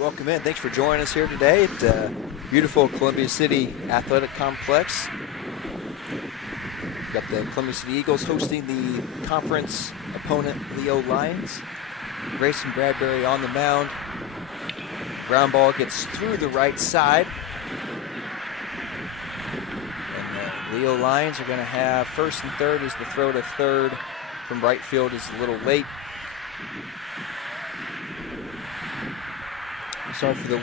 Welcome in. Thanks for joining us here today at beautiful Columbia City Athletic Complex. We've got the Columbia City Eagles hosting the conference opponent Leo Lions. Grayson Bradbury on the mound. Ground ball gets through the right side. And the Leo Lions are going to have first and third as the throw to third from right field is a little late. Sorry for the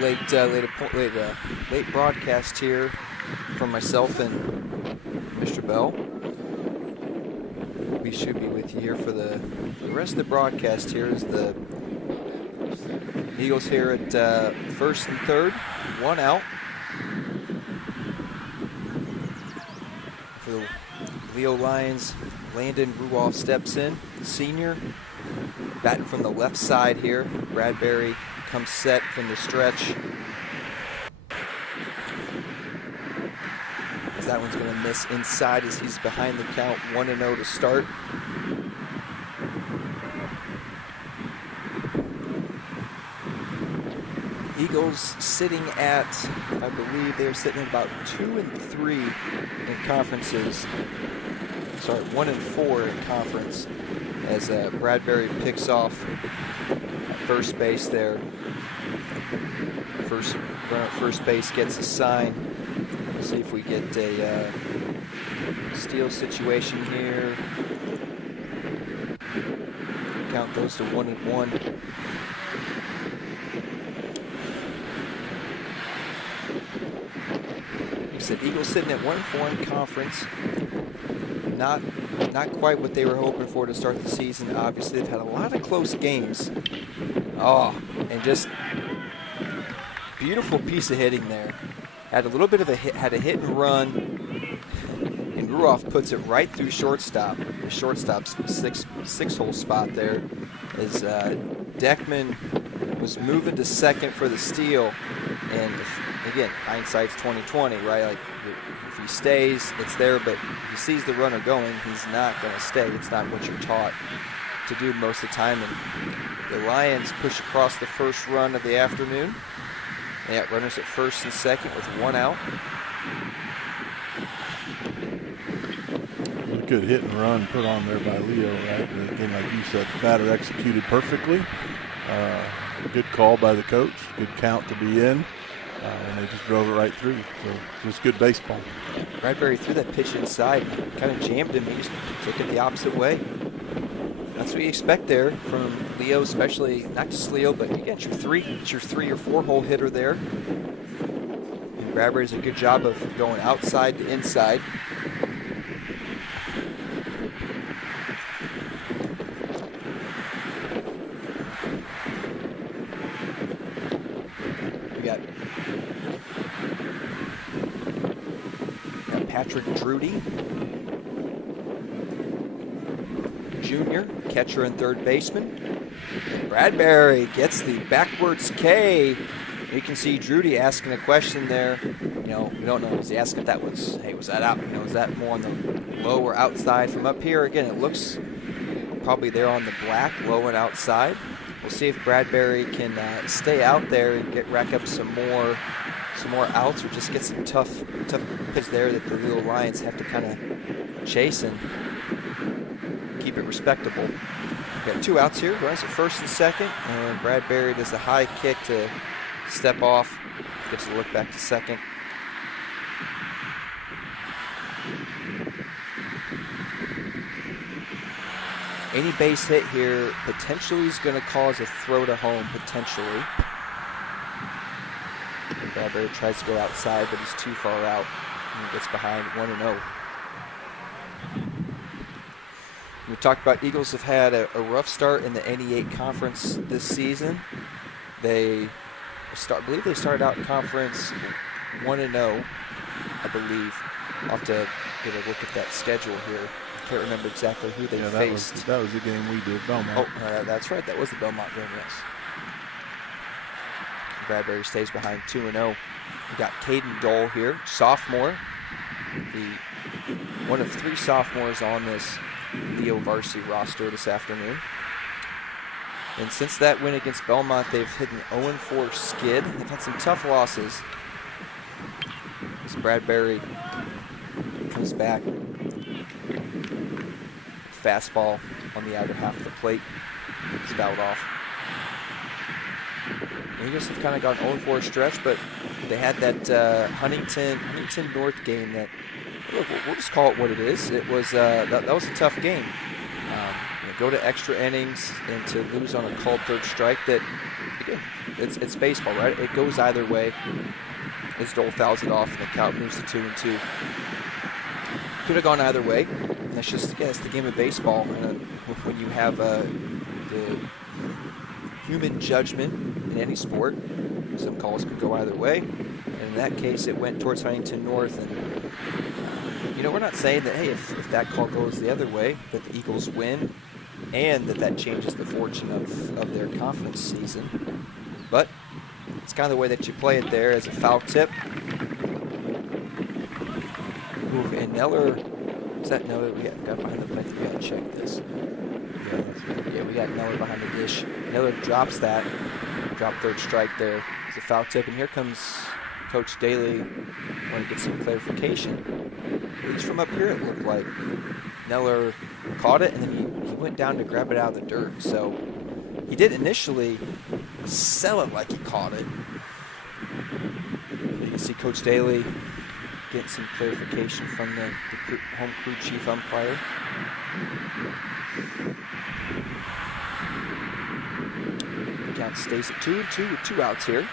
late broadcast here from myself and Mr. Bell. We should be with you here for the rest of the broadcast. Here is the Eagles here at first and third, one out. For the Leo Lions, Landon Ruoff steps in, senior, batting from the left side here. Bradbury comes set from the stretch. As that one's going to miss inside as he's behind the count, 1-0 to start. Eagles sitting at, I believe they're sitting at about 2-3 in conferences. Sorry, 1-4 in conference as Bradbury picks off first base there. Runner at first base gets a sign. Let's see if we get a steal situation here. Count goes to 1-1. Like I said, Eagles sitting at 1-4 in conference. Not quite what they were hoping for to start the season. Obviously, they've had a lot of close games. And just beautiful piece of hitting there. Had a little bit of a hit, had a hit and run, and Ruoff puts it right through shortstop. The shortstop's six-hole spot there as Deckman was moving to second for the steal. And again, hindsight's 20/20, right? Like if he stays, it's there, but if he sees the runner going, he's not going to stay. It's not what you're taught to do most of the time. And the Lions push across the first run of the afternoon. They got runners at first and second with one out. A good hit and run put on there by Leo, right? And again, like you said, the batter executed perfectly. Good call by the coach. Good count to be in. And they just drove it right through. So just good baseball. Bradbury threw that pitch inside, kind of jammed him. He just took it the opposite way. That's what you expect there from Leo, especially not just Leo, but again, it's your 3 or 4 hole hitter there. And Bradbury does a good job of going outside to inside. We got Patrick Drudy, Jr., catcher and third baseman. Bradbury gets the backwards K. You can see Drudy asking a question there. We don't know. Is he asking if that was, hey, was that out? Is that more on the low or outside from up here? Again, it looks probably there on the black, low and outside. We'll see if Bradbury can stay out there and rack up some more outs, or just get some tough pitches there that the little Lions have to kind of chase and keep it respectable. We've got 2 outs here. Runs at first and second, and Bradbury does a high kick to step off. Gets a look back to second. Any base hit here potentially is going to cause a throw to home, potentially. And Bradbury tries to go outside, but he's too far out. And he gets behind 1-0. We talked about Eagles have had a rough start in the NE8 conference this season. I believe they started out in conference 1-0, I believe. I'll have to get a look at that schedule here. I can't remember exactly who they faced. That was the game we did, Belmont. Oh, that's right. That was the Belmont game, yes. Bradbury stays behind 2-0. We got Caden Dole here, sophomore. One of 3 sophomores on this Leo varsity roster this afternoon. And since that win against Belmont, they've hit an 0-4 skid. They've had some tough losses. As Bradbury comes back. Fastball on the outer half of the plate. It's fouled off. The Eagles have kind of got an 0-4 stretch, but they had that Huntington North game that, look, we'll just call it what it is. It was that was a tough game. Go to extra innings and to lose on a called third strike. That, again, it's baseball, right? It goes either way. As Dole fouls it off, and the count moves to 2-2. Could have gone either way. That's just, again, it's the game of baseball. And when you have the human judgment in any sport, some calls could go either way. And in that case, it went towards Huntington North. And we're not saying that, hey, if that call goes the other way, that the Eagles win and that changes the fortune of their conference season. But it's kind of the way that you play it there as a foul tip. Ooh, and Neller, is that Neller? We got behind the plate. We got to check this. Yeah, we got Neller behind the dish. Neller drops that. Drop third strike there. It's a foul tip. And here comes Coach Daly. Want to get some clarification. At least from up here it looked like Neller caught it, and then he went down to grab it out of the dirt. So he did initially sell it like he caught it. You can see Coach Daly getting some clarification from the home crew chief umpire. The count stays at 2-2 with 2 outs here.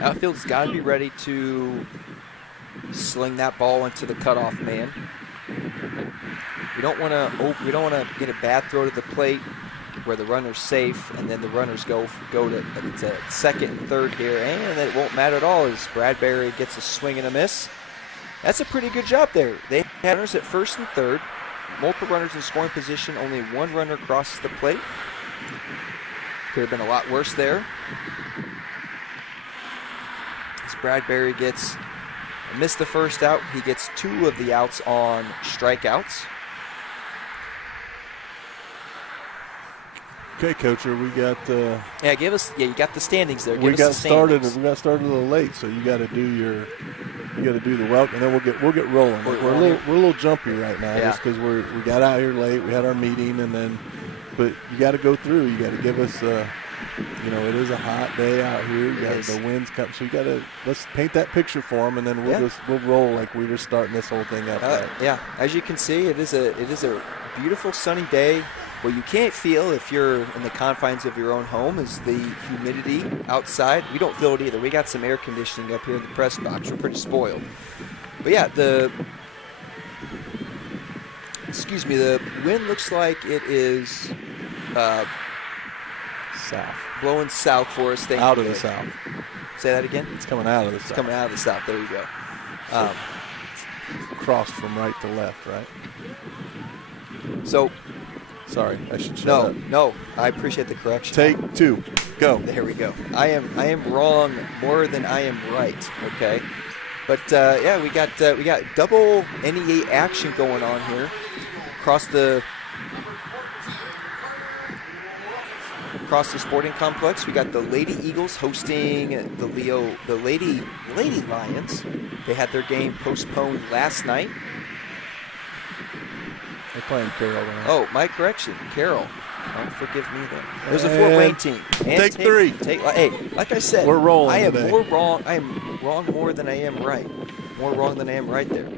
Outfield's got to be ready to sling that ball into the cutoff man. We don't want to get a bad throw to the plate where the runner's safe, and then the runners go to second and third here, and then it won't matter at all as Bradbury gets a swing and a miss. That's a pretty good job there. They had runners at first and third, multiple runners in scoring position, only one runner crosses the plate. Could have been a lot worse there. As Bradbury missed the first out, he gets 2 of the outs on strikeouts. Okay, Coacher, we got. You got the standings there. We got started a little late, so you got to do the welcome, and then we'll get rolling. We're a little jumpy right now, just because we got out here late. We had our meeting, but you got to go through. You got to give us. It is a hot day out here. You got the winds come, so let's paint that picture for them, and then we'll roll like we were starting this whole thing up. As you can see, it is a beautiful sunny day. What you can't feel if you're in the confines of your own home is the humidity outside. We don't feel it either. We got some air conditioning up here in the press box. We're pretty spoiled. But yeah, the wind looks like it is south. Blowing south for us. Out of the south. Say that again? It's coming out of the south. It's coming out of the south. There you go. Crossed from right to left, right? So, sorry, I should shut up. No, I appreciate the correction. Take 2, go. There we go. I am wrong more than I am right. Okay, but we got double NEA action going on here across the sporting complex. We got the Lady Eagles hosting the Lady Lions. They had their game postponed last night. They're playing Carroll tonight. Oh, my correction, Carroll. Don't forgive me then. There's a Fort Wayne team. Take 3. Hey, like I said, we're rolling. I am today. more wrong. I am wrong more than I am right. More wrong than I am right there.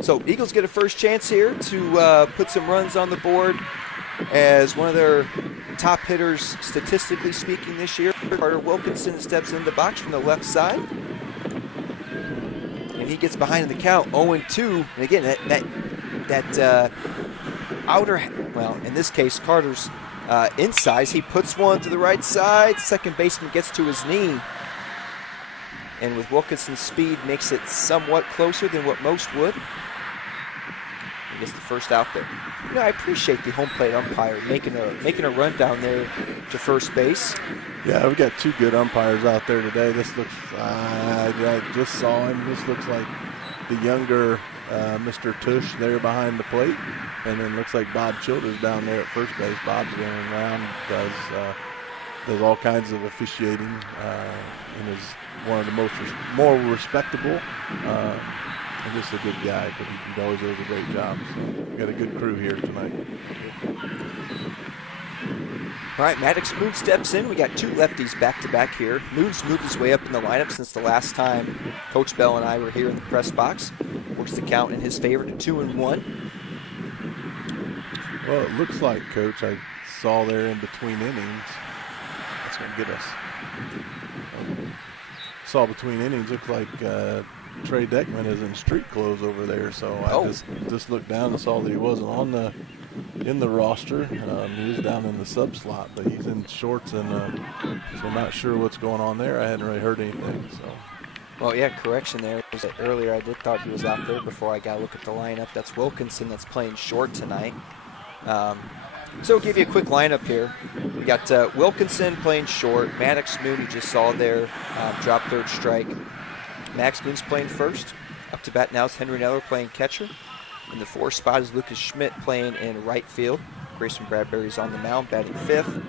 So Eagles get a first chance here to put some runs on the board as one of their top hitters, statistically speaking, this year. Carter Wilkinson steps in the box from the left side. And he gets behind in the count, 0-2. And again, that outer, well, in this case, Carter's inside. He puts one to the right side. Second baseman gets to his knee. And with Wilkinson's speed, makes it somewhat closer than what most would. He gets the first out there. I appreciate the home plate umpire making a run down there to first base. Yeah, we got 2 good umpires out there today. This looks, I just saw him. This looks like the younger Mr. Tush there behind the plate. And then looks like Bob Childers down there at first base. Bob's running around, does all kinds of officiating, and is one of the more respectable. And just a good guy, but he always does a great job. So we got a good crew here tonight. All right, Maddox Moon steps in. We got two lefties back-to-back here. Moon's moved his way up in the lineup since the last time Coach Bell and I were here in the press box. Works the count in his favor to 2-1. Well, it looks like, Coach, I saw there in between innings. That's going to get us. Saw between innings, looked like Trey Deckman is in street clothes over there. So I just looked down and saw that he wasn't in the roster. He was down in the sub slot, but he's in shorts, and so I'm not sure what's going on there. I hadn't really heard anything. So. Well, yeah, correction there. Earlier I did thought he was out there before I got a look at the lineup. That's Wilkinson that's playing short tonight. So I'll give you a quick lineup here. We got Wilkinson playing short. Maddox Moon, you just saw there, drop third strike. Max Moon's playing first. Up to bat now is Henry Neller playing catcher. In the 4 spot is Lucas Schmidt playing in right field. Grayson Bradbury's on the mound, batting 5th.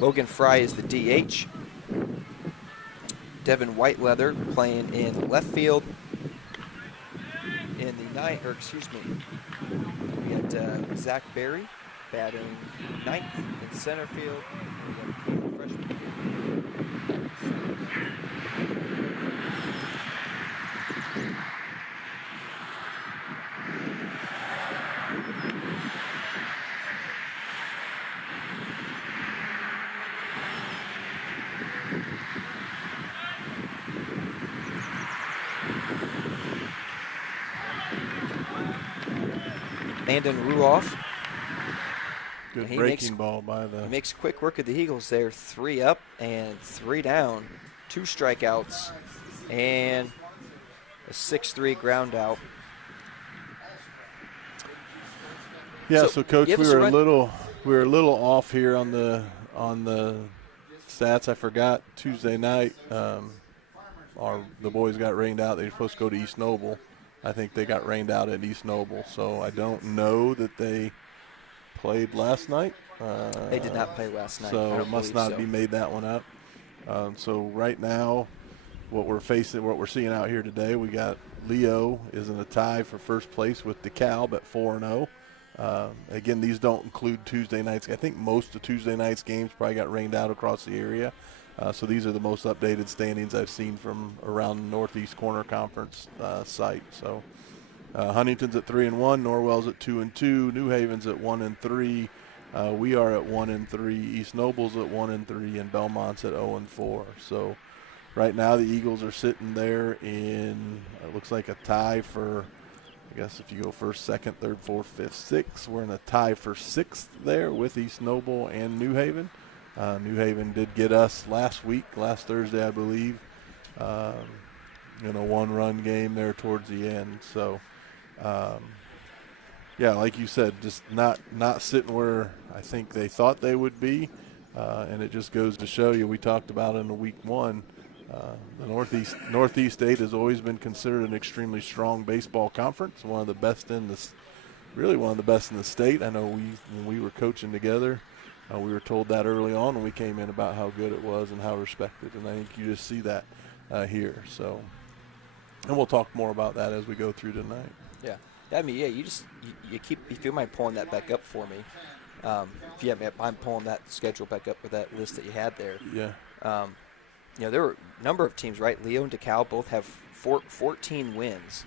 Logan Fry is the DH. Devin Whiteleather playing in left field. In the we got Zach Berry batting 9th in center field. We got freshman. Landon Ruoff. Good breaking ball by the. He makes quick work of the Eagles there. 3 up and 3 down. 2 strikeouts and a 6-3 ground out. Yeah, so Coach, we were a little off here on the stats. I forgot Tuesday night. The boys got rained out. They were supposed to go to East Noble. I think they got rained out at East Noble, so I don't know that they played last night. They did not play last night. So it must not be made that one up. So right now, what we're seeing out here today, we got Leo is in a tie for first place with DeKalb at 4-0. Again, these don't include Tuesday nights. I think most of Tuesday night's games probably got rained out across the area. So these are the most updated standings I've seen from around the Northeast Corner Conference site. So Huntington's at 3-1, Norwell's at 2-2, New Haven's at 1-3. We are at 1-3. East Noble's at 1-3, and Belmont's at 0-4. So right now the Eagles are sitting there in it looks like a tie for. I guess if you go first, second, third, fourth, fifth, sixth, we're in a tie for 6th there with East Noble and New Haven. New Haven did get us last Thursday, I believe, in a 1-run game there towards the end. So, yeah, like you said, just not sitting where I think they thought they would be, and it just goes to show you. We talked about in the week 1. The Northeast 8 has always been considered an extremely strong baseball conference, one of the best in the state. I know when we were coaching together, we were told that early on when we came in about how good it was and how respected, and I think you just see that here. So, and we'll talk more about that as we go through tonight. Yeah, I mean, yeah, if you mind pulling that back up for me, if you mind pulling that schedule back up with that list that you had there. Yeah. There were a number of teams, right? Leo and DeKalb both have 14 wins.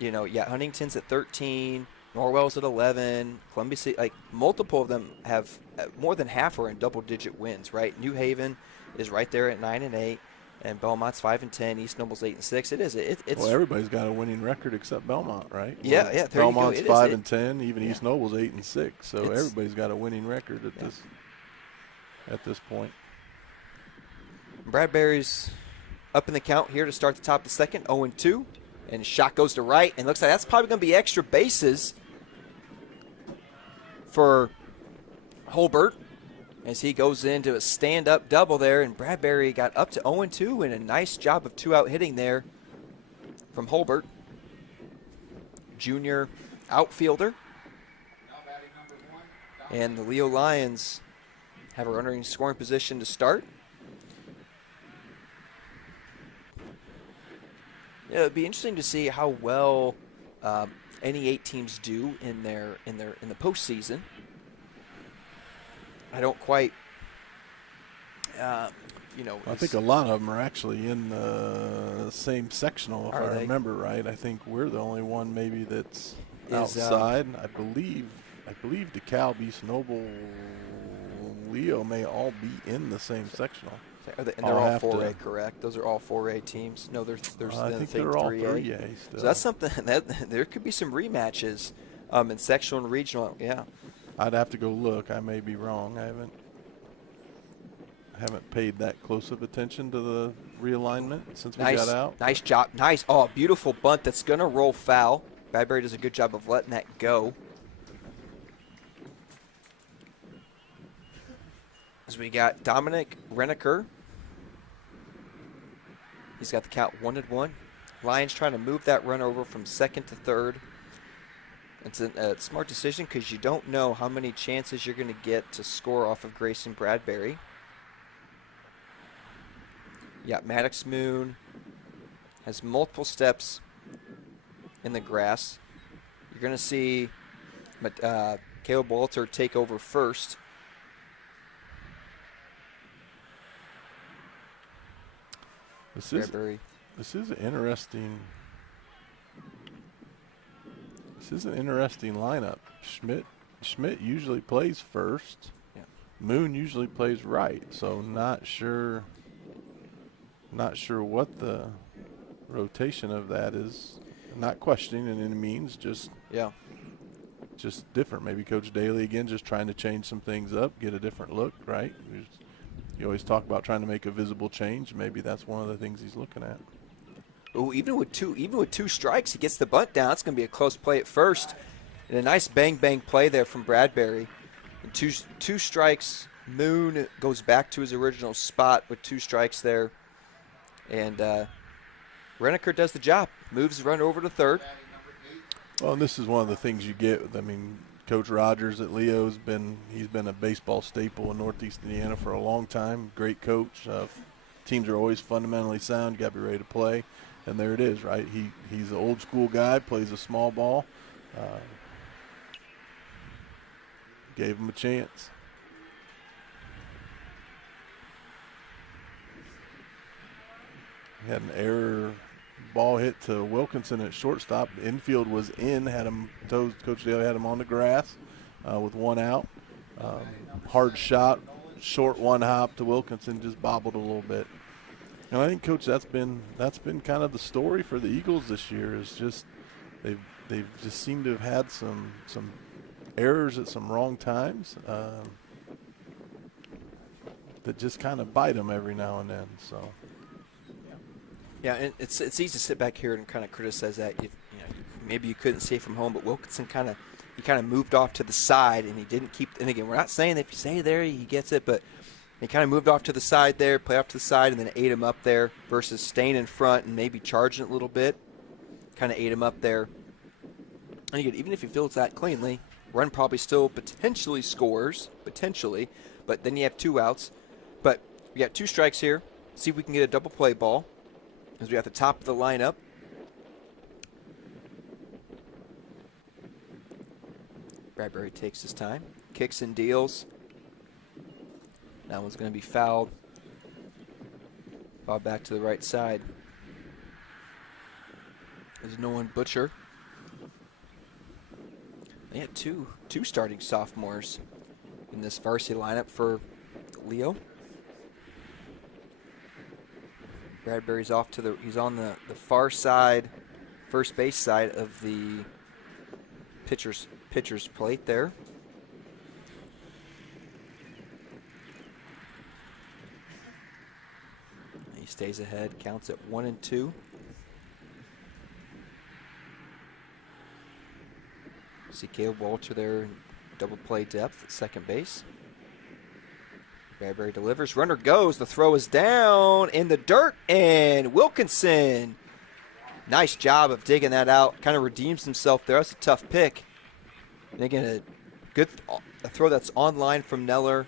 Huntington's at 13, Norwell's at 11, Columbia City, like multiple of them have more than half are in double-digit wins, right? New Haven is right there at 9-8, and Belmont's 5-10. East Noble's 8-6. It is. It's well, everybody's got a winning record except Belmont, right? Yeah, yeah. There Belmont's you go. 5-10. Even East Noble's 8-6. So everybody's got a winning record at this point. Bradbury's up in the count here to start the top of the second, 0-2. And shot goes to right, and looks like that's probably going to be extra bases for Holbert as he goes into a stand-up double there. And Bradbury got up to 0-2 and a nice job of 2-out hitting there from Holbert, junior outfielder. And the Leo Lions have a runner in scoring position to start. Yeah, it'd be interesting to see how well any 8 teams do in the postseason. I don't quite, I think a lot of them are actually in the same sectional, if I remember right. I think we're the only one maybe that's outside. I believe DeKalb, East Noble, Leo may all be in the same sectional. And they're all 4A, correct? Those are all 4A teams. No, there's I think they're all 3A still. So that's something that there could be some rematches in sectional and regional. Yeah, I'd have to go look. I may be wrong. I haven't paid that close of attention to the realignment since we got out. Nice job. Nice. Oh, beautiful bunt that's going to roll foul. Bradbury does a good job of letting that go. As we got Dominic Reneker. He's got the count 1-1. Lions trying to move that run over from second to third. It's a smart decision because you don't know how many chances you're going to get to score off of Grayson Bradbury. Yeah, Maddox Moon has multiple steps in the grass. You're going to see Caleb Walter take over first. This is an interesting lineup. Schmidt usually plays first. Yeah. Moon usually plays right. So not sure what the rotation of that is. Not questioning in any means, just different. Maybe Coach Daly again just trying to change some things up, get a different look, right? You always talk about trying to make a visible change. Maybe that's one of the things he's looking at. Oh, even with two strikes, he gets the bunt down. It's going to be a close play at first. And a nice bang play there from Bradbury. And two strikes. Moon goes back to his original spot with 2 strikes there. And Reneker does the job. Moves the run over to third. Well, and this is one of the things you get. I mean, Coach Rogers at Leo's he's been a baseball staple in Northeast Indiana for a long time. Great coach. Teams are always fundamentally sound. You got to be ready to play, and there it is, right? He's an old school guy, plays a small ball. Gave him a chance. He had an error. Ball hit to Wilkinson at shortstop. The infield was in. Coach Daly had him on the grass with 1 out. Hard shot, short 1 hop to Wilkinson, just bobbled a little bit. And I think, Coach, that's been kind of the story for the Eagles this year. Is just they've just seemed to have had some errors at some wrong times that just kind of bite them every now and then. So. Yeah, and it's easy to sit back here and kind of criticize that. Maybe you couldn't see it from home, but Wilkinson kind of moved off to the side, and he didn't keep. And again, we're not saying that if you stay there, he gets it, but he kind of moved off to the side there, play off to the side, and then ate him up there versus staying in front and maybe charging it a little bit. Kind of ate him up there. And again, even if he fields that cleanly, run probably still potentially scores, but then you have 2 outs. But we got 2 strikes here. See if we can get a double play ball. As we at the top of the lineup. Bradbury takes his time, kicks and deals. That one's going to be fouled. Ball back to the right side. There's no one Butcher. They had two starting sophomores in this varsity lineup for Leo. Bradbury's he's on the far side, first base side of the pitcher's plate there. He stays ahead, counts at 1-2. See Caleb Walter there in double play depth at second base. Bradbury delivers, runner goes, the throw is down in the dirt, and Wilkinson Nice job of digging that out. Kind of redeems himself there. That's a tough pick. Making a throw that's online from Neller.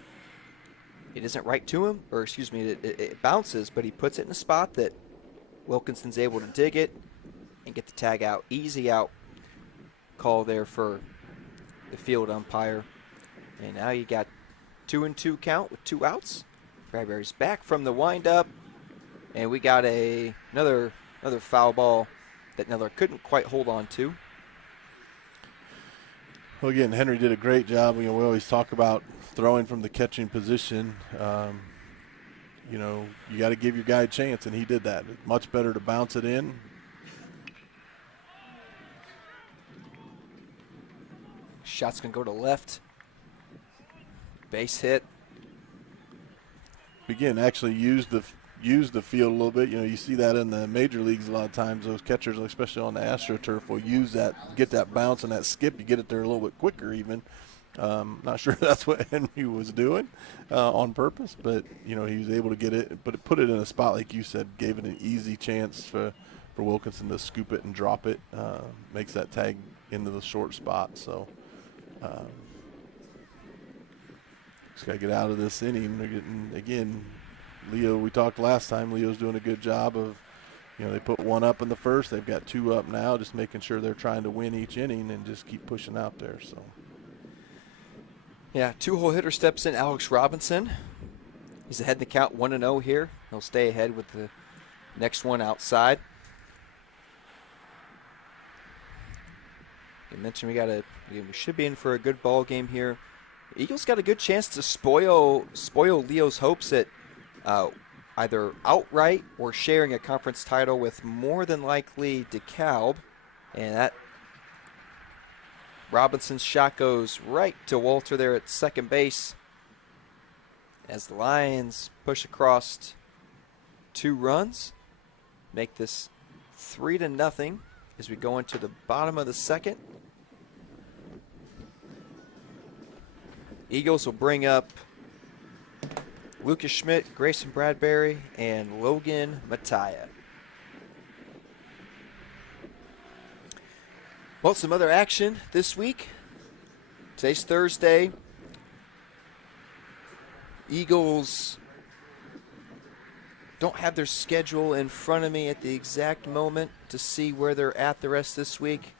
It isn't right to him, or excuse me, it bounces, but he puts it in a spot that Wilkinson's able to dig it and get the tag out. Easy out call there for the field umpire. And now you got 2-2 count with 2 outs. Bradbury's back from the windup, and we got another foul ball that Neller couldn't quite hold on to. Well, again, Henry did a great job. We always talk about throwing from the catching position. You got to give your guy a chance, and he did that. It's much better to bounce it in. Shot's going to go to left. Base hit. Again, actually use the field a little bit. You see that in the major leagues a lot of times. Those catchers, especially on the AstroTurf, will use that, get that bounce and that skip. You get it there a little bit quicker even. Not sure that's what Henry was doing on purpose, but, he was able to get it. But put it in a spot, like you said, gave it an easy chance for Wilkinson to scoop it and drop it. Makes that tag into the short spot. So just got to get out of this inning. They're getting, again, Leo, we talked last time, Leo's doing a good job of, they put 1 up in the first. They've got 2 up now, just making sure they're trying to win each inning and just keep pushing out there. So, yeah, 2-hole hitter steps in, Alex Robinson. He's ahead in the count, 1-0 here. He'll stay ahead with the next one outside. You mentioned we should be in for a good ball game here. Eagles got a good chance to spoil Leo's hopes at either outright or sharing a conference title with more than likely DeKalb. And that Robinson's shot goes right to Walter there at second base as the Lions push across 2 runs, make this 3-0 as we go into the bottom of the second. Eagles will bring up Lucas Schmidt, Grayson Bradbury, and Logan Mattia. Well, some other action this week. Today's Thursday. Eagles don't have their schedule in front of me at the exact moment to see where they're at the rest this week.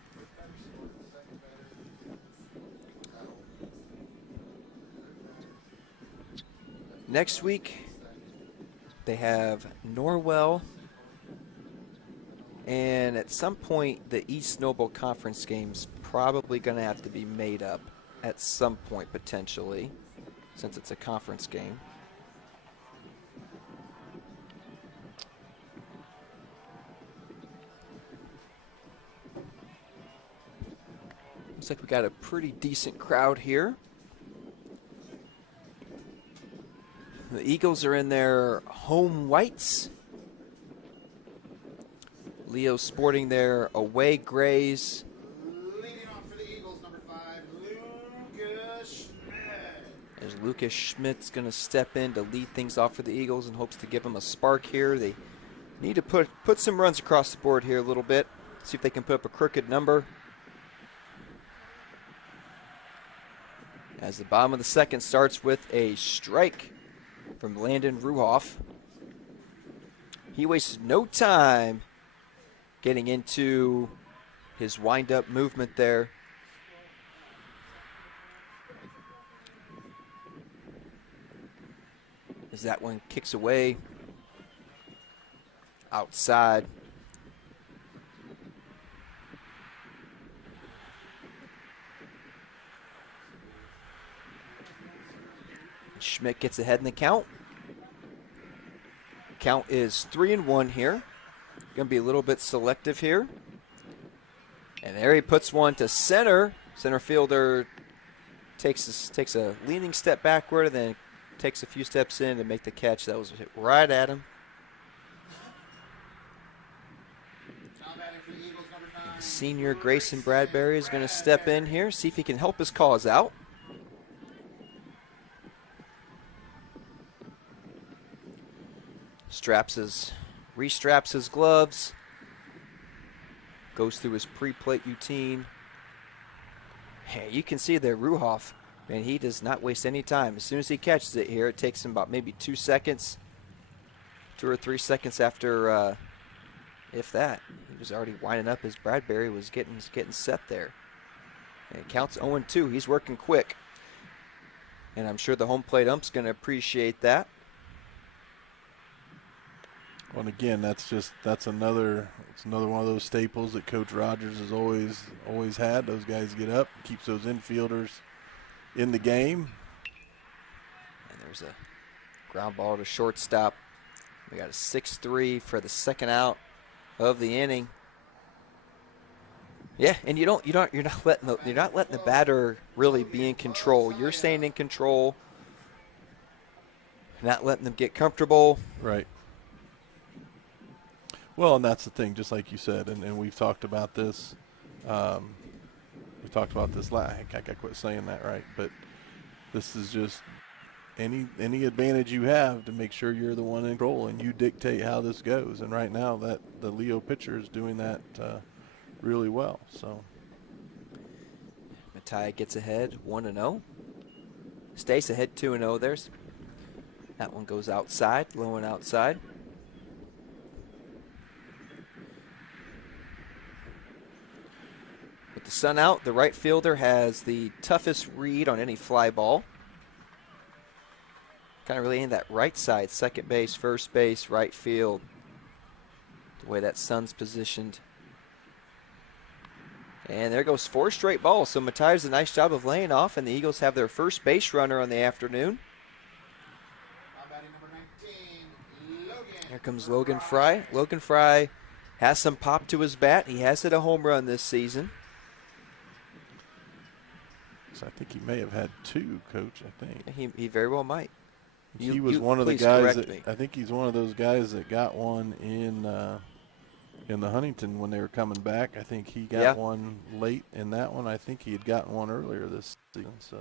Next week, they have Norwell, and at some point, the East Noble Conference game's probably going to have to be made up at some point, potentially, since it's a conference game. Looks like we got a pretty decent crowd here. The Eagles are in their home whites. Leo sporting their away grays. Leading off for the Eagles, number 5, Lucas Schmidt. As Lucas Schmidt's going to step in to lead things off for the Eagles in hopes to give them a spark here. They need to put some runs across the board here a little bit. See if they can put up a crooked number. As the bottom of the second starts with a strike from Landon Ruhoff. He wasted no time getting into his wind-up movement there. As that one kicks away outside. Schmidt gets ahead in the count. Count is 3-1 here. Going to be a little bit selective here. And there he puts one to center. Center fielder takes a leaning step backward and then takes a few steps in to make the catch. That was hit right at him. Senior Grayson Bradbury is going to step in here, see if he can help his cause out. Restraps his gloves. goes through his pre-plate routine. Hey, you can see there, Ruhoff, man, he does not waste any time. As soon as he catches it here, it takes him about maybe 2 seconds, 2 or 3 seconds after, if that. He was already winding up as Bradbury was getting set there. And it counts 0-2. He's working quick. And I'm sure the home plate ump's going to appreciate that. Well, and again, that's another one of those staples that Coach Rogers has always had. Those guys get up, keeps those infielders in the game. And there's a ground ball to shortstop. We got a 6-3 for the second out of the inning. Yeah, and you're not letting the batter really be in control. You're staying in control, not letting them get comfortable. Right. Well, and that's the thing, just like you said, and we've talked about this. We talked about this last. I got to quit saying that, right? But this is just any advantage you have to make sure you're the one in control and you dictate how this goes. And right now, that the Leo pitcher is doing that really well. So Matai gets ahead 1-0. Stays ahead 2-0. There's that one goes outside, low and outside. With the sun out, the right fielder has the toughest read on any fly ball. Kind of really in that right side, second base, first base, right field. The way that sun's positioned. And there goes 4 straight balls. So Matai does a nice job of laying off, and the Eagles have their first base runner on the afternoon. Here comes Logan Fry. Logan Fry has some pop to his bat. He has hit a home run this season. So I think he may have had 2, Coach, I think. He very well might. He was one of the guys I think he's one of those guys that got one in the Huntington when they were coming back. I think he got one late in that one. I think he had gotten one earlier this season. So,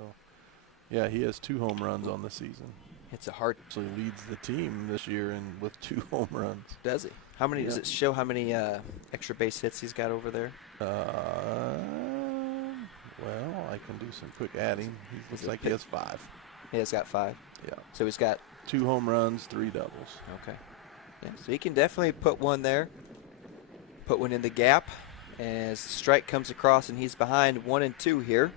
yeah, he has 2 home runs on the season. It's a hard. Actually leads the team this year with 2 home runs. Does he? How many does it show? How many extra base hits he's got over there? Well, I can do some quick adding. He looks like he has 5. He has got 5. Yeah. So he's got 2 home runs, 3 doubles. Okay. Yeah, so he can definitely put one there. Put one in the gap as the strike comes across, and he's behind 1-2 here.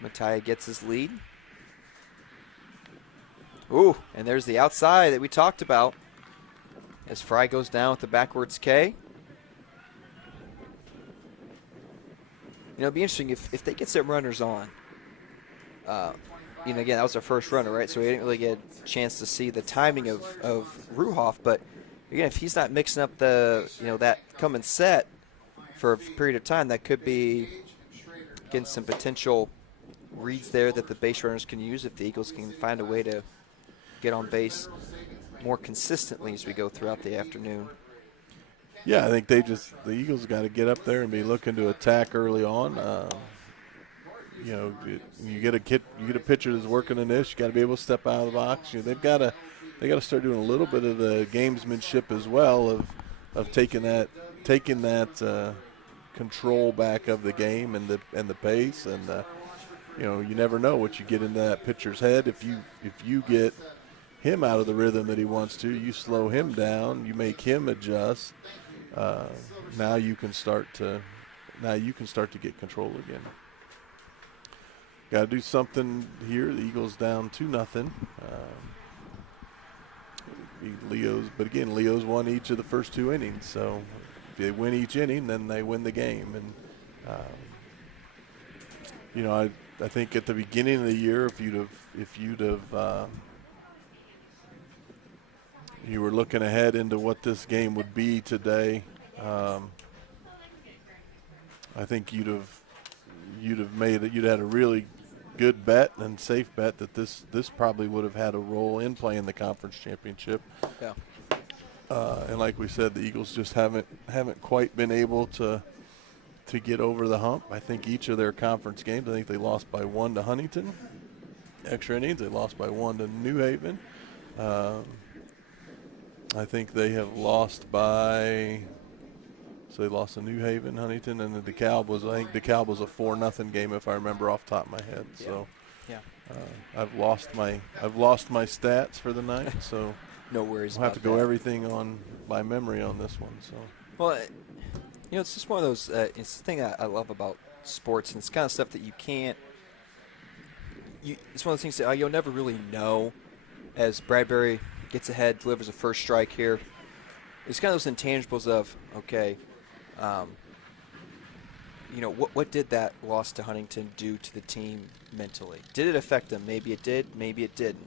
Matai gets his lead. Ooh, and there's the outside that we talked about as Fry goes down with the backwards K. You know, it'd be interesting if they get some runners on. You know, again, that was our first runner, right? So we didn't really get a chance to see the timing of Ruhoff. But again, if he's not mixing up that come and set for a period of time, that could be again some potential reads there that the base runners can use if the Eagles can find a way to get on base more consistently as we go throughout the afternoon. Yeah, I think the Eagles got to get up there and be looking to attack early on. You know, you get a pitcher that's working in this. You got to be able to step out of the box. You know, they got to start doing a little bit of the gamesmanship as well of taking that control back of the game and the pace. And you know, you never know what you get into that pitcher's head. If you get him out of the rhythm that he wants to, you slow him down, you make him adjust. Now you can start to get control again. Got to do something here. The Eagles down 2-0. But again, Leo's won each of the first 2 innings. So if they win each inning, then they win the game. And you know, I think at the beginning of the year, if you'd have you were looking ahead into what this game would be today, I think you'd had a really good bet and safe bet that this probably would have had a role in playing the conference championship. Yeah. And like we said, the Eagles just haven't quite been able to get over the hump. I think each of their conference games, I think they lost by 1 to Huntington. Extra innings, they lost by 1 to New Haven. I think they have lost by. So they lost to New Haven, Huntington, and the DeKalb was. I think DeKalb was a 4-0 game if I remember off the top of my head. Yeah. So Yeah. I've lost my stats for the night. So No worries. I'll have about to go that. everything on by memory on this one. So Well, it's just one of those. It's the thing I love about sports, and it's kind of stuff that you can't. It's one of those things that you'll never really know. As Bradbury gets ahead, delivers a first strike here. It's kind of those intangibles of what did that loss to Huntington do to the team mentally? Did it affect them? Maybe it did. Maybe it didn't.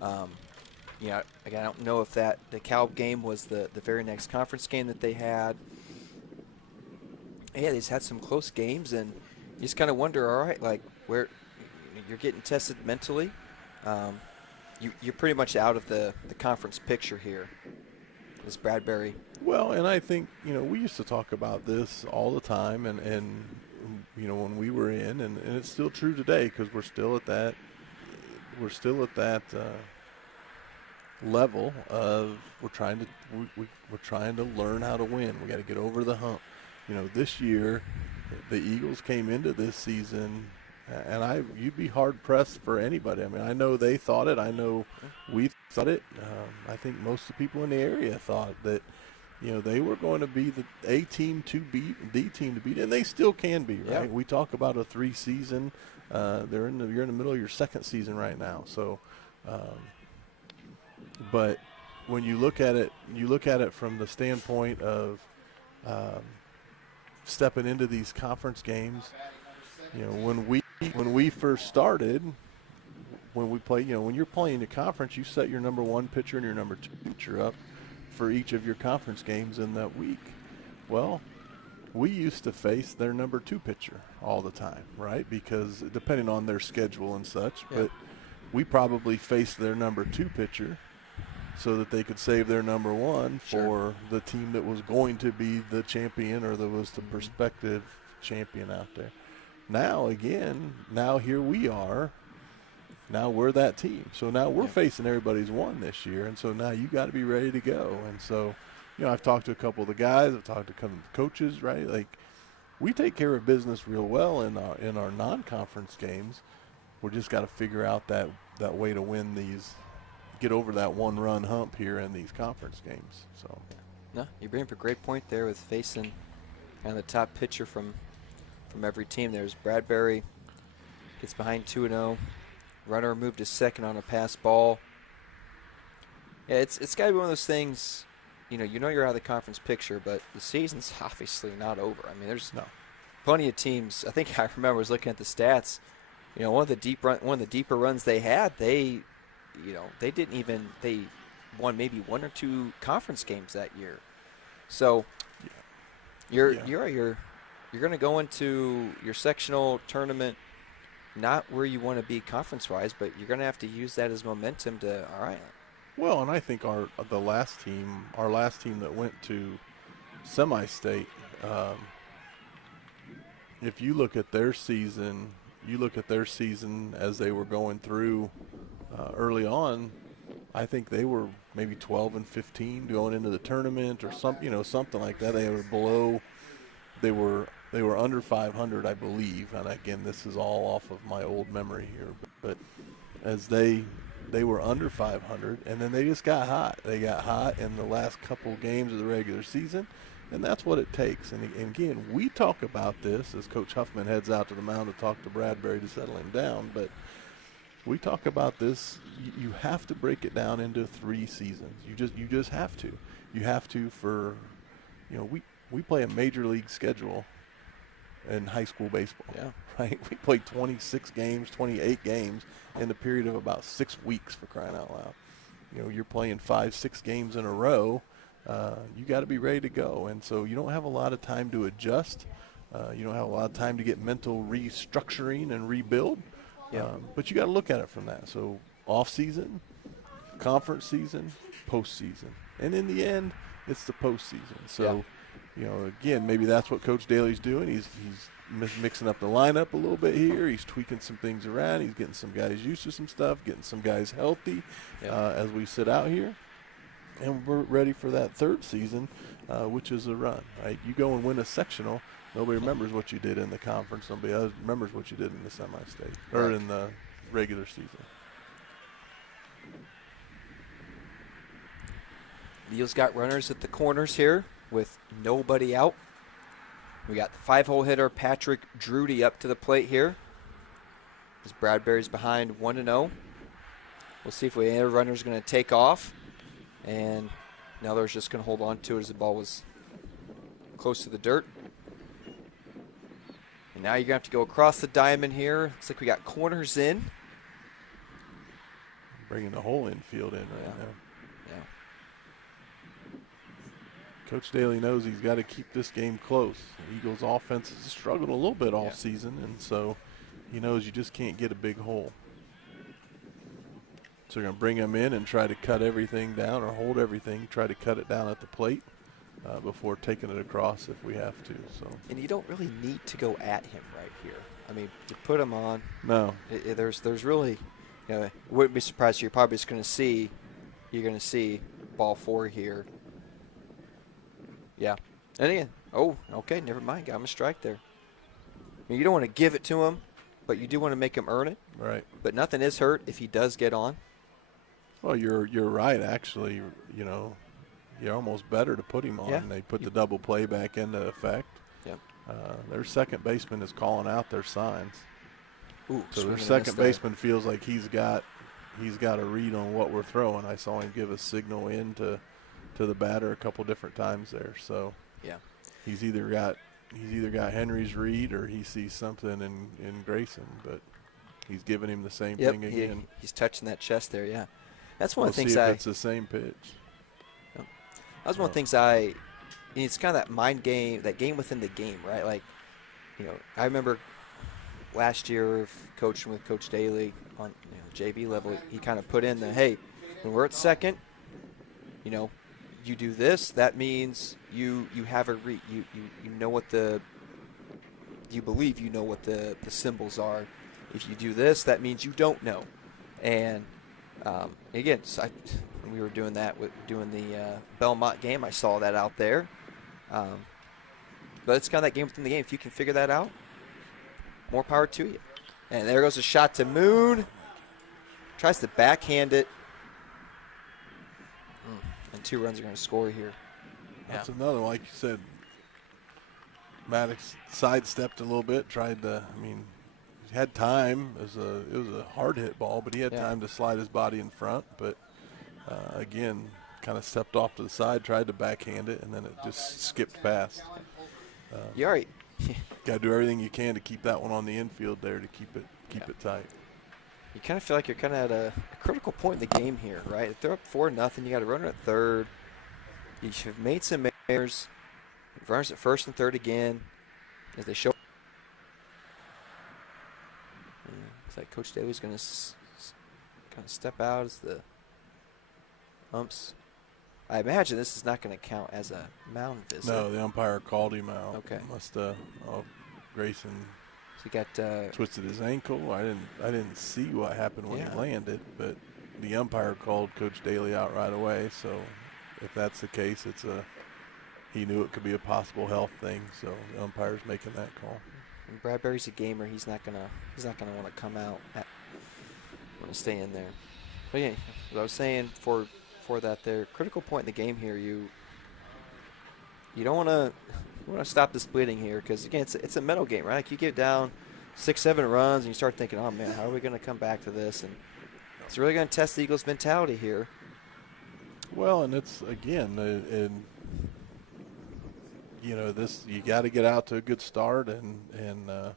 Again, I don't know if the DeKalb game was the very next conference game that they had. Yeah, they just had some close games, and you just kind of wonder, all right, like where you're getting tested mentally. You're pretty much out of the conference picture here. This Bradbury. well, and I think we used to talk about this all the time, and when we were in, and it's still true today because we're still at that level of we're trying to learn how to win. We got to get over the hump. This year, the Eagles came into this season, and you'd be hard pressed for anybody. I mean, I know they thought it. I know we thought it. I think most of the people in the area thought that they were going to be the A team to beat, D team to beat, and they still can be. Right? Yeah. We talk about a 3-season. You're in the middle of your second season right now. So, but when you look at it from the standpoint of stepping into these conference games. When we first started, when we play, when you're playing the conference, you set your number 1 pitcher and your number 2 pitcher up for each of your conference games in that week. Well, we used to face their number 2 pitcher all the time, right? Because depending on their schedule and such, Yeah. but we probably faced their number 2 pitcher so that they could save their number 1 for Sure. the team that was going to be the champion or that was the prospective champion out there. Now here we are. Now we're that team. So now we're facing everybody's 1 this year, and so now you got to be ready to go. And so, I've talked to a couple of the guys. I've talked to a couple of the coaches, right? Like, we take care of business real well in our non-conference games. We just got to figure out that way to win these, get over that 1-run hump here in these conference games. So, No, you bring up a great point there with facing kind of the top pitcher from every team. There's Bradbury, gets behind 2-0. Runner moved to second on a pass ball. Yeah, it's got to be one of those things. You're out of the conference picture, but the season's obviously not over. I mean, there's plenty of teams. I think I remember I was looking at the stats. One of the deeper runs they had, they won maybe 1 or 2 conference games that year. So you're going to go into your sectional tournament not where you want to be conference-wise, but you're going to have to use that as momentum to, all right. well, and I think our last team that went to semi-state, if you look at their season as they were going through early on, I think they were maybe 12-15 going into the tournament or something like that. They were below. They were under 500, I believe. And again, this is all off of my old memory here. But as they were under 500, and then they just got hot. They got hot in the last couple games of the regular season, and that's what it takes. And again, we talk about this as Coach Huffman heads out to the mound to talk to Bradbury to settle him down. But we talk about this. You have to break it down into 3 seasons. You just have to. You have to for, we play a major league schedule in high school baseball. Yeah. Right? We play 26 games, 28 games in the period of about 6 weeks, for crying out loud. You're playing 5-6 games in a row. You got to be ready to go. And so you don't have a lot of time to adjust. You don't have a lot of time to get mental restructuring and rebuild. Yeah. But you got to look at it from that. So off season, conference season, postseason. And in the end, it's the postseason. So, again, maybe that's what Coach Daly's doing. He's mixing up the lineup a little bit here. He's tweaking some things around. He's getting some guys used to some stuff, getting some guys healthy as we sit out here. And we're ready for that third season, which is a run, right? You go and win a sectional, nobody remembers what you did in the conference. Nobody else remembers what you did in the semi-state or Right. in the regular season. The Eagles got runners at the corners here with nobody out. We got the 5-hole hitter Patrick Drudy up to the plate here. As Bradbury's behind 1-0. We'll see if any runner's going to take off. And Neller's just going to hold on to it as the ball was close to the dirt. And now you're going to have to go across the diamond here. Looks like we got corners in. Bringing the whole infield in right now. Yeah. Coach Daly knows he's got to keep this game close. The Eagles' offense has struggled a little bit all season, and so he knows you just can't get a big hole. So they're going to bring him in and try to cut everything down or hold everything, try to cut it down at the plate before taking it across if we have to. So. And you don't really need to go at him right here. I mean, you put him on. No. There's really, you know, wouldn't be surprised. You're probably just going to see, ball 4 here. Yeah. And again, oh, okay, never mind. Got him a strike there. I mean, you don't want to give it to him, but you do want to make him earn it. Right. But nothing is hurt if he does get on. Well, you're right. Actually, you know, you're almost better to put him on. Yeah. They put the double play back into effect. Yep. Their second baseman is calling out their signs. Ooh, So their swing and a second miss there. baseman feels like he's got a read on what we're throwing. I saw him give a signal in to the batter a couple different times there. So Yeah. he's either got Henry's read or he sees something in Grayson, but he's giving him the same Yep. thing again. He's touching that chest there. Yeah. That's one We'll of the things see if it's the same pitch. That was one of the things it's kind of that mind game, that game within the game, right? Like, you know, I remember last year coaching with Coach Daly on JV level, he kind of put in the, hey, when we're at second, you know, you do this, that means you have a read. You know what you believe you know what the symbols are. If you do this, that means you don't know. And again, when we were doing that doing the Belmont game, I saw that out there. But it's kind of that game within the game. If you can figure that out, more power to you. And there goes a shot to Moon. Tries to backhand it. And 2 runs are going to score here. That's another, like you said, Maddox sidestepped a little bit, tried to, he had time. It was a hard hit ball, but he had time to slide his body in front. But again, kind of stepped off to the side, tried to backhand it, and then it just skipped past. You're right. Got to do everything you can to keep that one on the infield there to keep it tight. You kind of feel like you're kind of at a critical point in the game here, right? If they're up 4-0, you got a runner at third. You should have made some errors. Runners at first and third again. As they show. Looks like Coach Daly's going to kind of step out as the umps. I imagine this is not going to count as a mound visit. No, the umpire called him out. Okay. Must Grayson So you got twisted his ankle. I didn't see what happened when he landed, but the umpire called Coach Daly out right away. So if that's the case, he knew it could be a possible health thing. So the umpire's making that call. and Bradbury's a gamer. He's not gonna want to come out. Want to stay in there. But yeah, as I was saying for that there critical point in the game here, you don't want to stop this bleeding here because again it's a mental game, right? Like you get down 6-7 runs and you start thinking, oh man, how are we going to come back to this? And it's really going to test the Eagles' mentality here. Well, and it's again, this you got to get out to a good start, and the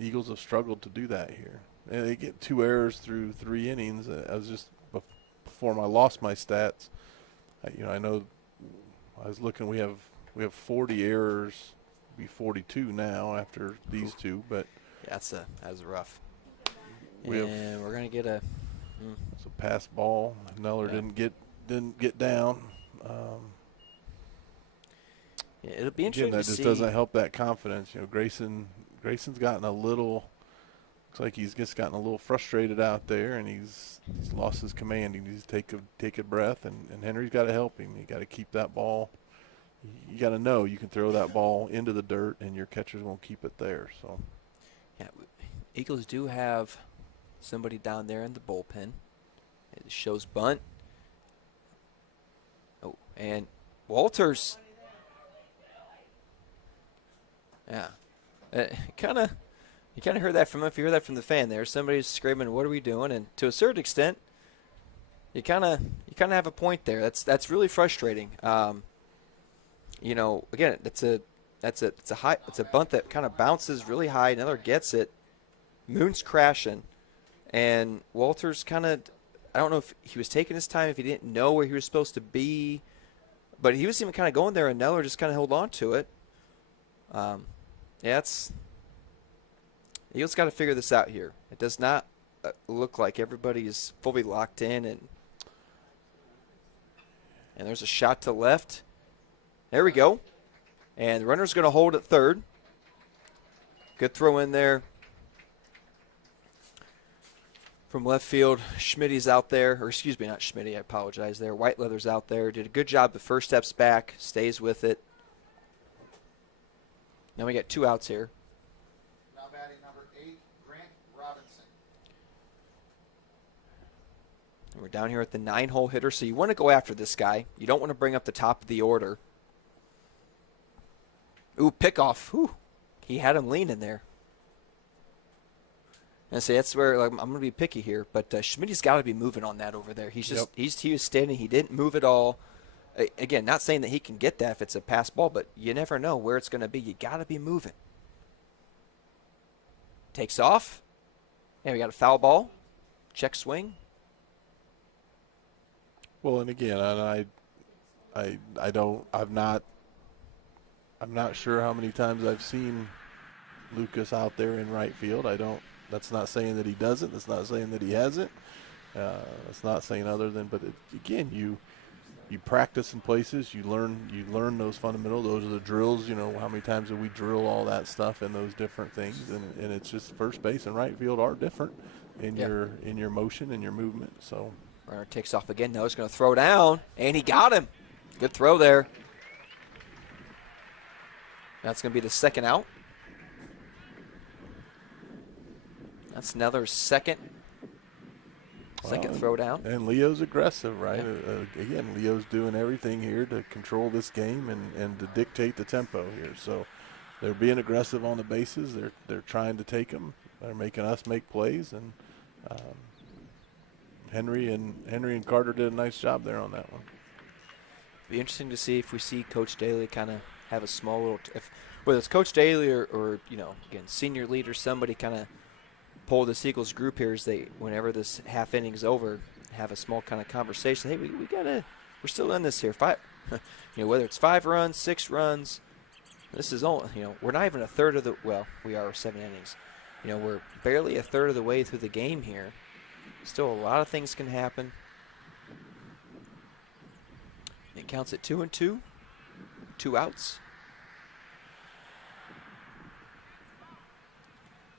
Eagles have struggled to do that here. And they get 2 errors through 3 innings. I was just before I lost my stats. I know I was looking. We have 40 errors, be 42 now after these 2, but Yeah, that was rough. we're gonna get a. It's a pass ball. Neller didn't get down. It'll be Again, interesting that to just see. doesn't help that confidence. Grayson's gotten a little Looks like he's just gotten a little frustrated out there, and he's lost his command. He needs to take a breath, and Henry's got to help him. You got to keep that ball. You got to know you can throw that ball into the dirt, and your catchers won't keep it there. So, yeah, Eagles do have somebody down there in the bullpen. It shows bunt. Oh, and Walters. Yeah, you kind of heard that from him. If you heard that from the fan, there, somebody's screaming, "What are we doing?" And to a certain extent, you kind of have a point there. That's really frustrating. You know, again, it's a bunt that kind of bounces really high. Another gets it. Moon's crashing, and Walters kind of, I don't know if he was taking his time, if he didn't know where he was supposed to be, but he was even kind of going there, and Neller just kind of held on to it. Yeah, Eagles got to figure this out here. It does not look like everybody is fully locked in, and there's a shot to left. There we go. And the runner's going to hold at third. Good throw in there from left field. Schmidt's out there, or excuse me, not Schmidt, I apologize there. Whiteleather's out there. Did a good job the first steps back, stays with it. Now we got 2 outs here. Now batting number 8, Grant Robinson. And we're down here at the 9-hole hitter, so you want to go after this guy. You don't want to bring up the top of the order. Ooh, pickoff. Ooh, he had him leaning there. And say that's where, like, I'm going to be picky here, but Schmidt's got to be moving on that over there. He's just he was standing. He didn't move at all. Again, not saying that he can get that if it's a pass ball, but you never know where it's going to be. You got to be moving. Takes off. And we got a foul ball. Check swing. well, and again, I'm not sure how many times I've seen Lucas out there in right field. That's not saying that he doesn't. That's not saying that he hasn't. That's not saying other than, but again, you practice in places, you learn those fundamentals. Those are the drills. You know, how many times do we drill all that stuff and those different things? And it's just first base and right field are different in your motion and your movement. So Runner takes off again. Now he's going to throw down, and he got him. Good throw there. That's going to be the second out. That's another second throw down. And Leo's aggressive, right? Yeah. Again, Leo's doing everything here to control this game and to dictate the tempo here. So they're being aggressive on the bases. They're trying to take them. They're making us make plays, and Henry and Carter did a nice job there on that one. Be interesting to see if we see Coach Daly kind of have a small little, whether it's Coach Daly or you know, again, senior leader, somebody kind of pull this Eagles group here as they, whenever this half inning's over, have a small kind of conversation. Hey, we're still in this here. You know, whether it's 5 runs, 6 runs, this is all, you know, we're not even a third of the, well, we are 7 innings. You know, we're barely a third of the way through the game here. Still a lot of things can happen. It counts at 2-2, 2 outs.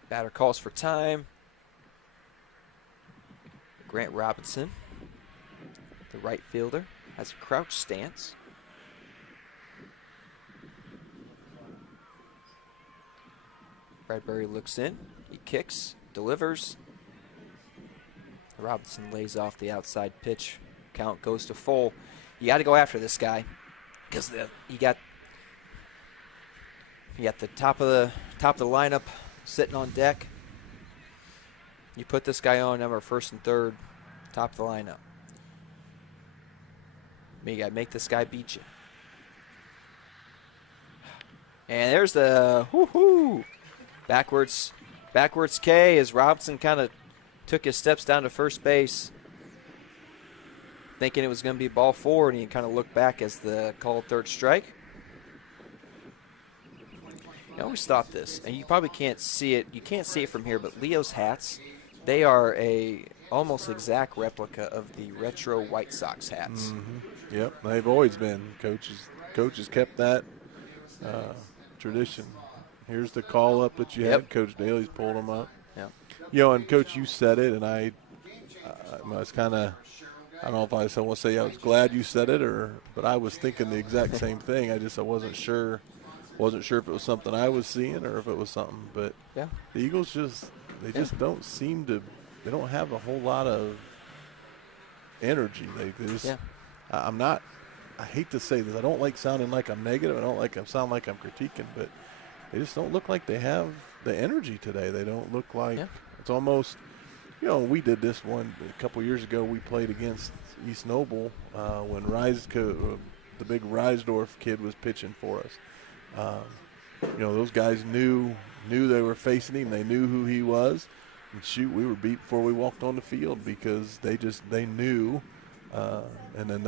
Batter calls for time. Grant Robinson, the right fielder, has a crouch stance. Bradbury looks in. He kicks, delivers. Robinson lays off the outside pitch. Count goes to full. You got to go after this guy because you got the top of the lineup sitting on deck. You put this guy on number 1st and 3rd, top of the lineup. You got to make this guy beat you. And there's the backwards K as Robinson kind of took his steps down to first base, thinking it was going to be ball 4, and he kind of looked back as the called 3rd strike. I always thought this, and you probably can't see it. You can't see it from here, but Leo's hats, they are a almost exact replica of the retro White Sox hats. Mm-hmm. Yep, they've always been. Coaches kept that tradition. Here's the call up that you had. Coach Daly's pulled them up. Yeah. And Coach, you said it, and I was kind of, I don't know if I want to say I was glad you said it, but I was thinking the exact same thing. I wasn't sure if it was something I was seeing or if it was something. But Yeah. the Eagles just don't seem to. They don't have a whole lot of energy. They just. I'm not. I hate to say this. I don't like sounding like I'm negative. I don't like sound like I'm critiquing, but they just don't look like they have the energy today. They don't look like it's almost. We did this one a couple years ago. We played against East Noble when the big Reisdorf kid was pitching for us. Those guys knew they were facing him. They knew who he was. And shoot, we were beat before we walked on the field because they knew. And then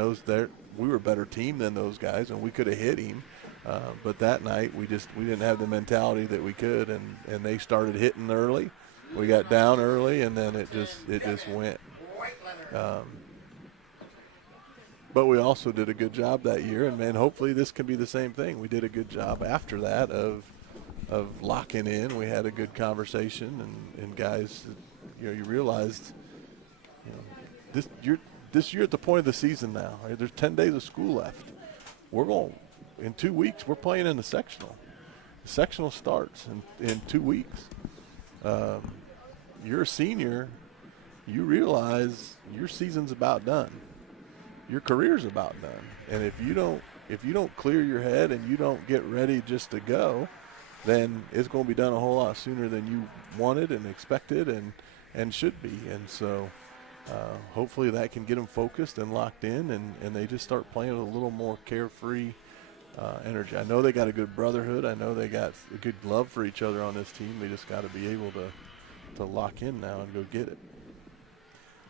we were a better team than those guys, and we could have hit him. But that night we didn't have the mentality that we could, and they started hitting early. We got down early, and then it just went. But we also did a good job that year, and hopefully this can be the same thing. We did a good job after that of locking in. We had a good conversation, and guys, you realized, this year at the point of the season now, right, there's 10 days of school left. In 2 weeks, we're playing in the sectional. The sectional starts in 2 weeks. You're a senior, you realize your season's about done. Your career's about done. And if you don't clear your head and you don't get ready just to go, then it's going to be done a whole lot sooner than you wanted and expected and should be. And so hopefully that can get them focused and locked in, and they just start playing with a little more carefree energy. I know they got a good brotherhood. I know they got a good love for each other on this team. They just got to be able to lock in now and go get it.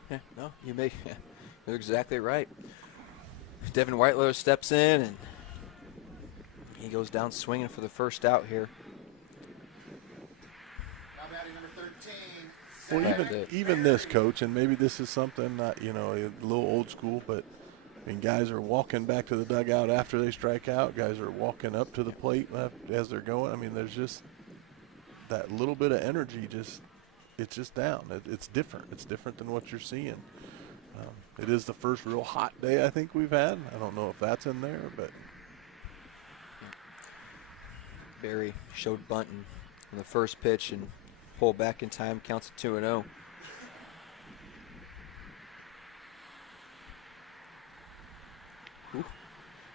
Yeah, no, you're exactly right. Devin Whitelow steps in, and he goes down swinging for the first out here. Now batting number 13. Well, even this, Coach, and maybe this is something not, a little old school, but guys are walking back to the dugout after they strike out. Guys are walking up to the plate as they're going. There's just that little bit of energy. It's just down. It's different. It's different than what you're seeing. It is the first real hot day I think we've had. I don't know if that's in there, but Barry showed bunting on the first pitch and pulled back in time. Counts at 2-0.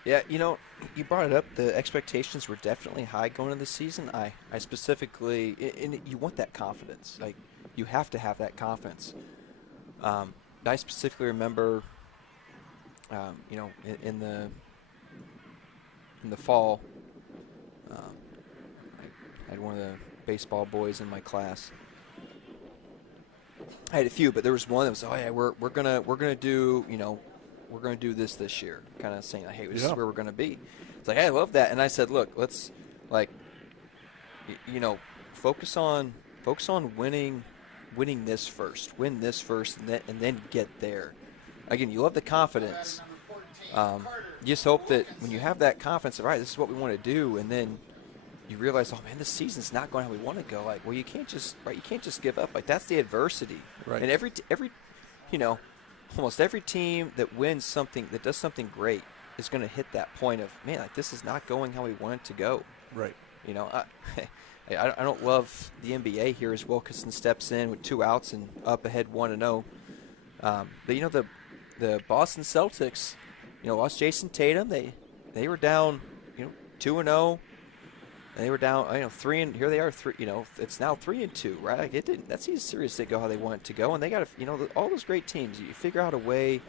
Yeah, you brought it up. The expectations were definitely high going into the season. I specifically, and you want that confidence. Like, you have to have that confidence. I specifically remember, in the fall, I had one of the baseball boys in my class. I had a few, but there was one that was, we're gonna do, we're going to do this year, kind of saying, hey, this is where we're going to be. It's like, hey, I love that. And I said, look, let's, focus on winning this first. Win this first, and then get there. Again, you love the confidence. You just hope that when you have that confidence, all right, this is what we want to do, and then you realize, oh, man, this season's not going how we want to go. Like, well, you can't just give up. Like, that's the adversity. Right. And every almost every team that wins something, that does something great, is going to hit that point of, man, like, this is not going how we want it to go. Right. I don't love the NBA here as Wilkinson steps in with 2 outs and up ahead 1-0. But the Boston Celtics, lost Jason Tatum. They were down, 2-0. And they were down, 3, and here they are. 3, it's now 3-2, right? Like, it didn't. That seems serious to go how they want it to go, and they got to, all those great teams. You figure out a way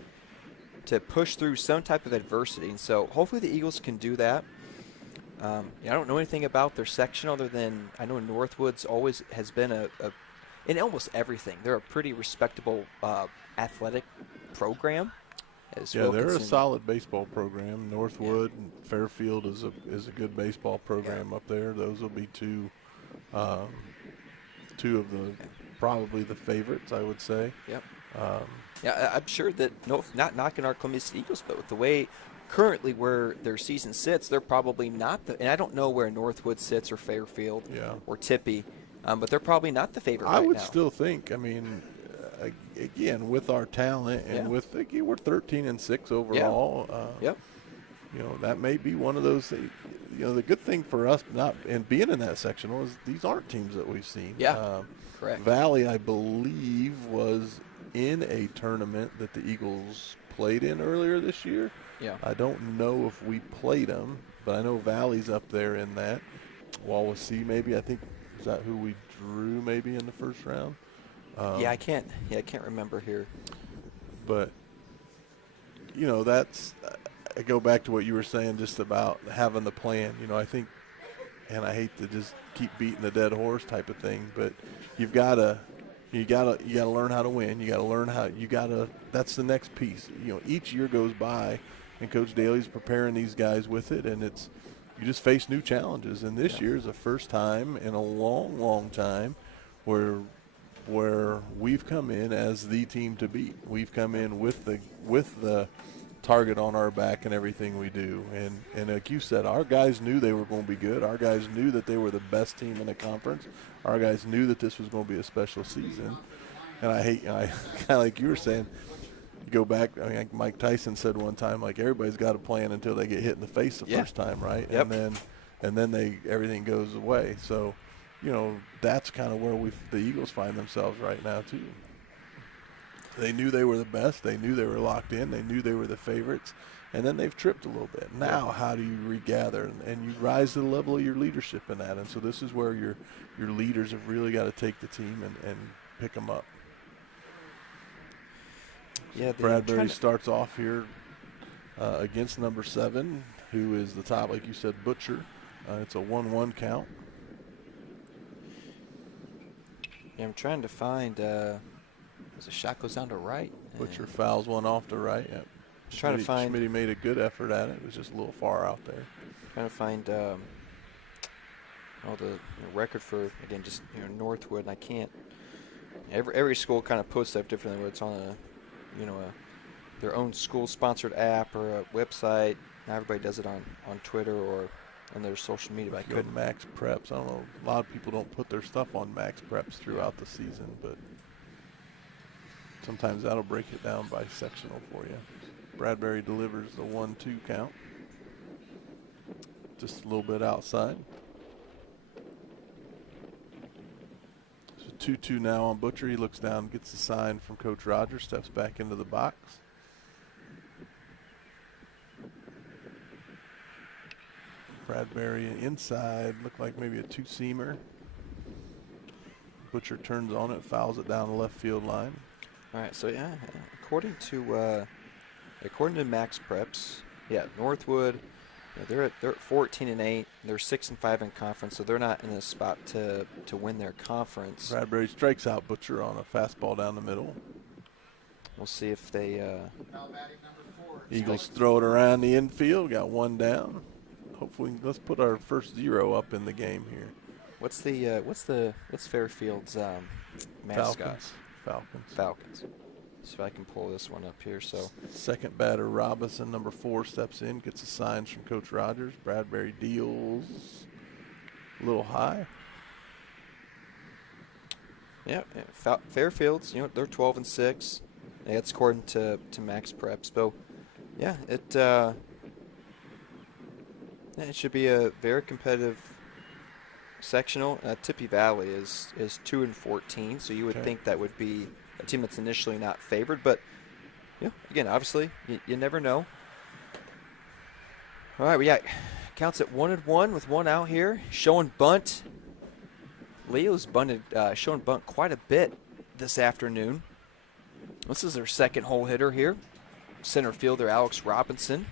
to push through some type of adversity, and so hopefully the Eagles can do that. I don't know anything about their section other than I know Northwood's always has been in almost everything. They're a pretty respectable athletic program. They're a solid baseball program. Northwood and Fairfield is a good baseball program up there. Those will be two of the probably the favorites, I would say. Yep. I'm sure that not knocking our Columbia City Eagles, but with the way currently where their season sits, they're probably not and I don't know where Northwood sits or Fairfield or Tippy. but they're probably not the favorite I right would now. still think. I mean, again, with our talent and with again, we're 13-6 overall. Yep. You know, that may be one of those. You know, the good thing for us not and being in that sectional is these aren't teams that we've seen. Yeah. Correct. Valley, I believe, was in a tournament that the Eagles played in earlier this year. Yeah. I don't know if we played them, but I know Valley's up there in that. Wawasee, maybe. I think is that who we drew maybe in the first round. I can't remember here. But you know, that's. I go back to what you were saying just about having the plan. You know, I think, and I hate to just keep beating the dead horse type of thing, but you gotta learn how to win. You gotta learn that's the next piece. You know, each year goes by, and Coach Daly's preparing these guys with it, and you just face new challenges. And this year is the first time in a long, long time where we've come in as the team to beat. We've come in with the target on our back and everything we do. And like you said, our guys knew they were going to be good. Our guys knew that they were the best team in the conference. Our guys knew that this was going to be a special season. And I kind of like you were saying, you go back, I mean, like Mike Tyson said one time, like everybody's got a plan until they get hit in the face the first time, right? Yep. And then everything goes away. So, you know, that's kind of where the Eagles find themselves right now too. They knew they were the best. They knew they were locked in. They knew they were the favorites. And then they've tripped a little bit. Now how do you regather? And you rise to the level of your leadership in that. And so this is where your leaders have really got to take the team and pick them up. Yeah, Bradbury starts off here against number 7, who is the top, like you said, Butcher. It's a 1-1 count. Yeah, I'm trying to find the shot goes down to right. Butcher fouls one off to right. Yep. Trying to find. Schmitty made a good effort at it. It was just a little far out there. Trying to find all the record for again just Northwood. And I can't. Every school kind of posts stuff differently. Whether it's on their own school sponsored app or a website. Now everybody does it on Twitter or on their social media. But I couldn't. Max Preps. I don't know. A lot of people don't put their stuff on Max Preps throughout the season, but sometimes that'll break it down by sectional for you. Bradbury delivers the 1-2 count. Just a little bit outside. So 2-2 now on Butcher. He looks down, gets the sign from Coach Rogers, steps back into the box. Bradbury inside, looked like maybe a 2-seamer. Butcher turns on it, fouls it down the left field line. All right, so yeah, according to Max Preps, Northwood, they're at 14-8. They're 6-5 in conference, so they're not in a spot to win their conference. Bradbury strikes out Butcher on a fastball down the middle. We'll see if they. Eagles throw it around the infield. Got one down. Hopefully, let's put our first 0 up in the game here. What's Fairfield's mascot? Falcons. So if I can pull this one up here. So second batter Robinson, number 4, steps in, gets the signs from Coach Rogers. Bradbury deals a little high. Yeah, Fairfield's. They're 12-6. That's according to Max Preps. So yeah, it should be a very competitive sectional. Tippy Valley is 2-14, so you would think that would be a team that's initially not favored, but again, obviously you never know. All right, we got counts at 1-1 with 1 out here. Showing bunt. Leo's showing bunt quite a bit this afternoon. This is their second hole hitter here. Center fielder Alex Robinson.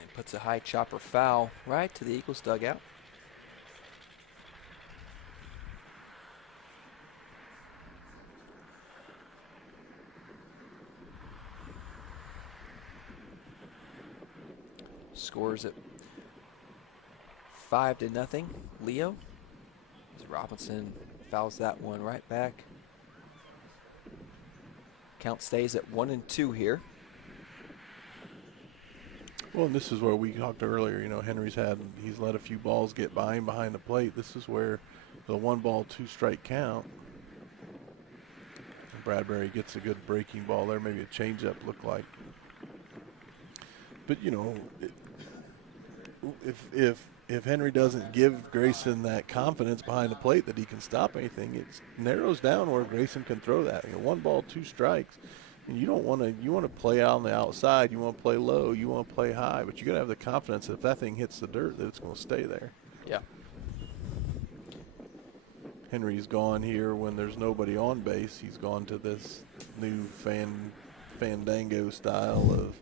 And puts a high chopper foul right to the Eagles dugout. Scores at 5-0. Leo. As Robinson fouls that one right back. Count stays at 1-2 here. Well, and this is where we talked earlier. Henry's he's let a few balls get by him behind the plate. This is where the 1-ball, 2-strike count. Bradbury gets a good breaking ball there, maybe a changeup looked like. But if Henry doesn't give Grayson that confidence behind the plate that he can stop anything, it narrows down where Grayson can throw that. 1 ball, 2 strikes. And you want to play out on the outside. You want to play low. You want to play high. But you got to have the confidence that if that thing hits the dirt, that it's going to stay there. Yeah. Henry's gone here when there's nobody on base. He's gone to this new fandango style of,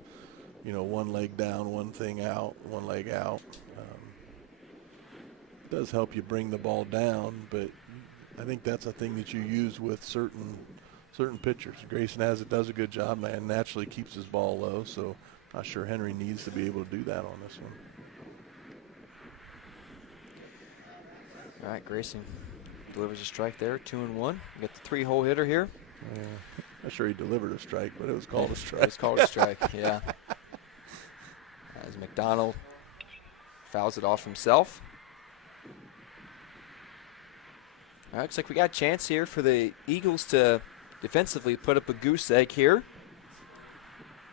1 leg down, 1 thing out, 1 leg out. It does help you bring the ball down, but I think that's a thing that you use with certain pitchers. Grayson does a good job and naturally keeps his ball low, so not sure Henry needs to be able to do that on this one. All right, Grayson delivers a strike there, 2-1. We got the 3-hole hitter here. Yeah, not sure he delivered a strike, but it was called a strike. It was called a strike, yeah. As McDonald fouls it off himself. All right, looks like we got a chance here for the Eagles to defensively put up a goose egg here.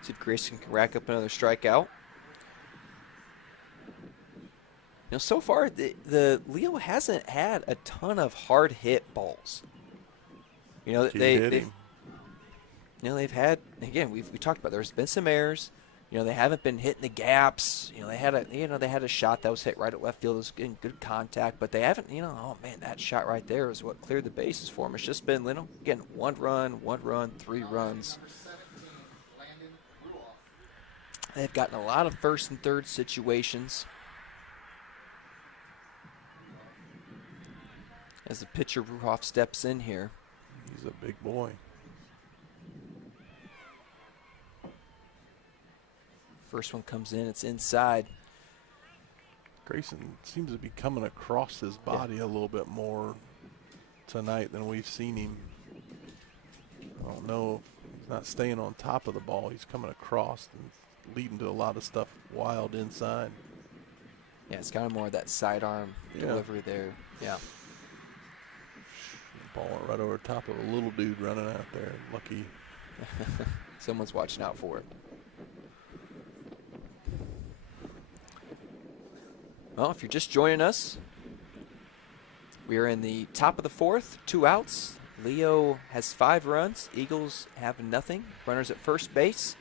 See if Grayson can rack up another strikeout. So far, the Leo hasn't had a ton of hard hit balls. They've had, again, we talked about, there's been some errors. They haven't been hitting the gaps. They had a shot that was hit right at left field. It was in good contact, but they haven't, oh man, that shot right there is what cleared the bases for them. It's just been, again, 1 run, 3 runs. They've gotten a lot of first and third situations. As the pitcher, Ruhoff, steps in here. He's a big boy. First one comes in, it's inside. Grayson seems to be coming across his body a little bit more tonight than we've seen him. I don't know if he's not staying on top of the ball. He's coming across and leading to a lot of stuff wild inside. Yeah, it's kind of more of that sidearm delivery there. Yeah. Ball went right over top of a little dude running out there. Lucky. Someone's watching out for it. Well, if you're just joining us, we are in the top of the 4th, 2 outs. Leo has 5 runs. Eagles have nothing. Runners at first base.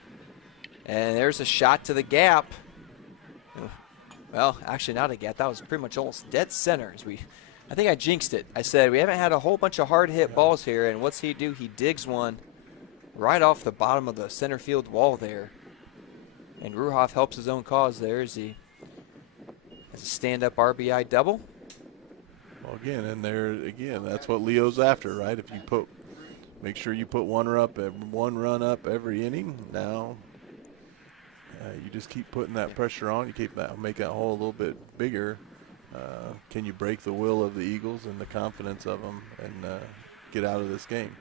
And there's a shot to the gap. Well, actually not a gap. That was pretty much almost dead center. I think I jinxed it. I said we haven't had a whole bunch of hard hit balls here, and what's he do? He digs one right off the bottom of the center field wall there. And Ruhoff helps his own cause there as he has a stand-up RBI double. Well, again, that's what Leo's after, right? If you make sure you put 1 run up every inning. Now, you just keep putting that pressure on. You make that hole a little bit bigger. Can you break the will of the Eagles and the confidence of them and get out of this game?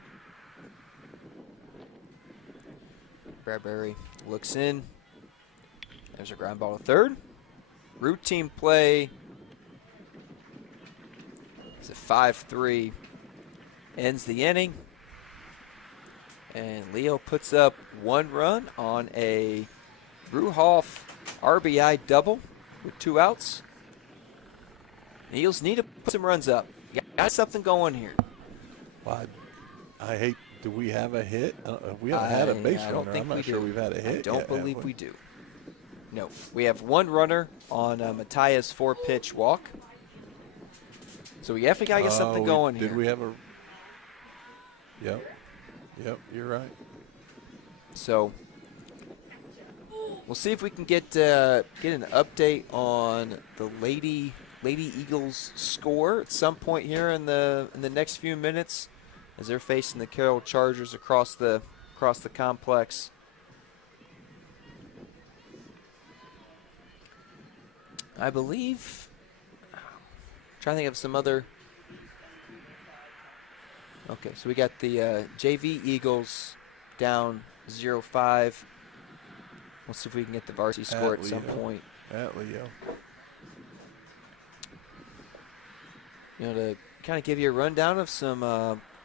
Bradbury looks in. There's a ground ball to third. Routine play. It's a 5-3. Ends the inning. And Leo puts up 1 run on a Ruhoff RBI double with 2 outs. The Eagles need to put some runs up. Got something going here. Well, I hate. Do we have a hit? We haven't had a base runner. I'm not sure we've had a hit. I don't believe we do. No, we have 1 runner on Mataya's 4-pitch walk. So we definitely got to get something going here. Did we have a? Yep. You're right. So we'll see if we can get an update on the Lady Eagles score at some point here in the next few minutes, as they're facing the Carroll Chargers across the complex. I believe. I'm trying to think of some other. Okay, so we got the JV Eagles down 0-5. We'll see if we can get the varsity score at some point. At Leo. You know, to kind of give you a rundown of some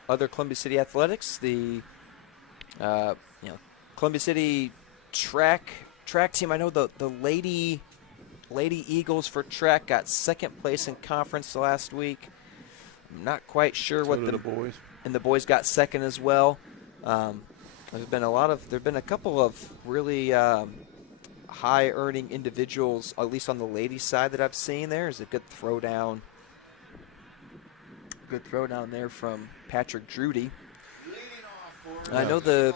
other Columbia City athletics, the Columbia City track team. I know the Lady Eagles for track got second place in conference last week. I'm not quite sure what the boys. And the boys got second as well. There've been a couple of really high earning individuals, at least on the ladies side, that I've seen. There's a good throwdown. Good throwdown there from Patrick Drudy. I know the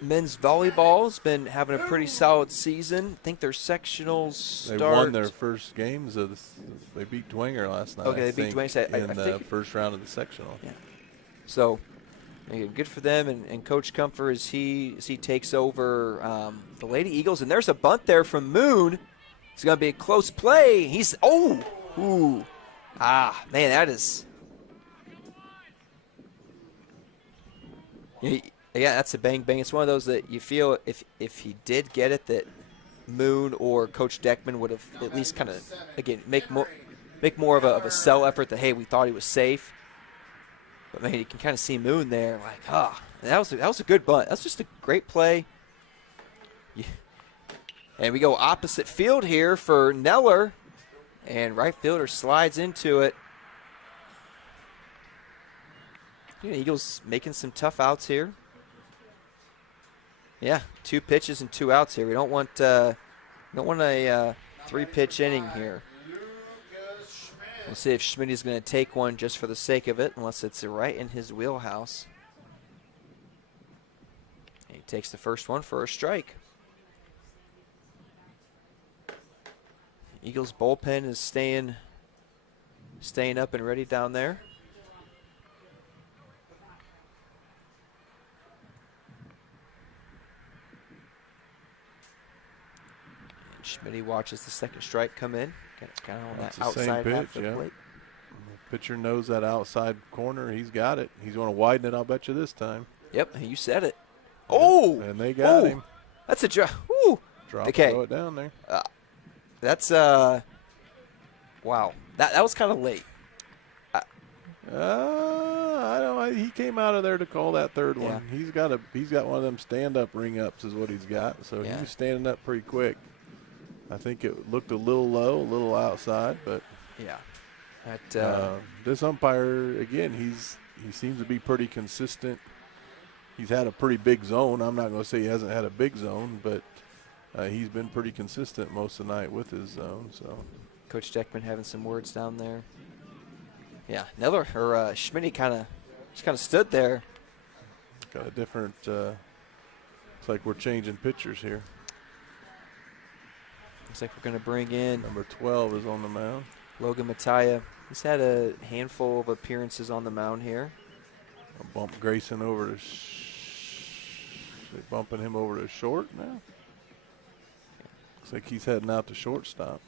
men's volleyball's been having a pretty solid season. I think their sectionals start. They won their first games. They beat Dwenger last night. Okay, they beat Dwenger in the first round of the sectional. Yeah. So, good for them. And Coach Comfort as he takes over the Lady Eagles. And there's a bunt there from Moon. It's going to be a close play. Man, that is. Yeah, that's a bang bang. It's one of those that you feel if he did get it, that Moon or Coach Deckman would have at least kind of, again, make more of a sell effort that, hey, we thought he was safe. But man, you can kind of see Moon there, like, that was a good bunt. That's just a great play. Yeah. And we go opposite field here for Neller, and right fielder slides into it. Eagles making some tough outs here. Yeah, 2 pitches and 2 outs here. We don't want a 3-pitch inning here. We'll see if Schmidt's going to take one just for the sake of it, unless it's right in his wheelhouse. And he takes the first one for a strike. Eagles bullpen is staying up and ready down there. Schmidt watches the second strike come in. Kind of on that outside half of the plate. Pitcher knows that outside corner. He's got it. He's going to widen it, I'll bet you this time. Yep, you said it. Oh! And they got him. That's a drop. Throw it down there. That's wow. That was kind of late. I don't know. He came out of there to call that third one. He's got one of them stand-up ring-ups is what he's got. So he was standing up pretty quick. I think it looked a little low, a little outside, but yeah. This umpire again, he seems to be pretty consistent. He's had a pretty big zone. I'm not going to say he hasn't had a big zone, but he's been pretty consistent most of the night with his zone. So, Coach Deckman having some words down there. Yeah, Neller or Schmidt kind of stood there. Got a different. It's like we're changing pitchers here. Looks like we're going to bring in. Number 12 is on the mound. Logan Mattia. He's had a handful of appearances on the mound here. I'll bump Grayson over to. They bumping him over to short now. Looks like he's heading out to shortstop.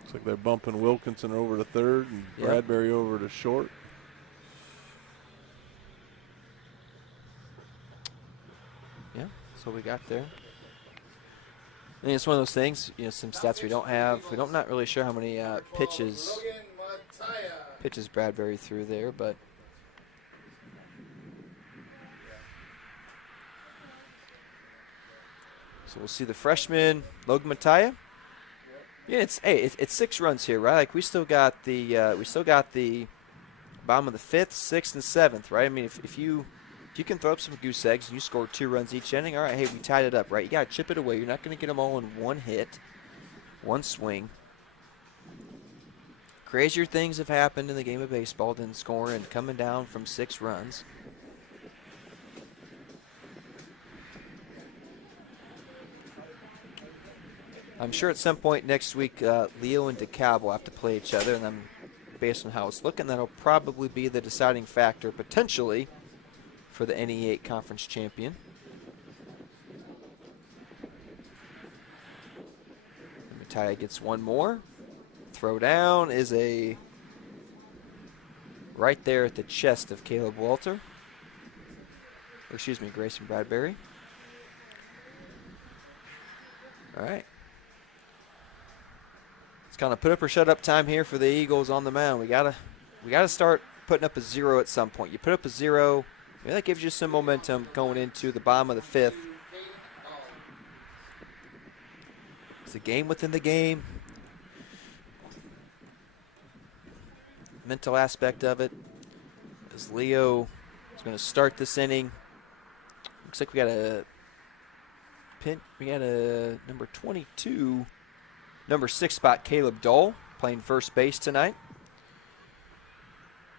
Looks like they're bumping Wilkinson over to third and Bradbury over to short. Yeah, that's what we got there. And it's one of those things, some stats we don't have. I'm not really sure how many pitches Bradbury threw there, but so we'll see the freshman Logan Mattia. Yeah, it's 6 runs here, right? Like we still got the bottom of the 5th, 6th, and 7th, right? I mean, if you can throw up some goose eggs and you score 2 runs each inning, all right, hey, we tied it up, right? You got to chip it away. You're not going to get them all in one hit, one swing. Crazier things have happened in the game of baseball than scoring and coming down from 6 runs. I'm sure at some point next week, Leo and DeKalb will have to play each other, and then based on how it's looking, that'll probably be the deciding factor, potentially, for the NE8 conference champion. Mattia gets one more. Throw down is right there at the chest of Caleb Walter. Or excuse me, Grayson Bradbury. All right. It's kind of put up or shut up time here for the Eagles on the mound. We gotta start putting up a 0 at some point. You put up a 0, maybe that gives you some momentum going into the bottom of the 5th. It's a game within the game. Mental aspect of it. As Leo is going to start this inning. Looks like we got a number 22, number 6 spot, Caleb Dull, playing first base tonight.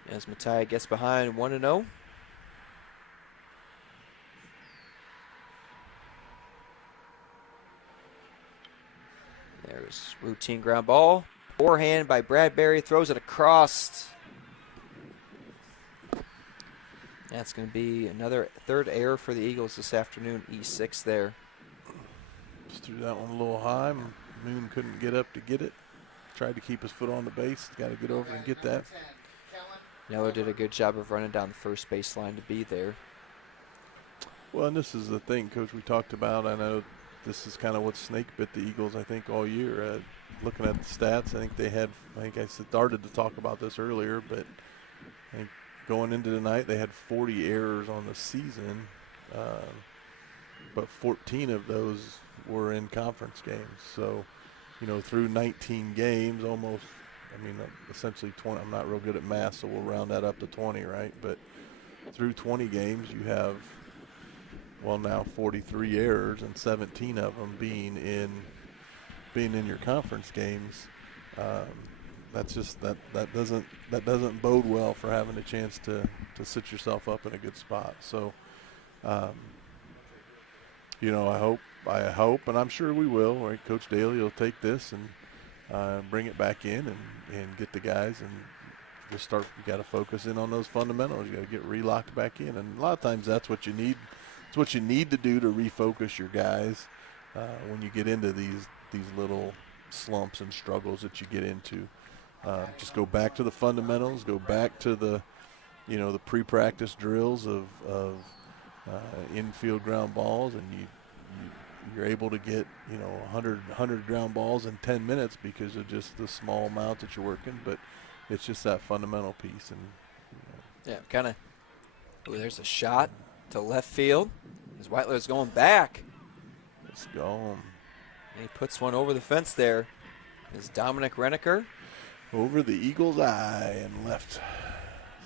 As Matai gets behind 1-0. There's routine ground ball. Forehand by Bradbury, throws it across. That's going to be another third error for the Eagles this afternoon, E6 there. Just threw that one a little high. Moon couldn't get up to get it. Tried to keep his foot on the base. Got to get over and get that. Neller did a good job of running down the first baseline to be there. Well, and this is the thing, Coach, we talked about. I know this is kind of what snake bit the Eagles, I think, all year. Looking at the stats, I think I started to talk about this earlier, but I think going into tonight, they had 40 errors on the season, but 14 of those were in conference games. So, through 19 games, almost, essentially 20. I'm not real good at math, so we'll round that up to 20, right? But through 20 games, you have, now 43 errors, and 17 of them being in your conference games. That's just that doesn't bode well for having a chance to sit yourself up in a good spot. So, I hope, and I'm sure we will. Right, Coach Daly will take this and bring it back in and get the guys and just start. You got to focus in on those fundamentals. You got to get relocked back in, and a lot of times that's what you need. It's what you need to do to refocus your guys when you get into these little slumps and struggles that you get into. Just go back to the fundamentals. Go back to the pre-practice drills of infield ground balls, and you're able to get 100 ground balls in 10 minutes because of just the small amount that you're working. But it's just that fundamental piece. And yeah, kind of. There's a shot to left field. As Whitler's going back. Let's go. And he puts one over the fence there. Is Dominic Reneker. Over the Eagles' eye and left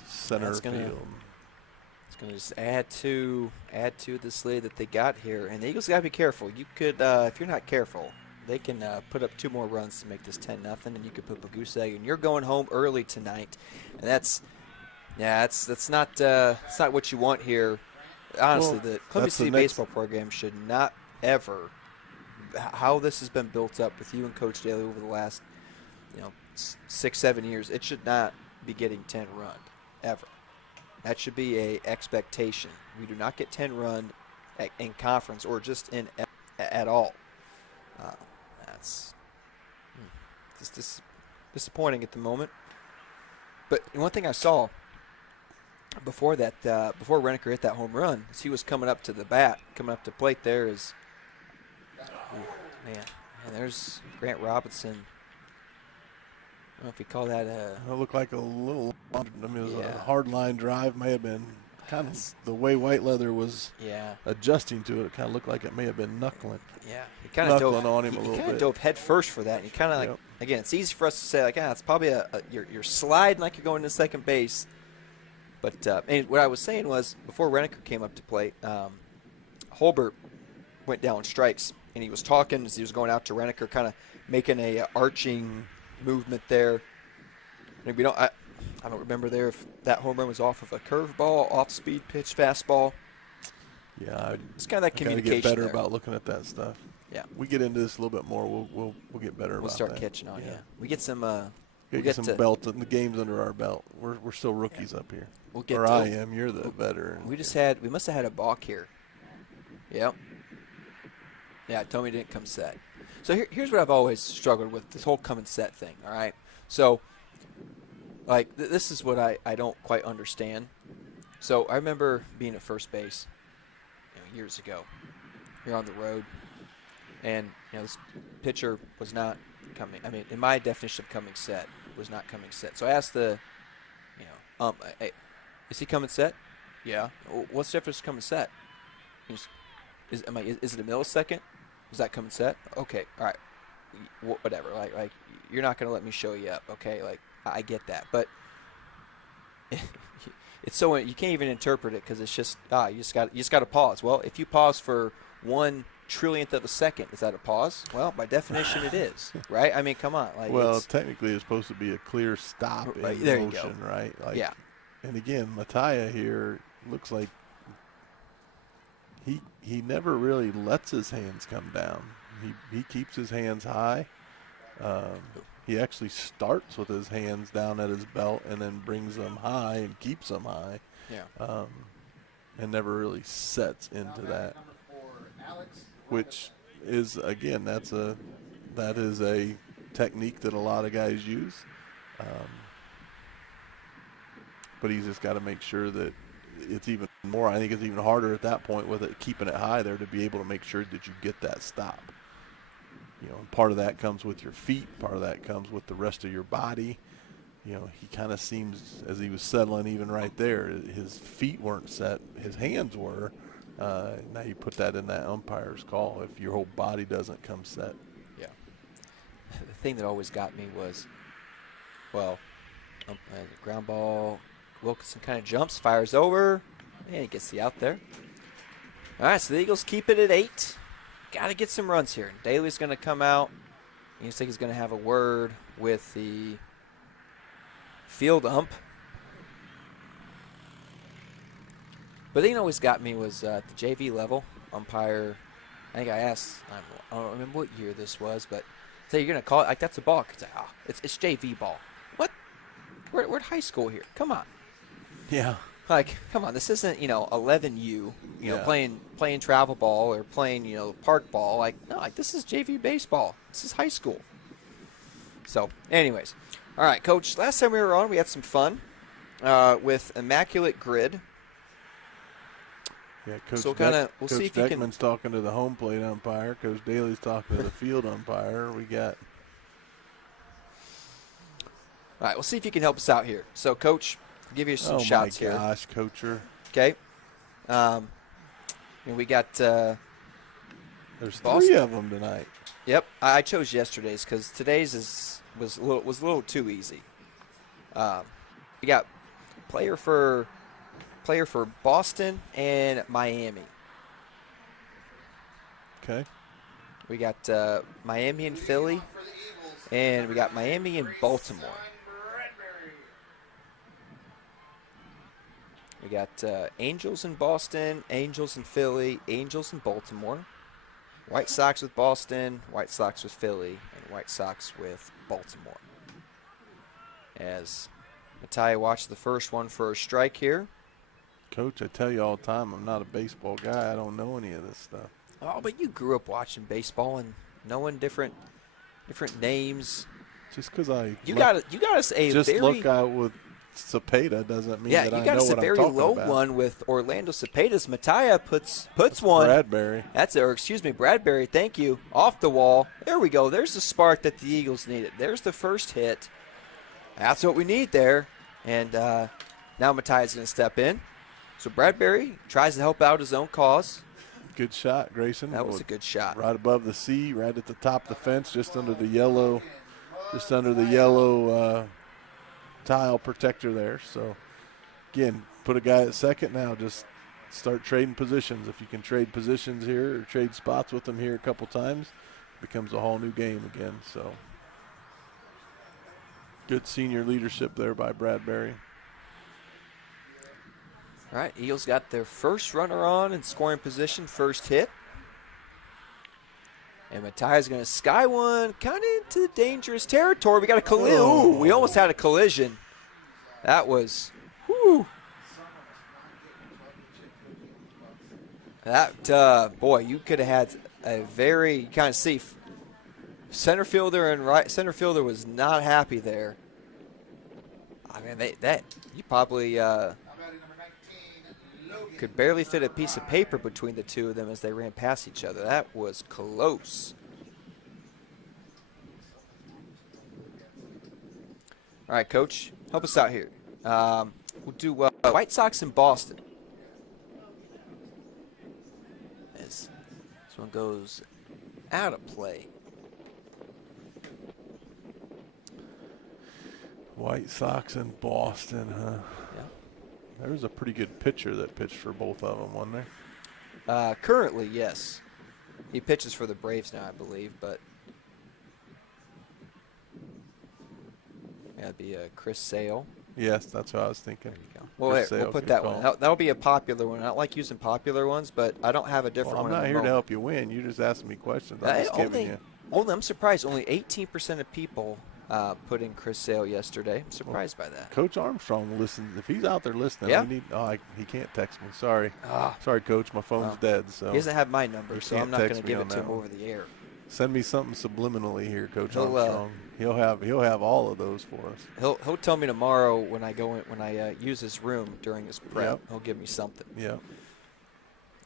center field. It's going to just add to this lead that they got here. And the Eagles got to be careful. You could, if you're not careful, they can put up 2 more runs to make this 10-0, and you could put a goose egg. And you're going home early tonight, and that's not what you want here. Honestly, the Columbia City baseball program should not ever. How this has been built up with you and Coach Daly over the last, 6-7 years, it should not be getting 10 run ever. That should be a expectation. We do not get 10 run in conference or just in at all. That's just disappointing at the moment. But one thing I saw before that, before Reneker hit that home run, as he was coming up to the bat, coming up to plate, there is, and there's Grant Robinson. I don't know if you call that it looked like a little. It was a hard line drive. May have been kind of the way White Leather was adjusting to it. It kind of looked like it may have been knuckling. Yeah, he kind of dove on him a little bit. He kind of dove head first for that. And he kind of again, it's easy for us to say it's probably you're sliding like you're going to second base. But and what I was saying was before Reneker came up to plate, Holbert went down strikes, and he was talking as he was going out to Reneker, kind of making a arching movement there. And I don't remember there if that home run was off of a curveball, off-speed pitch, fastball. Yeah, it's kind of that communication. Get better there. About looking at that stuff. Yeah, we get into this a little bit more. We'll get better. We'll start catching on. Yeah, we get some. Get some belt in the games under our belt. We're still rookies up here. We'll get. Or I am. You're the veteran. We must have had a balk here. Yep. Yeah, Tommy didn't come set. So here's what I've always struggled with, this whole come and set thing, all right? So, this is what I don't quite understand. So I remember being at first base, years ago. You're on the road, and this pitcher was not coming. I mean, in my definition of coming set, was not coming set. So I asked the, hey, is he coming set? Yeah. What's the difference coming set? Is it a millisecond? Is that coming set? Okay. All right. Whatever. Like you're not going to let me show you up. Okay. Like I get that, but it's so you can't even interpret it because it's just you just got to pause. Well, if you pause for 1/trillionth of a second, is that a pause? Well, by definition, it is, right? I mean, come on. Like, well, technically, it's supposed to be a clear stop in motion, right? Like, yeah. And again, Mattia here looks like he never really lets his hands come down. He keeps his hands high. He actually starts with his hands down at his belt and then brings them high and keeps them high. Yeah. And never really sets into that. Which is, again, that is a technique that a lot of guys use. But he's just got to make sure that it's even more. I think it's even harder at that point with it keeping it high there to be able to make sure that you get that stop. And part of that comes with your feet. Part of that comes with the rest of your body. He kind of seems, as he was settling even right there, his feet weren't set. His hands were. Now you put that in that umpire's call if your whole body doesn't come set. Yeah. The thing that always got me was, ground ball. Wilkinson kind of jumps, fires over, and he gets the out there. All right, so the Eagles keep it at 8. Got to get some runs here. Daly's going to come out. You think he's going to have a word with the field ump. But the thing that always got me was at the JV level, umpire, I think I asked, I don't remember what year this was, but say you're going to call it, like that's a ball. It's JV ball. What? We're at high school here. Come on. Yeah. Like, come on, this isn't, 11U, playing travel ball or playing, park ball. Like, no, this is JV baseball. This is high school. So, anyways. All right, Coach, last time we were on, we had some fun with Immaculate Grid. Yeah, Coach so we'll see if Beckman's talking to the home plate umpire. Coach Daly's talking to the field umpire. We got. All right, we'll see if you can help us out here. So, Coach, I'll give you some shots here. Oh, my gosh, Coacher. Okay. We got There's Boston. 3 of them tonight. Yep, I chose yesterday's because today's was a little too easy. We got player for Boston and Miami. Okay. We got Miami and Philly, and we got Miami and Baltimore. We got Angels in Boston, Angels in Philly, Angels in Baltimore, White Sox with Boston, White Sox with Philly, and White Sox with Baltimore. As Mattia watched the first one for a strike here. Coach, I tell you all the time, I'm not a baseball guy. I don't know any of this stuff. Oh, but you grew up watching baseball and knowing different names. Just because you got us a just very look out with Cepeda doesn't mean that I know what I'm talking about. Yeah, you got us a very low one with Orlando Cepeda's. Mattia puts one. Bradbury. Bradbury. Thank you. Off the wall. There we go. There's the spark that the Eagles needed. There's the first hit. That's what we need there. And now Mattia's going to step in. So Bradbury tries to help out his own cause. Good shot, Grayson. That was a good shot. Right above the C, right at the top of the fence, just under the yellow tile protector there. So, again, put a guy at second now. Just start trading positions. If you can trade positions here or trade spots with them here a couple times, it becomes a whole new game again. So, good senior leadership there by Bradbury. All right, Eagles got their first runner on in scoring position, first hit. And Mattia's going to sky one, kind of into dangerous territory. We got a collision. Ooh, we almost had a collision. That was, whoo. That, boy, you could have had a very, you kind of see, center fielder and right center fielder was not happy there. I mean, you probably, Could barely fit a piece of paper between the two of them as they ran past each other. That was close. All right, Coach, help us out here. We'll do White Sox in Boston. This one goes out of play. White Sox in Boston, huh? Yeah. There was a pretty good pitcher that pitched for both of them, wasn't there? Currently, yes. He pitches for the Braves now, I believe, but that'd be Chris Sale. Yes, that's what I was thinking. There you go. Well, Chris we'll Sale, put good that call. one. That'll be a popular one. I don't like using popular ones, but I don't have a different Well, one. I'm not at the here to moment. help you win. You're just asking me questions. I'm just giving you. I'm surprised. Only 18% of people put in Chris Sale yesterday. I'm surprised by that. Coach Armstrong listens. If he's out there listening, Yeah. we need. He can't text me. Sorry. Ah. Sorry, Coach. My phone's dead. So He doesn't have my number, You so I'm can't not going text to me give on it to that him one. over the air. send me something subliminally here, Coach He'll, Armstrong. He'll have all of those for us. He'll tell me tomorrow when I go in, when I use his room during his prep. Yep. He'll give me something. Yeah.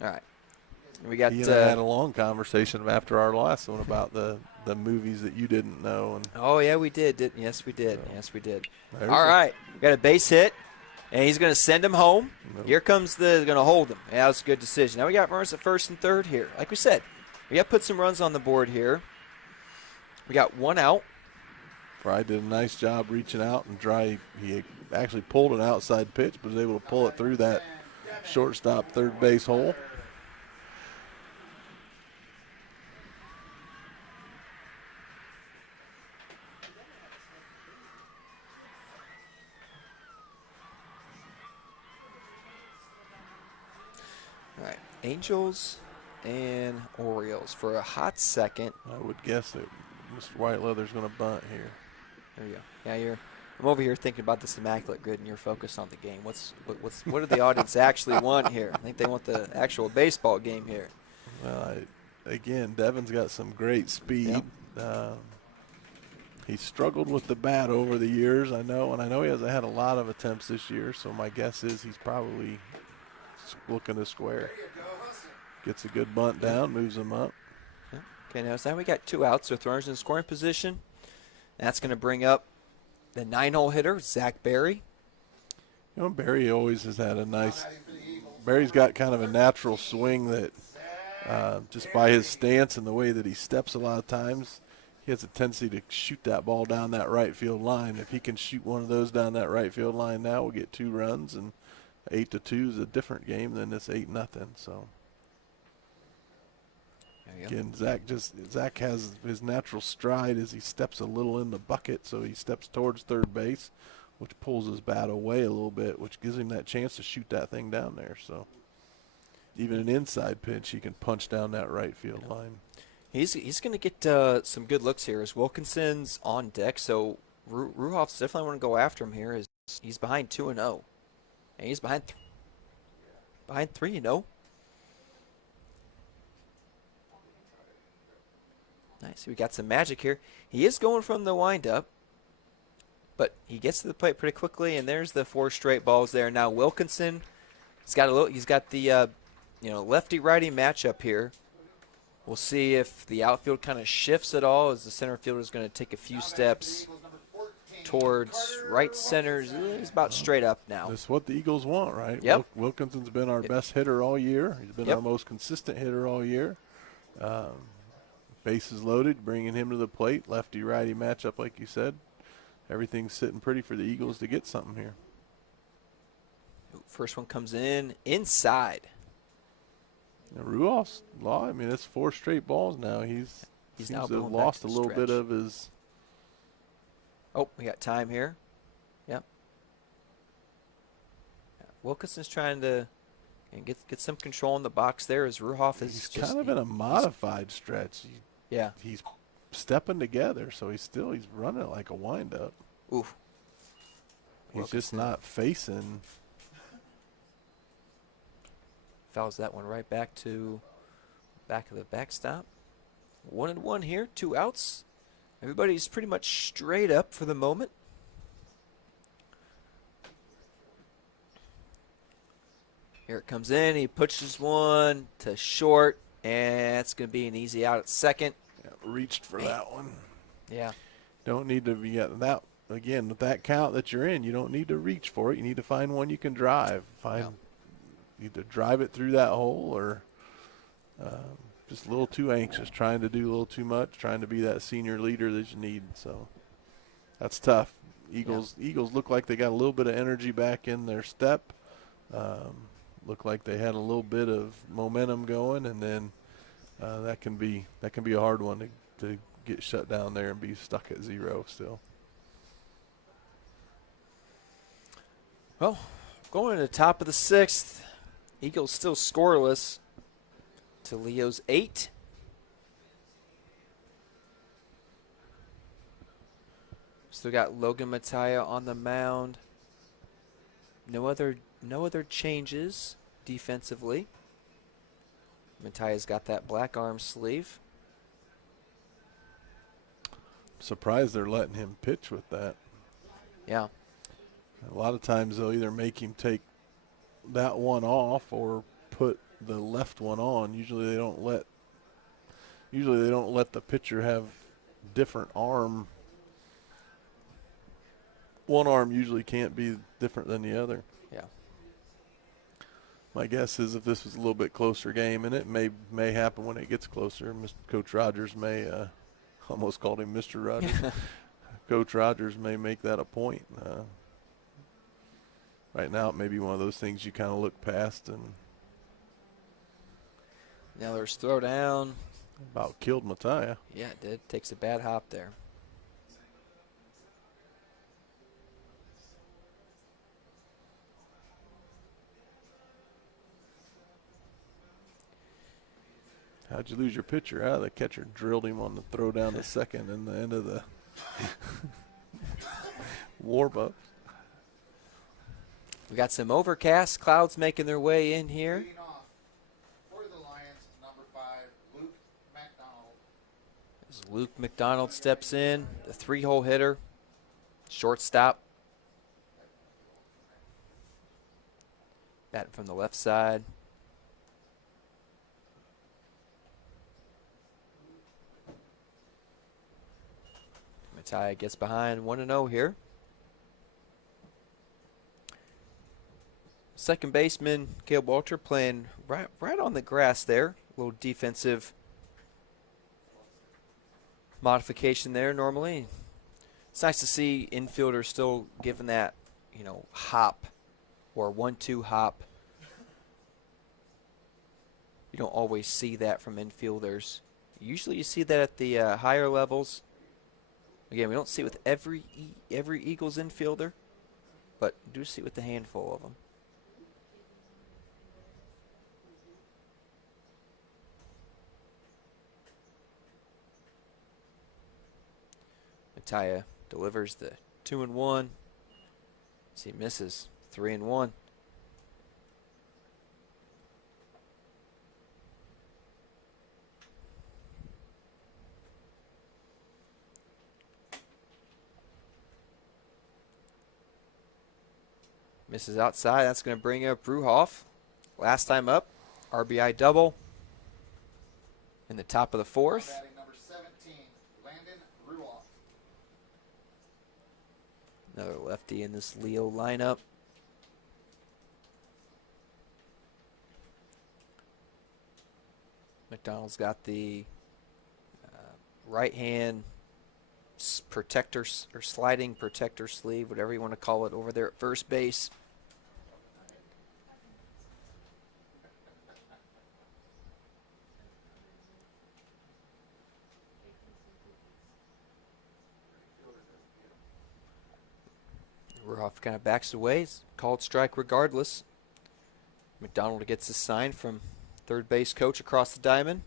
All right. We got. He and I had a long conversation after our last one about the movies that you didn't know. And oh yeah, we did. Yes, we did. So, Yes, we did. there's All right. We got a base hit, and he's going to send him home. Nope. Here comes going to hold him. Yeah, that was a good decision. Now we got runners at first and third here. Like we said, we got to put some runs on the board here. We got one out. Fry did a nice job reaching out and he actually pulled an outside pitch, but was able to pull it through that shortstop third base hole. All right. Angels and Orioles for a hot second. I would guess that Mr. Whiteleather's going to bunt here. There you go. Yeah, I'm over here thinking about this immaculate grid, and you're focused on the game. What do the audience actually want here? I think they want the actual baseball game here. Well, again, Devin's got some great speed. Yep. He's struggled with the bat over the years, I know, and I know he hasn't had a lot of attempts this year, so my guess is he's probably looking to square. Gets a good bunt down, moves him up. Yeah. Okay, now we got two outs with runners in scoring position. That's going to bring up the 9-hole hitter, Zach Berry. You know, Barry always has had a nice – Barry's got kind of a natural swing that just by his stance and the way that he steps a lot of times, he has a tendency to shoot that ball down that right field line. If he can shoot one of those down that right field line now, we'll get 2 runs, and 8-2 is a different game than this 8-0. So again, Zach has his natural stride as he steps a little in the bucket, so he steps towards third base, which pulls his bat away a little bit, which gives him that chance to shoot that thing down there. So even an inside pitch, he can punch down that right field line. He's going to get some good looks here as Wilkinson's on deck. So Ruhoff's definitely want to go after him here. He's behind 2-0, and he's behind 3-0. Nice. We got some magic here. He is going from the windup, but he gets to the plate pretty quickly, and there's the 4 straight balls there. Now Wilkinson, he's got the lefty-righty matchup here. We'll see if the outfield kind of shifts at all as the center fielder is going to take a few steps towards right center. He's about straight up now. That's what the Eagles want, right? Yep. Wilkinson's been our best hitter all year. He's been our most consistent hitter all year. Bases loaded, bringing him to the plate. Lefty-righty matchup, like you said. Everything's sitting pretty for the Eagles to get something here. First one comes in inside. And Ruoff's law, I mean, it's 4 straight balls now. He's now seems to have going back lost to a the little bit stretch. of his. Oh, we got time here. Yep. Wilkinson's trying to get some control in the box there as Ruhoff is He's just kind of in a modified stretch. He's stepping together, so he's running it like a windup. Oof. He's just not facing. Fouls that one right back to back of the backstop. 1-1 here, 2 outs. Everybody's pretty much straight up for the moment. Here it comes in. He pushes one to short, and it's going to be an easy out at second. Yeah, reached for that one. Yeah. Don't need to be that. Again, with that count that you're in, you don't need to reach for it. You need to find one you can drive. Either drive it through that hole or just a little too anxious, trying to do a little too much, trying to be that senior leader that you need. So that's tough. Eagles look like they got a little bit of energy back in their step. Look like they had a little bit of momentum going, and then that can be a hard one to get shut down there and be stuck at 0 still. Well, going to the top of the 6th, Eagles still scoreless to Leo's 8. Still got Logan Mattia on the mound. No other changes defensively. Matia's got that black arm sleeve. Surprised they're letting him pitch with that. Yeah. A lot of times they'll either make him take that one off or put the left one on. Usually they don't let the pitcher have different arm. One arm usually can't be different than the other. Yeah. My guess is if this was a little bit closer game, and it may happen when it gets closer, Coach Rogers may almost called him Mr. Rogers. Coach Rogers may make that a point. Right now, it may be one of those things you kind of look past and. Now there's throw down. About killed Mattia. Yeah, it did. Takes a bad hop there. How'd you lose your pitcher? The catcher drilled him on the throw down to second in the end of the warm-up. We got some overcast clouds making their way in here. Leading off for the Lions, number 5, Luke McDonald. As Luke McDonald steps in, the 3-hole hitter, shortstop. Batting from the left side. Mattia gets behind 1-0 here. Second baseman, Caleb Walter, playing right on the grass there. A little defensive modification there normally. It's nice to see infielders still giving that, hop or 1-2 hop. You don't always see that from infielders. Usually you see that at the higher levels. Again, we don't see it with every Eagles infielder, but do see it with a handful of them. Mattia delivers the 2-1. As he misses 3-1. Misses outside. That's going to bring up Bruhoff. Last time up, RBI double in the top of the 4th. Batting number 17, Landon Ruoff. Another lefty in this Leo lineup. McDonald's got the right hand protector or sliding protector sleeve, whatever you want to call it, over there at first base. Ruhoff kind of backs away. It's called strike regardless. McDonald gets a sign from third base coach across the diamond.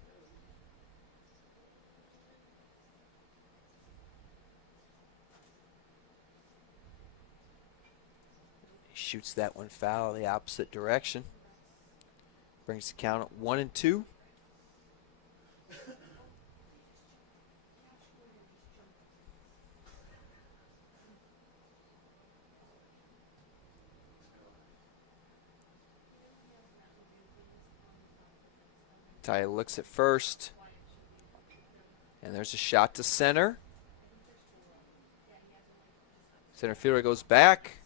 He shoots that one foul the opposite direction. Brings the count at 1-2. Ty looks at first. And there's a shot to center. Center fielder goes back.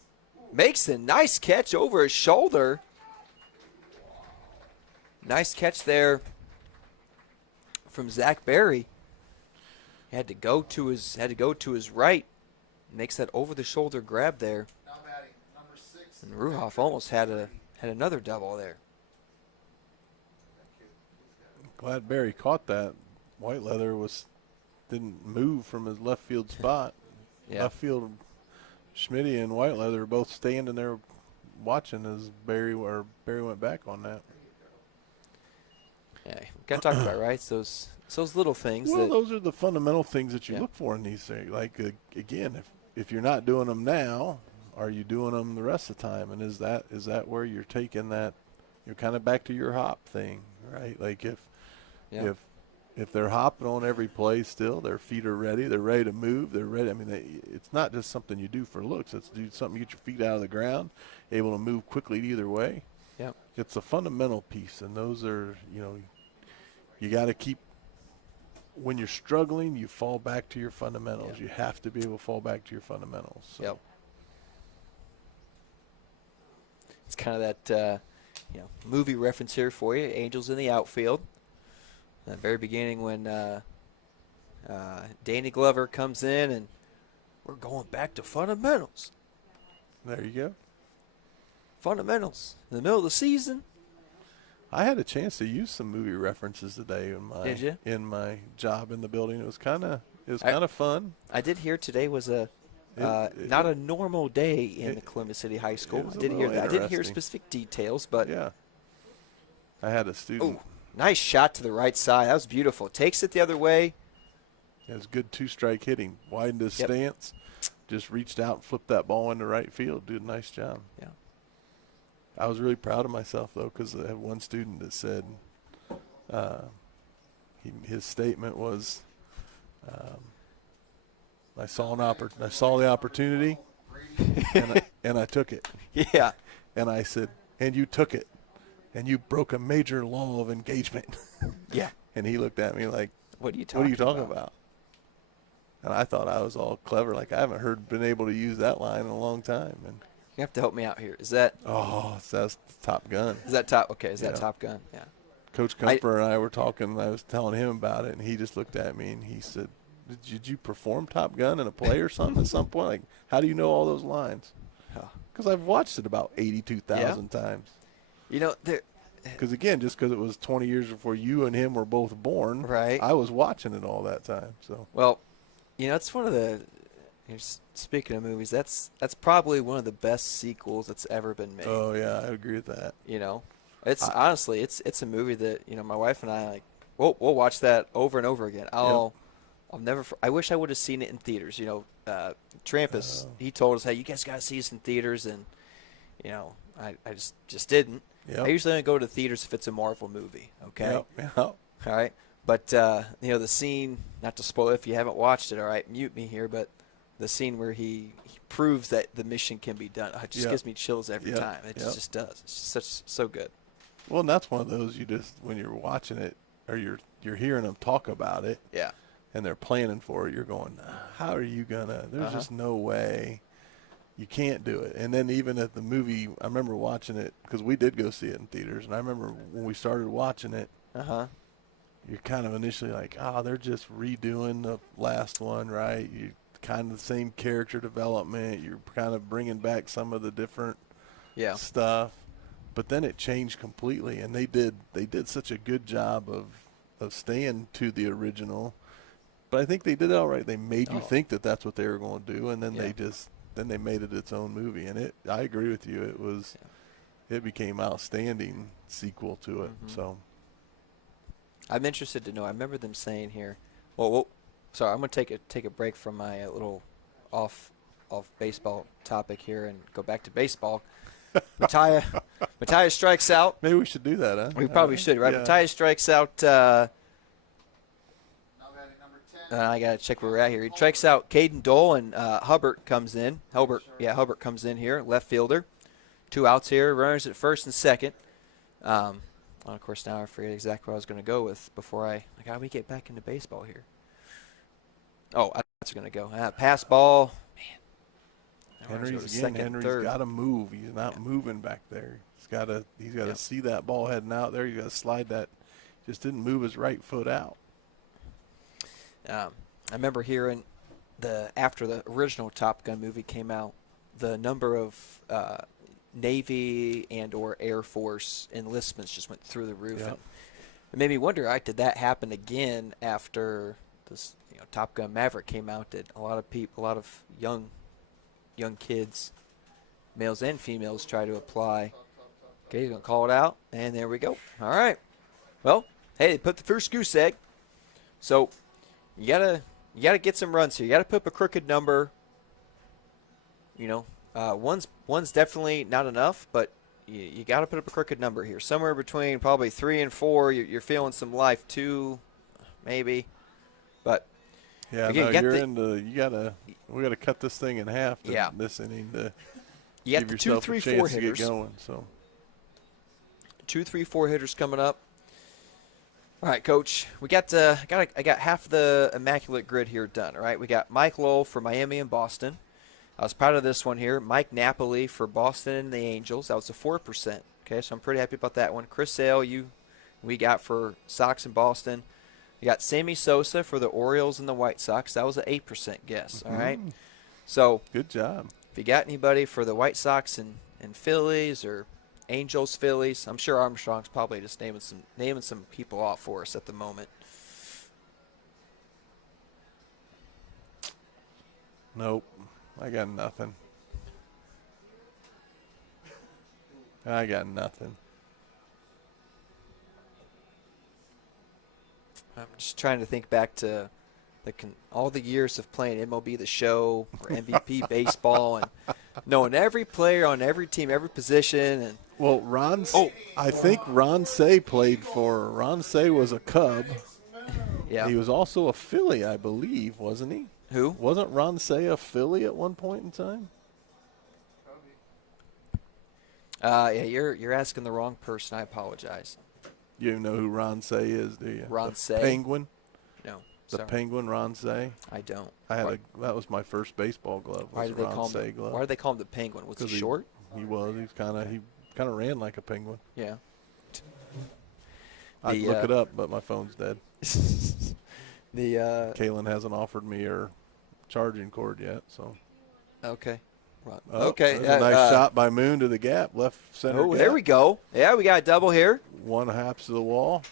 Makes a nice catch over his shoulder. Nice catch there from Zach Berry. He had to go to his right. Makes that over the shoulder grab there. Now batting, number 6. And Ruhoff almost had another double there. Glad Barry caught that. Whiteleather didn't move from his left field spot. Yeah. Left field, Schmitty and Whiteleather are both standing there watching as Barry went back on that. Yeah, we got to talk about it, right? It's those little things. Well, those are the fundamental things that you Yeah. look for in these things. Like, again, if you're not doing them now, are you doing them the rest of the time? And is that where you're taking that? You're kind of back to your hop thing, right? Like if they're hopping on every play still, their feet are ready, they're ready to move, they're ready. I mean, it's not just something you do for looks. It's do something to get your feet out of the ground, able to move quickly either way. Yeah. It's a fundamental piece, and those are, you got to keep. When you're struggling, you fall back to your fundamentals. Yep. You have to be able to fall back to your fundamentals. So. Yep. It's kind of that movie reference here for you. Angels in the outfield. At the very beginning when Danny Glover comes in and we're going back to fundamentals. There you go. Fundamentals. In the middle of the season. I had a chance to use some movie references today Did you? in my job in the building. It was kind of fun. I did hear today was not a normal day in the Columbus City High School. I did hear that. I didn't hear specific details, but yeah. I had a student. Nice shot to the right side. That was beautiful. Takes it the other way. It was good two-strike hitting. Widened his Yep. stance. Just reached out and flipped that ball into right field. Did a nice job. Yeah. I was really proud of myself, though, because I had one student that said his statement was, I saw the opportunity, and I took it. Yeah. And I said, and you took it, and you broke a major law of engagement. Yeah. And he looked at me like, What are you talking talking about? And I thought I was all clever. Like, I haven't been able to use that line in a long time. And You have to help me out here. Is that that's Top Gun. is that top? Okay, is that Yeah. Top Gun? Yeah. Coach Kumper and I were talking, and I was telling him about it, and he just looked at me and he said, did you perform Top Gun in a play or something at some point? Like, how do you know all those lines? Because I've watched it about 82,000 times. Because, again, just because it was 20 years before you and him were both born, Right. I was watching it all that time. So Well, it's one of the. Speaking of movies, that's probably one of the best sequels that's ever been made. Oh, yeah, I agree with that. It's honestly, it's a movie that my wife and I we'll watch that over and over again. I'll never. I wish I would have seen it in theaters. Trampus, he told us, hey, you guys got to see this in theaters, and I just didn't. Yep. I usually only go to theaters if it's a Marvel movie. Okay. Yep. All right. But the scene, not to spoil it if you haven't watched it. All right, mute me here, but the scene where he proves that the mission can be done, it just gives me chills every time. It just does. It's just so good. Well, and that's one of those you just, when you're watching it or you're hearing them talk about it, Yeah. and they're planning for it, you're going, how are you gonna? There's just no way. You can't do it. And then even at the movie, I remember watching it because we did go see it in theaters, and I remember when we started watching it, you're kind of initially like, they're just redoing the last one, right? You kind of the same character development. You're kind of bringing back some of the different stuff. But then it changed completely, and they did such a good job of staying to the original. But I think they did it all right. They made you think that that's what they were going to do, and then they made it its own movie. And I agree with you. It became outstanding sequel to it. So I'm interested to know. I remember them saying here. Well, sorry, I'm going to take a break from my little off baseball topic here and go back to baseball. Mattia strikes out. maybe we should do that, huh? We probably should, right? Yeah. Mattia strikes out. Now batting number 10. I got to check where we're at here. He strikes out Caden Dole, and Hubbard comes in. Hubbard comes in here, left fielder. 2 outs here, runners at first and second. Well, of course, now I forget exactly what I was going to go with before how do we get back into baseball here? Oh, that's going to go. Pass ball. Man. Henry's got to move. He's not moving back there. He's got to see that ball heading out there. He's got to slide that. Just didn't move his right foot out. I remember hearing after the original Top Gun movie came out, the number of Navy and or Air Force enlistments just went through the roof. Yep. And it made me wonder, did that happen again after this Top Gun Maverick came out? Did a lot of young kids, males and females, try to apply? Okay, he's going to call it out, and there we go. All right. Well, hey, they put the first goose egg. So you gotta get some runs here. You gotta put up a crooked number. One's definitely not enough, but you gotta put up a crooked number here. Somewhere between probably 3 and 4. You're feeling some life. 2, maybe, but yeah, again, we gotta cut this thing in half. This inning to you give got the yourself 2, 3, a 4 chance to hitters. get going. So 2, 3, 4 hitters coming up. All right, Coach. I got half the immaculate grid here done. All right, we got Mike Lowell for Miami and Boston. I was proud of this one here. Mike Napoli for Boston and the Angels. That was a 4%. Okay, so I'm pretty happy about that one. Chris Sale, we got for Sox and Boston. You got Sammy Sosa for the Orioles and the White Sox. That was an 8% guess. All right, so good job. If you got anybody for the White Sox and Phillies or Angels, Phillies. I'm sure Armstrong's probably just naming some people off for us at the moment. Nope, I got nothing. I'm just trying to think back to all the years of playing MLB The Show or MVP baseball and knowing every player on every team, every position. And well, I think Ron Say was a Cub. Yeah. He was also a Philly, I believe, wasn't he? Who? Wasn't Ron Say a Philly at one point in time? Yeah, you're asking the wrong person. I apologize. You know who Ron Say is, do you? Ron Say? Penguin? No. The sorry. Penguin, Ron Say? I don't. That was my first baseball glove. Why did they call him the Penguin? Was he short? He was. He kind of ran like a penguin. Yeah. I'd look it up, but my phone's dead. Kalen hasn't offered me her charging cord yet, so. Okay. Right. Oh, okay. A nice shot by Moon to the gap, left center. Oh, gap. there we go. Yeah, we got a double here. One half to the wall.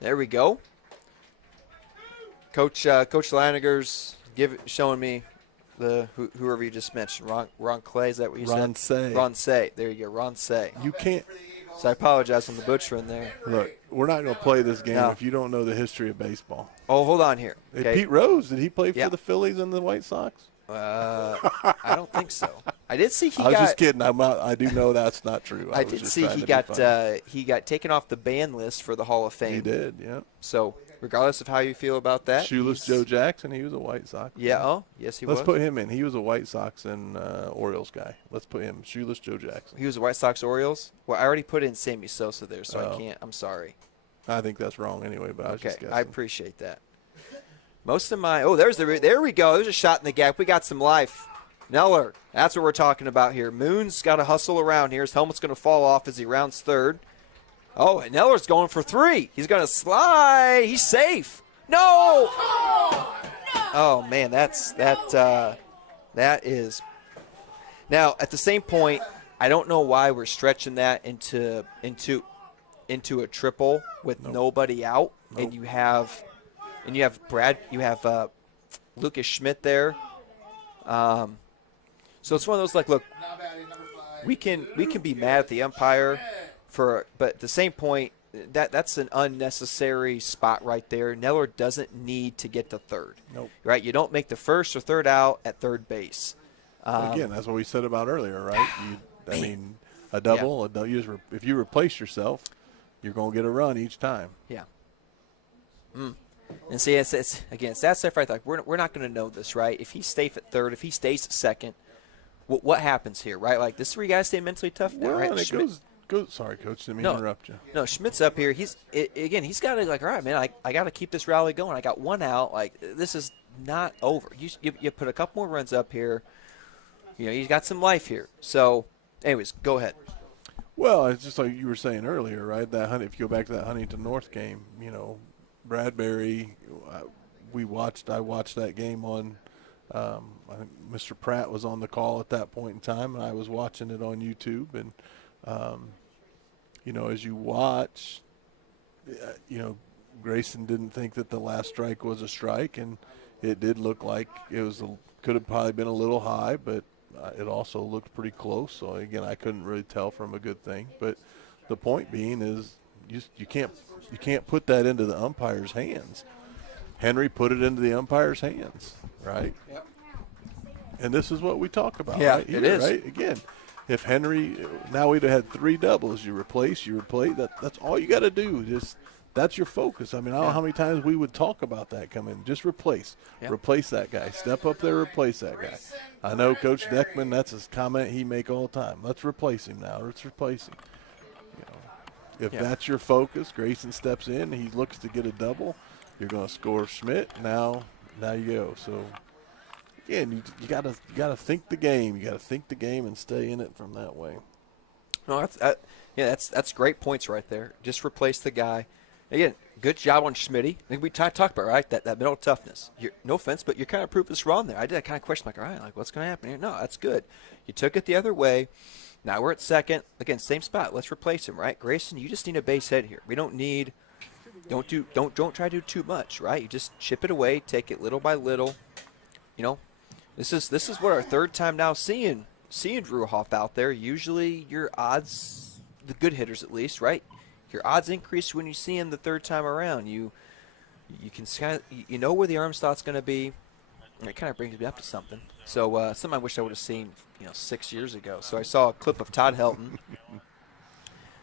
There we go. Coach Laniger's showing me whoever you just mentioned. Ron Clay, is that what you said? Ron Say. There you go, Ron Say. You can't. So I apologize on the butchering there. Look, we're not going to play this game if you don't know the history of baseball. Oh, hold on here. Okay. Pete Rose, did he play for the Phillies and the White Sox? I don't think so. I did see I was just kidding. I do know that's not true. I did see he got taken off the ban list for the Hall of Fame. He did, yeah. So regardless of how you feel about that, Shoeless Joe Jackson, he was a White Sox. Yeah. Oh, yes, he was. Let's put him in. He was a White Sox and Orioles guy. Let's put him. Shoeless Joe Jackson. He was a White Sox Orioles. Well, I already put in Sammy Sosa there, so I can't. I'm sorry. I think that's wrong anyway, but I was just guessing. I appreciate that. Most of my there we go. There's a shot in the gap. We got some life. Neller, that's what we're talking about here. Moon's got to hustle around here. His helmet's going to fall off as he rounds third. Oh, and Neller's going for 3. He's going to slide. He's safe. No! Oh man, that is. Now at the same point, I don't know why we're stretching that into a triple with nobody out, and you have Lucas Schmidt there. So it's one of those look, we can be mad at the umpire but at the same point, that's an unnecessary spot right there. Neller doesn't need to get to third. Nope. Right? You don't make the first or third out at third base. Again, that's what we said about earlier, right? A double, if you replace yourself, you're going to get a run each time. Yeah. And see, it's that stuff right there. We're not going to know this, right? If he's safe at third, if he stays at second, what happens here, right? Like, this is where you got to stay mentally tough now, right? And it Sorry, Coach. Didn't mean No. to interrupt you. No, Schmidt's up here. He's got to like, all right, man, I got to keep this rally going. I got one out. Like, this is not over. You put a couple more runs up here. You know, you got some life here. So, anyways, go ahead. Well, it's just like you were saying earlier, right? If you go back to that Huntington North game, you know, Bradbury, I watched that game on. I think Mr. Pratt was on the call at that point in time, and I was watching it on YouTube. And you know, as you watch, you know, Grayson didn't think that the last strike was a strike, and it did look like it was could have probably been a little high, but it also looked pretty close. So again, I couldn't really tell from a good thing. But the point being is, you can't put that into the umpire's hands. Henry put it into the umpire's hands, right? Yep. And this is what we talk about, Yeah, right? it is. Right? Again, if Henry, now we'd have had 3 doubles. You replace. That's all you got to do. That's your focus. I mean, I don't know how many times we would talk about that coming. Just replace. Yep. Replace that guy. Step up there, replace that guy. I know Coach Deckman, that's his comment he make all the time. Let's replace him now. Let's replace him. You know, if that's your focus, Grayson steps in, he looks to get a double, you're going to score Schmidt. Now you go. So, again, you gotta think the game. You got to think the game and stay in it from that way. No, that's great points right there. Just replace the guy. Again, good job on Schmitty. I think we talked about, right, that middle toughness. No offense, but you're kind of proved us wrong there. I did kind of question, like, all right, like, what's going to happen here? No, that's good. You took it the other way. Now we're at second. Again, same spot. Let's replace him, right? Grayson, you just need a base hit here. We don't need – don't try to do too much, right? You just chip it away, take it little by little. You know, this is what our third time now seeing Drew Hoff out there. Usually your odds, the good hitters at least, right? Your odds increase when you see him the third time around. You can kind of, you know where the arm slot's going to be. And it kind of brings me up to something. So something I wish I would have seen, 6 years ago. So I saw a clip of Todd Helton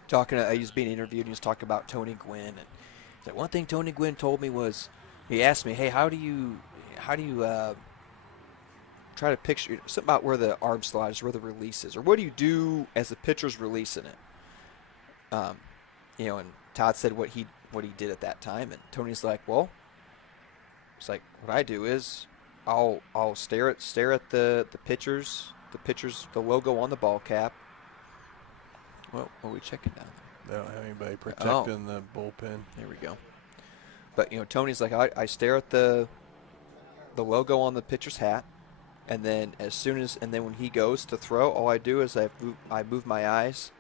talking. He was being interviewed. And he was talking about Tony Gwynn. And he's like, one thing Tony Gwynn told me was, he asked me, hey, how do you try to picture something about where the arm slot is, where the release is, or what do you do as the pitcher's releasing it? And Todd said what he did at that time, and Tony's like, well, it's like what I do is I'll stare at the pitchers, the logo on the ball cap. Well, what are we checking down there? They don't have anybody protecting the bullpen. There we go. But Tony's like, I stare at the logo on the pitcher's hat, and then when he goes to throw, all I do is I move my eyes.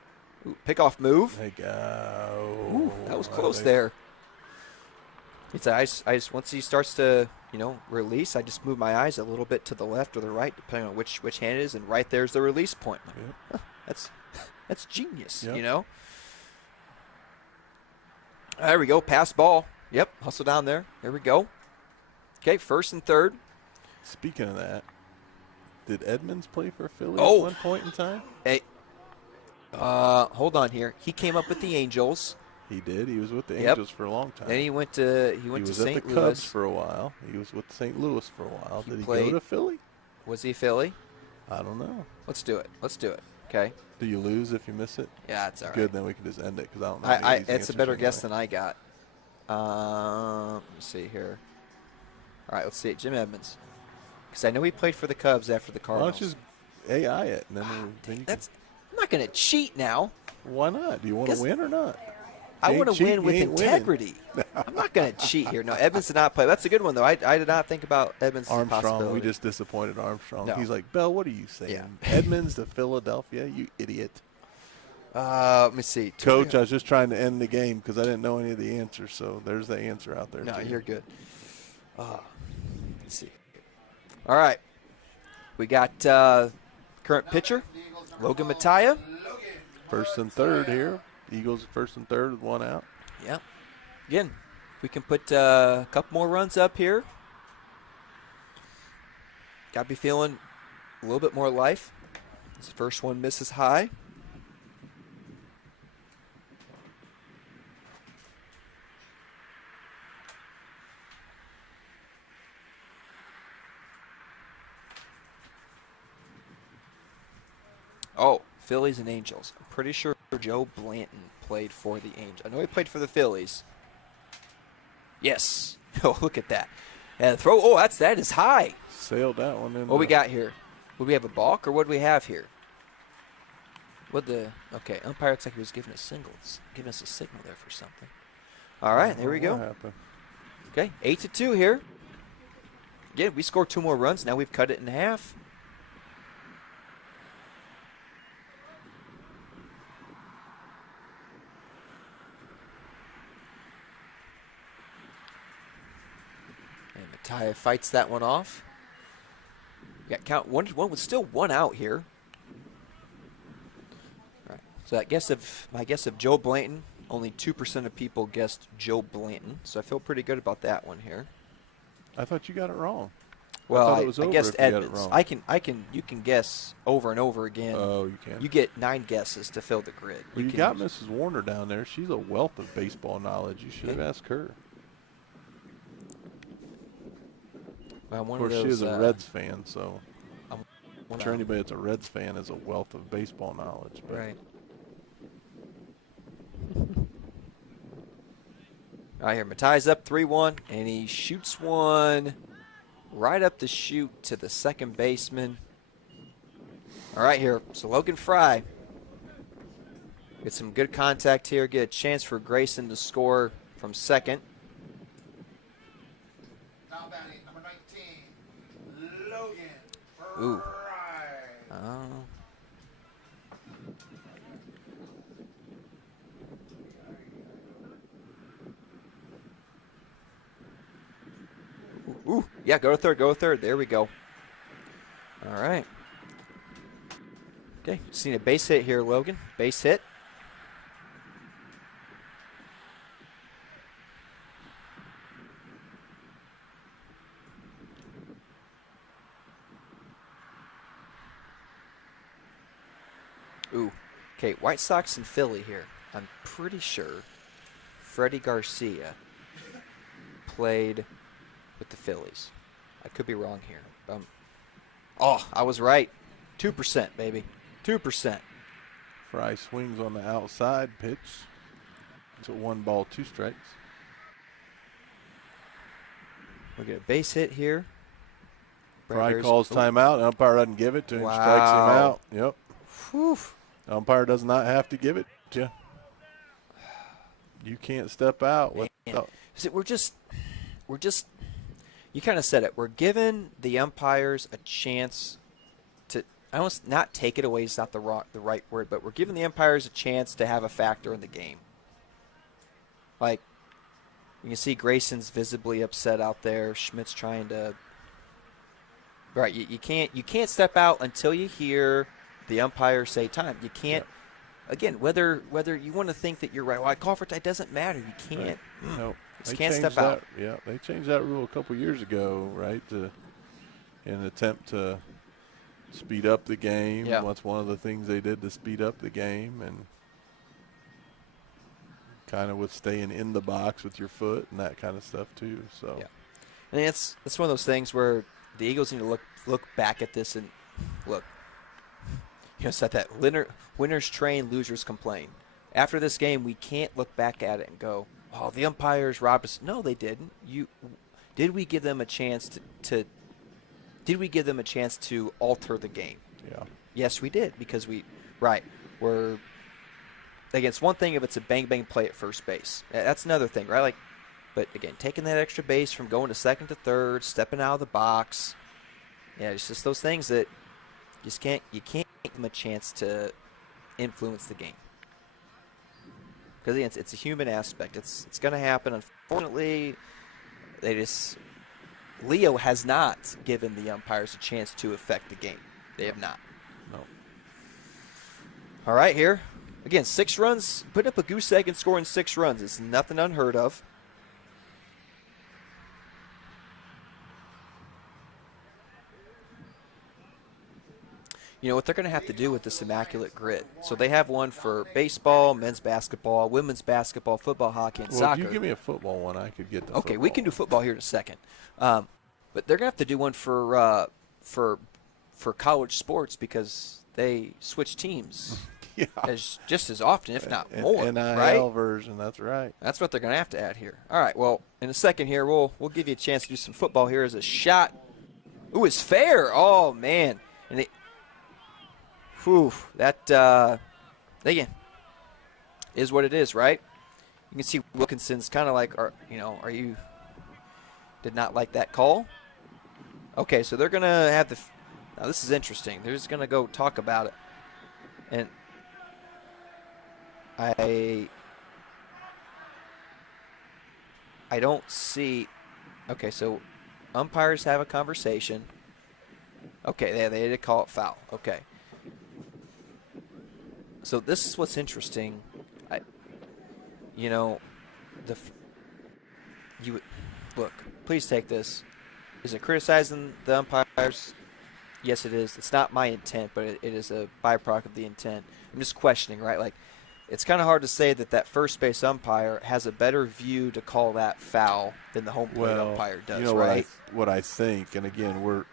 Ooh, pick-off move. There you go. Ooh, that was close there. He said, I just once he starts to, release, I just move my eyes a little bit to the left or the right, depending on which hand it is, and right there's the release point. Like, that's genius, Yep. There we go, pass ball. Yep, hustle down there. There we go. Okay, first and third. Speaking of that, did Edmonds play for Philly Oh. at one point in time? Hey, hold on here. He came up with the Angels. He did. He was with the Yep. Angels for a long time. Then he went to He was St. at the Louis. Cubs for a while. He was with St. Louis for a while. Did he played- go to Philly? Was he Philly? I don't know. Let's do it. Okay. Do you lose if you miss it? Yeah, it's all right. Good, then we can just end it because I don't know. any of these It's a answers better anyway. guess than I got. Let me see here. All right, let's see it. Jim Edmonds. Because I know he played for the Cubs after the Why Cardinals. don't you just AI it and then you can, I'm not going to cheat now. why not? Do you want to 'Cause win or not? I You want ain't to win cheating, with you ain't winning. integrity. I'm not going to cheat here. No, Edmonds did not play. That's a good one, though. I did not think about Edmonds' Armstrong, possibility. we just disappointed Armstrong. No. He's like, Bell, what are you saying? Yeah. Edmonds to Philadelphia, you idiot. Let me see. Coach, I was just trying to end the game because I didn't know any of the answers, so there's the answer out there. No, too. you're good. Let's see. All right. We got current pitcher, Logan Mattia. First and third here. Eagles first and third with one out. Yep. Again, we can put a couple more runs up here. Got to be feeling a little bit more life. This first one misses high. Oh, Phillies and Angels. I'm pretty sure Joe Blanton played for the Angels. I know he played for the Phillies. Yes. Oh, look at that. And the throw. Oh, that is high. Sailed that one in. What we got here? Would we have a balk or what do we have here? Okay, umpire looks like he was giving us a signal there for something. All right, there we go. What happened? Okay, 8-2 here. Again, we scored 2 more runs. Now we've cut it in half. And Mattia fights that one off. We got count one with still 1 out here. All right. So my guess of Joe Blanton, only 2% of people guessed Joe Blanton. So I feel pretty good about that one here. I thought you got it wrong. Well, I guessed if you got it Edmonds. wrong. You can guess over and over again. Oh, you can. You get 9 guesses to fill the grid. Well, you got Mrs. Warner down there. She's a wealth of baseball knowledge. You should have asked her. Well, Of course, she is a Reds fan, so I'm sure anybody that's a Reds fan is a wealth of baseball knowledge. But. Right. All right, here, Mattia's up 3-1, and he shoots one right up the chute to the second baseman. All right, here, so Logan Fry. Get some good contact here, get a chance for Grayson to score from second. Now batting, number 19, Logan Fry. Ooh. Ooh, yeah, go to third. There we go. All right. Okay, seen a base hit here, Logan. Base hit. Ooh. Okay, White Sox and Philly here. I'm pretty sure Freddie Garcia played with the Phillies. I could be wrong here. Oh, I was right. 2%, baby. 2%. Fry swings on the outside pitch. It's a 1 ball, 2 strikes. We get a base hit here. Fry calls timeout. Umpire doesn't give it to him. Wow. Strikes him out. Yep. Whew. Umpire does not have to give it to you. You can't step out. We're just. You kind of said it. We're giving the umpires a chance to. I don't not take it away is not the right word, but we're giving the umpires a chance to have a factor in the game. Like you can see, Grayson's visibly upset out there. Schmidt's trying to. Right, you can't step out until you hear the umpire say time. You can't. Yeah. Again, whether you want to think that you're right, well, I call for time. It doesn't matter. You can't. Right. No, you can't step out. Yeah, they changed that rule a couple years ago, right? In an attempt to speed up the game. Yeah. That's one of the things they did to speed up the game, and kind of with staying in the box with your foot and that kind of stuff too. So, yeah, and it's one of those things where the Eagles need to look back at this and look. It's like that winners train, losers complain. After this game, we can't look back at it and go, "Oh, the umpires robbed us." No, they didn't. Did we give them a chance to Did we give them a chance to alter the game? Yeah. Yes, we did because we're against one thing if it's a bang play at first base. That's another thing, right? But again, taking that extra base from going to second to third, stepping out of the box. Yeah, it's just those things that you can't give them a chance to influence the game. Because again, it's a human aspect. It's going to happen. Unfortunately, Leo has not given the umpires a chance to affect the game. They have not. No. All right, here. Again, 6 runs. Putting up a goose egg and scoring 6 runs. It's nothing unheard of. You know what they're going to have to do with this immaculate grid. So they have one for baseball, men's basketball, women's basketball, football, hockey, and soccer. If you give me a football one, I could get the Okay, we can do football here in a second. But they're going to have to do one for college sports because they switch teams as just as often, if not more. NIL right? version, that's right. That's what they're going to have to add here. All right. Well, in a second here, we'll give you a chance to do some football here as a shot. Ooh, it's fair. Oh man, and that again is what it is, right? You can see Wilkinson's kind of like, are you did not like that call? Okay, so they're going to have now this is interesting. They're just going to go talk about it. And I don't see. Okay, so umpires have a conversation. Okay, they had to call it foul. Okay. So this is what's interesting. Look, please take this. Is it criticizing the umpires? Yes, it is. It's not my intent, but it is a byproduct of the intent. I'm just questioning, right? Like, it's kind of hard to say that first base umpire has a better view to call that foul than the home plate umpire does, you know right? What I think, and again, we're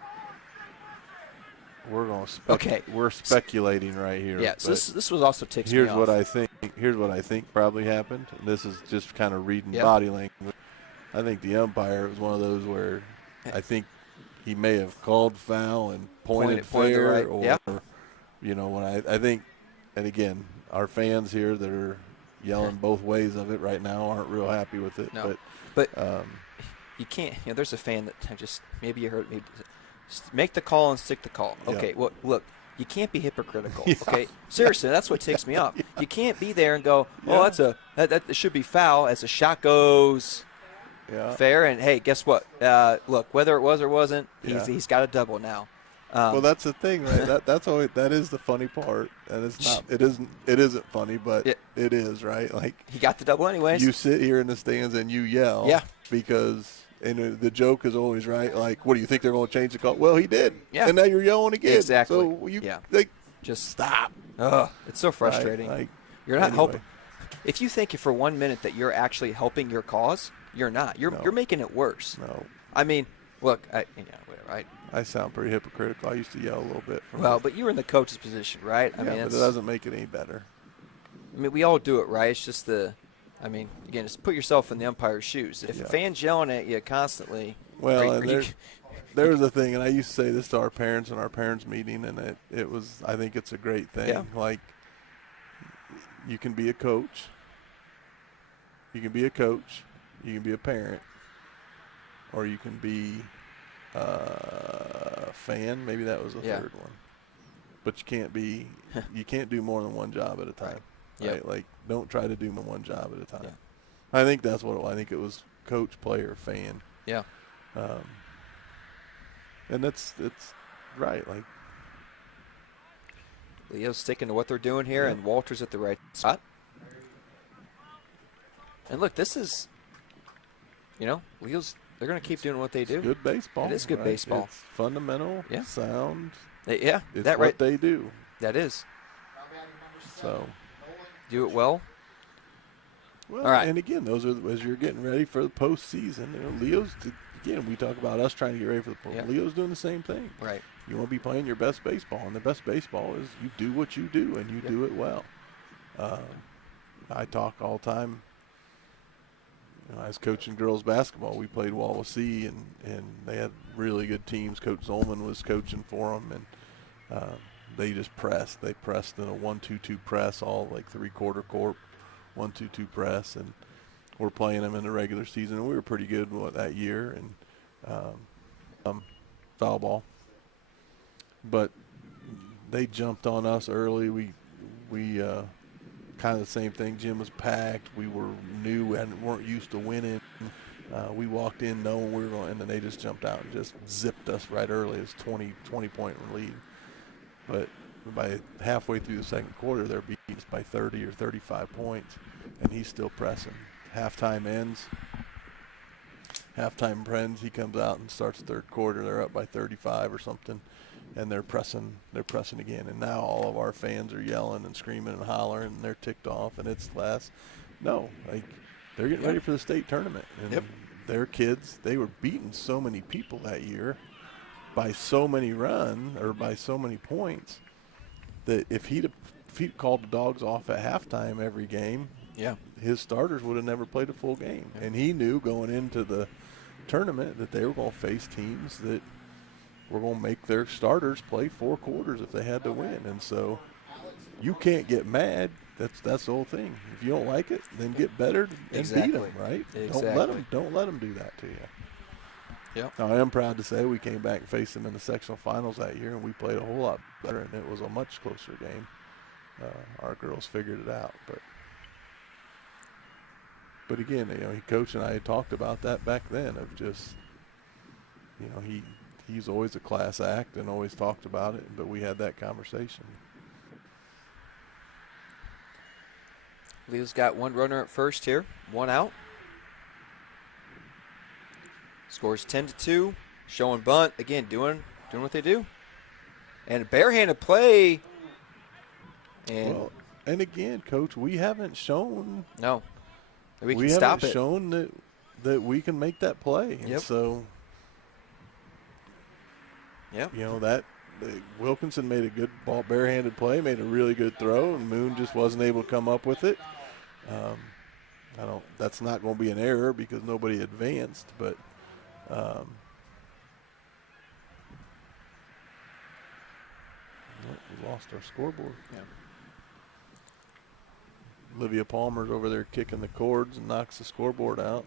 going okay. We're speculating right here. Yeah. So this was also ticks me off. Here's what I think probably happened. And this is just kind of reading Yep. body language. I think the umpire was one of those where I think he may have called foul and pointed fair, right. or Yep. when I think, and again, our fans here that are yelling both ways of it right now aren't real happy with it. No. But you can't. There's a fan that just maybe you heard me. Make the call and stick the call. Okay. Yeah. Well, look, you can't be hypocritical. Okay. Seriously, that's what takes me off. You can't be there and go, "Oh, that should be foul." As a shot goes. Yeah. Fair, and hey, guess what? Look, whether it was or wasn't, he's got a double now. Well, that's the thing, right? that is the funny part, and it's not. It isn't funny, but it is, right? Like, he got the double anyways. You sit here in the stands and you yell, because the joke is always right. Like, what do you think they're going to change the call? Well, he did, and now you're yelling again. Exactly. So just stop. Ugh, it's so frustrating. Right? Like, you're not helping. If you think for 1 minute that you're actually helping your cause, you're not. You're making it worse. No. I mean, look, I sound pretty hypocritical. I used to yell a little bit. But you were in the coach's position, right? I mean, but it doesn't make it any better. I mean, we all do it, right? It's just again, just put yourself in the umpire's shoes. If a fan's yelling at you constantly, there's a thing, and I used to say this to our parents in our parents' meeting, and it was, I think it's a great thing. Yeah. Like, you can be a coach. You can be a coach. You can be a parent, or you can be a fan. Maybe that was a third one. But you can't do more than one job at a time. Right? Like, don't try to do one job at a time. Yeah. I think that's what I think it was: coach, player, fan. Yeah. And it's right. Like, Leo's sticking to what they're doing here, and Walter's at the right spot. And look, this is, Leo's, they're going to keep doing what they do. It's good baseball. It is good baseball. It's fundamental, sound. It's what they do. That is. So. Do it well. Well, all right. And again, those are, as you're getting ready for the postseason, Leo's, again, we talk about us trying to get ready for the postseason. Leo's doing the same thing. Right. You want to be playing your best baseball, and the best baseball is you do what you do, and you do it well. I talk all the time. I was coaching girls basketball. We played Wawasee, and they had really good teams. Coach Zolman was coaching for them, and they just pressed. They pressed in a 1-2-2 press, all like three-quarter court, 1-2-2 press, and we're playing them in the regular season. And we were pretty good that year, and foul ball. But they jumped on us early. We kind of the same thing. Gym was packed. We were new and weren't used to winning. We walked in knowing we were going, and then they just jumped out and just zipped us right early. It was 20-point lead. But by halfway through the second quarter, they're beating us by 30 or 35 points, and he's still pressing. Halftime ends. He comes out and starts the third quarter. They're up by 35 or something, and they're pressing again. And now all of our fans are yelling and screaming and hollering, and they're ticked off, and it's less. No, like, they're getting ready for the state tournament. And their kids, they were beating so many people that year by so many by so many points, that if he'd have if he called the dogs off at halftime every game, Yeah. his starters would have never played a full game. And he knew going into the tournament that they were going to face teams that were going to make their starters play 4 quarters if they had to win. And so you can't get mad. That's the whole thing. If you don't like it, then get better and beat them, right? Exactly. Don't let them do that to you. Yep. Now, I am proud to say we came back and faced them in the sectional finals that year, and we played a whole lot better, and it was a much closer game. Our girls figured it out, but again, Coach and I had talked about that back then of just, he's always a class act and always talked about it, but we had that conversation. Leo's got 1 runner at first here, 1 out. Scores 10-2, showing bunt, again, doing what they do. And a barehanded play. And again, Coach, we haven't shown that we can stop it. We haven't shown that we can make that play. Yep. And so, that Wilkinson made a good ball, barehanded play, made a really good throw, and Moon just wasn't able to come up with it. That's not going to be an error because nobody advanced, but we lost our scoreboard. Yeah. Olivia Palmer's over there kicking the cords and knocks the scoreboard out.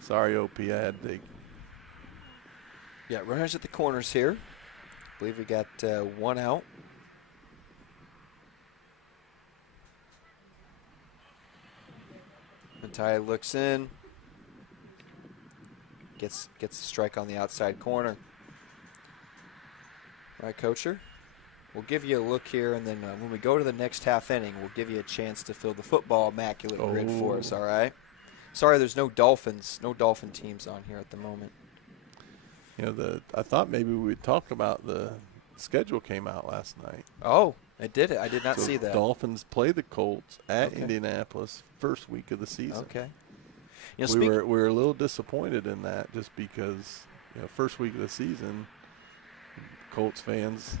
Sorry, OP, I had to take. Yeah, runners at the corners here. I believe we got 1 out. Matai looks in. Gets the strike on the outside corner. All right, Coacher. We'll give you a look here, and then when we go to the next half inning, we'll give you a chance to fill the football immaculate grid for us, all right? Sorry, there's no Dolphin teams on here at the moment. I thought maybe we'd talk about the schedule came out last night. Oh, it did it. I did not see that. Dolphins play the Colts at Indianapolis first week of the season. Okay. We were a little disappointed in that just because first week of the season, Colts fans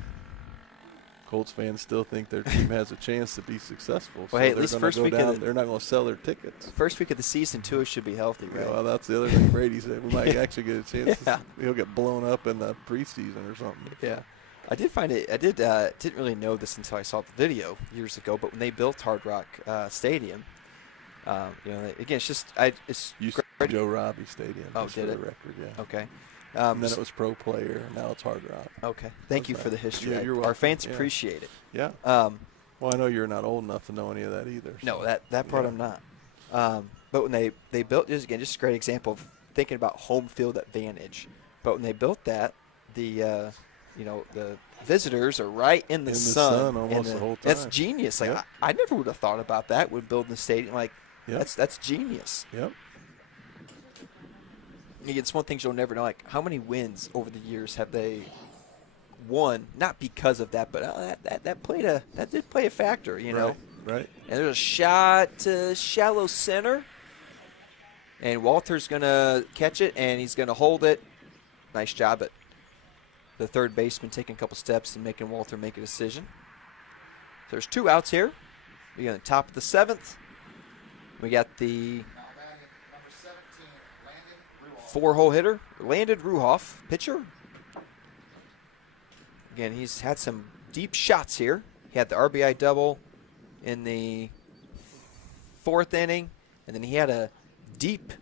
still think their team has a chance to be successful. Well, hey, at least first week they're not going to sell their tickets. First week of the season, Tua should be healthy, right? Yeah, well, that's the other thing Brady said. We might actually get a chance. He'll get blown up in the preseason or something. Yeah. I did find it. I didn't really know this until I saw the video years ago. But when they built Hard Rock Stadium, again, it's just it's used to be Joe Robbie Stadium. Oh, did it? The record, yeah. Okay. And then it was Pro Player, and now it's Hard Rock. Okay. Thank you for the history. Yeah, you're Our welcome. fans appreciate it. Yeah. Well, I know you're not old enough to know any of that either. So. No, that part I'm not. But when they built this, again, just a great example of thinking about home field advantage. But when they built that, the visitors are right in the sun almost the whole time. That's genius. Like I never would have thought about that when building the stadium. Like that's genius. Yep. It's one thing you'll never know. Like how many wins over the years have they won? Not because of that, but that did play a factor. Right. And there's a shot to shallow center, and Walter's gonna catch it, and he's gonna hold it. Nice job at the third baseman taking a couple steps and making Walter make a decision. So there's 2 outs here. We got the top of the 7th. We got the 4-hole hitter, Landon Ruhoff, pitcher. Again, he's had some deep shots here. He had the RBI double in the 4th inning, and then he had a deep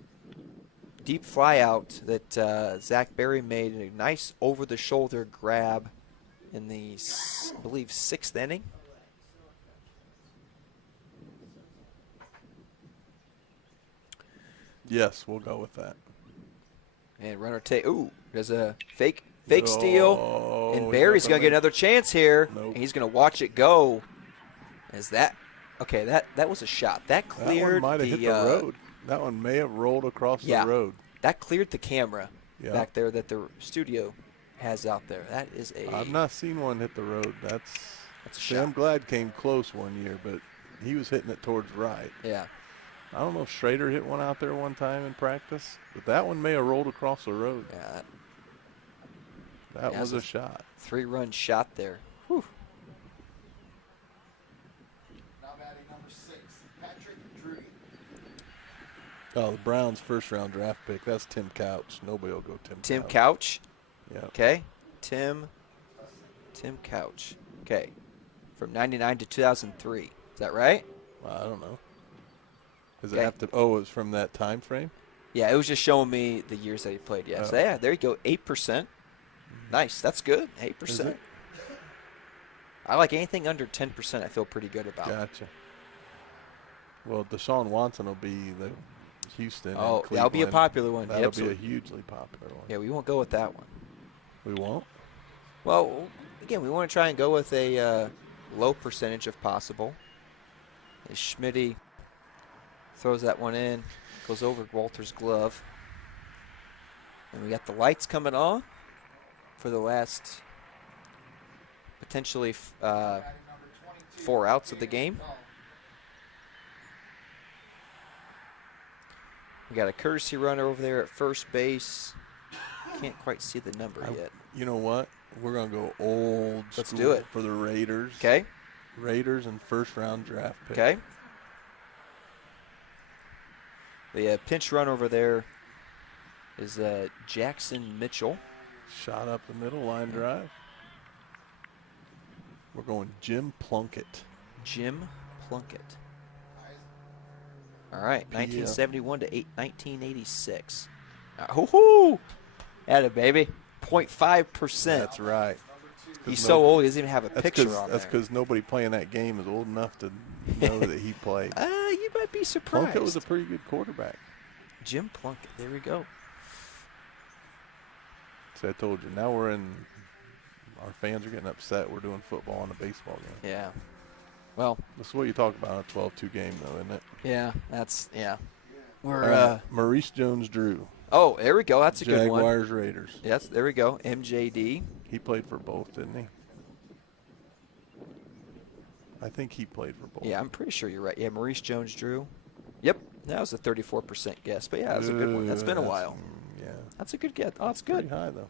fly out that Zach Berry made a nice over-the-shoulder grab in the, I believe, 6th inning. Yes, we'll go with that. And runner take. Ooh, there's a fake steal, and Barry's gonna get another chance here. Nope. And he's gonna watch it go. Is that okay? That was a shot. That cleared that one might have hit the road. That one may have rolled across the road. That cleared the camera back there that the studio has out there. That is a. I've not seen one hit the road. That's a shot. Sam Glad came close one year, but he was hitting it towards right. Yeah. I don't know if Schrader hit one out there one time in practice, but that one may have rolled across the road. Yeah. That Yeah, was that's a shot. 3-run shot there. Whew. Now batting number 6, Patrick Drudy. Oh, the Browns' first-round draft pick. That's Tim Couch. Nobody will go Tim Couch. Couch. Yeah. Okay. Tim Couch. Okay. From 99 to 2003. Is that right? I don't know. Does Okay. it have to? Oh, it's from that time frame. Yeah, it was just showing me the years that he played. Yeah. So, Oh. yeah, there you go. 8%. Nice. That's good. 8%. Is it? I like anything under 10%. I feel pretty good about. Gotcha. Well, Deshaun Watson will be the Houston. Oh, and that'll be a Cleveland. popular one. That'll Yep, be so- a hugely popular one. Yeah, we won't go with that one. We won't. Well, again, we want to try and go with a low percentage if possible. As Schmitty throws that one in, goes over Walter's glove. And we got the lights coming on for the last potentially Batting number 22, 4 outs of the Jaden game. Dahl. We got a courtesy runner over there at first base. Can't quite see the number yet. You know what? We're gonna go old Let's school do it. for the Raiders. Okay. Raiders and first-round draft pick. Okay. The pinch run over there is Jackson Mitchell. Shot up the middle, line drive. We're going Jim Plunkett. Jim Plunkett. All right, 1971 to 1986. Hoo-hoo! Atta baby. 0.5%. That's right. He's so old, he doesn't even have a picture on That's there. because nobody playing that game is old enough to know that he played. You might be surprised. Plunkett was a pretty good quarterback. Jim Plunkett. There we go. See, I told you. Now we're in. Our fans are getting upset. We're doing football in a baseball game. Yeah. Well, That's what you talk about in a 12-2 game, though, isn't it? yeah, that's, yeah. We're, All right, Maurice Jones-Drew. oh, there we go. That's a good one. Jaguars, Raiders. Yes, there we go. MJD. He played for both, didn't he? I think he played for both. Yeah, I'm pretty sure you're right. Yeah, Maurice Jones-Drew. Yep, that was a 34% guess. But, yeah, that was a good one. That's been a while. Yeah. That's a good guess. Oh, that's Pretty good. high, though.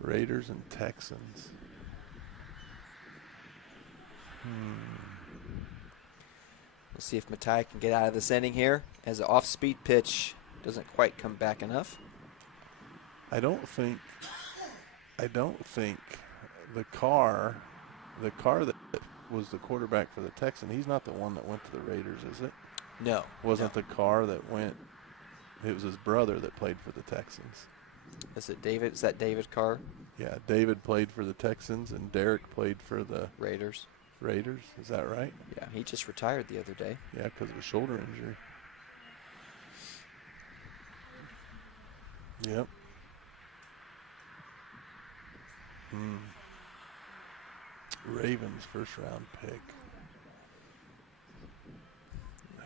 Raiders and Texans. We'll see if Matai can get out of this inning here as an off-speed pitch doesn't quite come back enough. I don't think the car that was the quarterback for the Texans, he's not the one that went to the Raiders, is it? No. Wasn't the car that went, it was his brother that played for the Texans. Is it David? Is that David Carr? Yeah, David played for the Texans and Derek played for the Raiders. Raiders. Is that right? Yeah, he just retired the other day. Yeah, because of a shoulder injury. Yep. Ravens first round pick.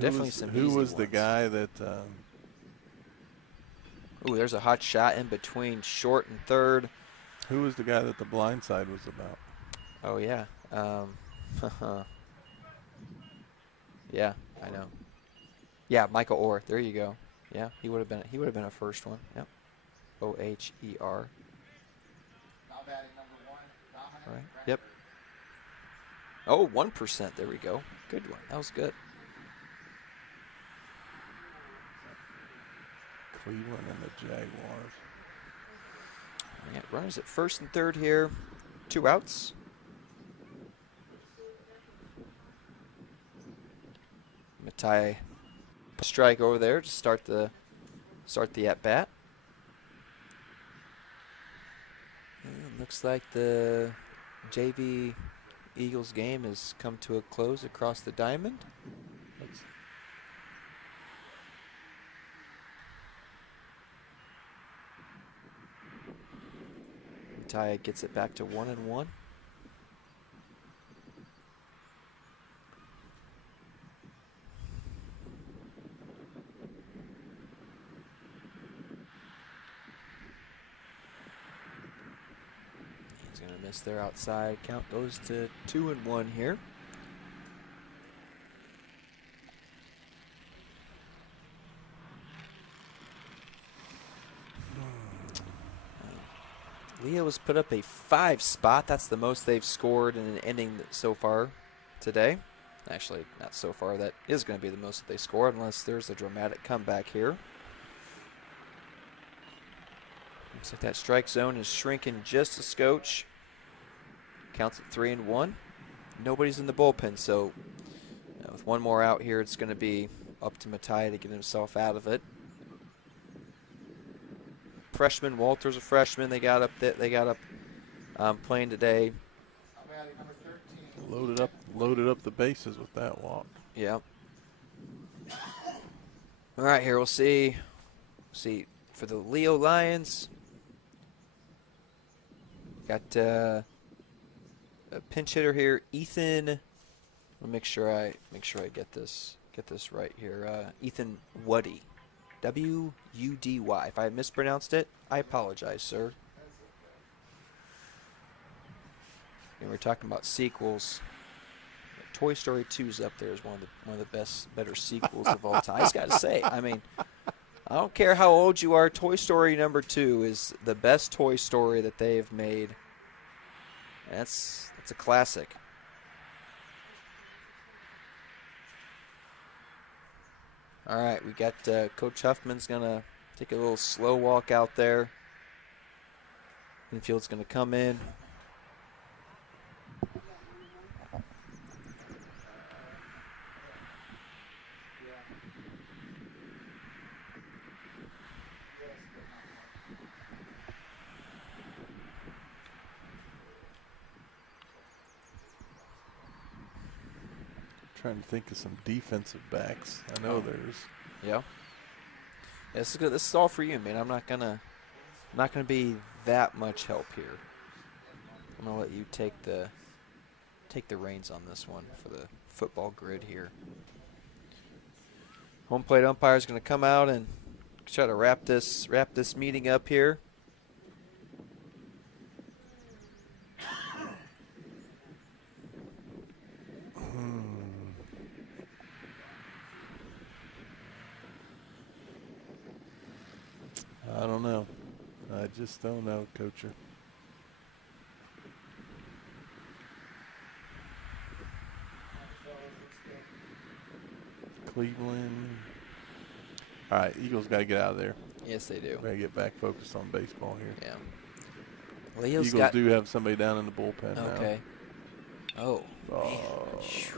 Definitely some Who easy was the ones. guy that? Ooh, there's a hot shot in between short and third. Who was the guy that the blind side was about? Oh yeah. Yeah, I know. Yeah, Michael Orr. There you go. Yeah, he would have been a first one. Yep. OHER. Now batting number 1, Dominic All right. Bradford. Yep. Oh, 1%. There we go. Good one. That was good. Cleveland and the Jaguars. Yeah, runners at first and third here. 2 outs. Matai strike over there to start the at bat. Looks like the JV Eagles game has come to a close across the diamond. Matai gets it back to 1-1. He's going to miss there outside. Count goes to 2-1 here. Leo's put up a 5 spot. That's the most they've scored in an inning so far today. Actually, not so far. That is going to be the most that they score unless there's a dramatic comeback here. Looks like that strike zone is shrinking just a scotch. Counts at 3-1. Nobody's in the bullpen, so with one more out here, it's going to be up to Matai to get himself out of it. Freshman Walter's a freshman. They got up playing today. Loaded up the bases with that walk. Yeah. All right, here we'll see for the Leo Lions. Got a pinch hitter here, Ethan. I'll make sure I get this right here. Ethan Wuddy, W-U-D-Y. If I mispronounced it, I apologize, sir. And we're talking about sequels. Toy Story 2's up there as one of the better sequels of all time. I just got to say, I mean, I don't care how old you are, Toy Story number 2 is the best Toy Story that they've made. That's a classic. All right, we got Coach Huffman's going to take a little slow walk out there. Infield's going to come in. Trying to think of some defensive backs. I know there's. Yeah. This is good. This is all for you, man. I'm not gonna be that much help here. I'm gonna let you take the reins on this one for the football grid here. Home plate umpire is gonna come out and try to wrap this meeting up here. I don't know. I just don't know, Coacher. Cleveland. All right, Eagles got to get out of there. Yes, they do. Got to get back focused on baseball here. Yeah. Leo's Eagles do have somebody down in the bullpen now. Okay. Oh.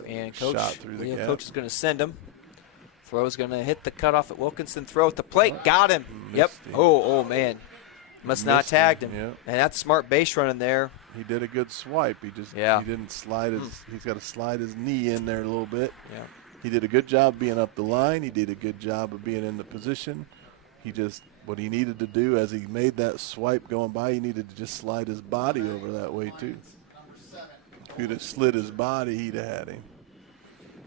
And Coach, shot through the Leo gap. Coach is going to send him. Throw's going to hit the cutoff at Wilkinson. Throw at the plate. Got him. Yep. Him. Oh, man. Must not Missed tagged him. Yeah. And that's smart base running there. He did a good swipe. He didn't slide his. He's got to slide his knee in there a little bit. Yeah. He did a good job being up the line. He did a good job of being in the position. What he needed to do as he made that swipe going by, he needed to just slide his body over that way too. If he'd have slid his body, he'd have had him.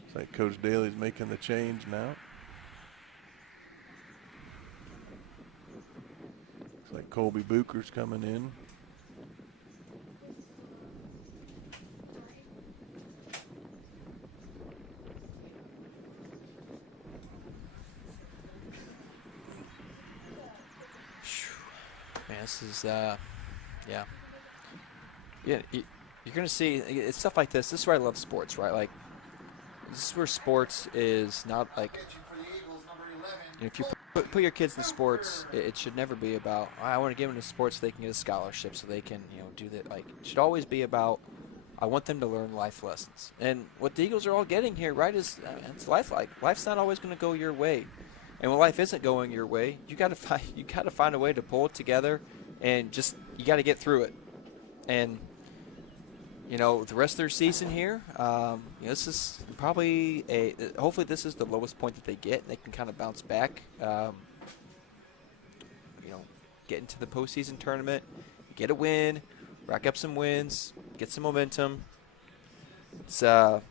It's like Coach Daly's making the change now. It's like Colby Booker's coming in. Man, this is, yeah. You're going to see it's stuff like this. This is where I love sports, right? Like, this is where sports is not like, if you put your kids in sports, it should never be about, I want to give them to sports so they can get a scholarship, so they can, do that. Like, it should always be about, I want them to learn life lessons. And what the Eagles are all getting here, right, is it's life. Like, life's not always going to go your way. And when life isn't going your way, you got to find a way to pull it together, and just you got to get through it. And the rest of their season here, this is probably hopefully this is the lowest point that they get, and they can kind of bounce back. Get into the postseason tournament, get a win, rack up some wins, get some momentum. It's a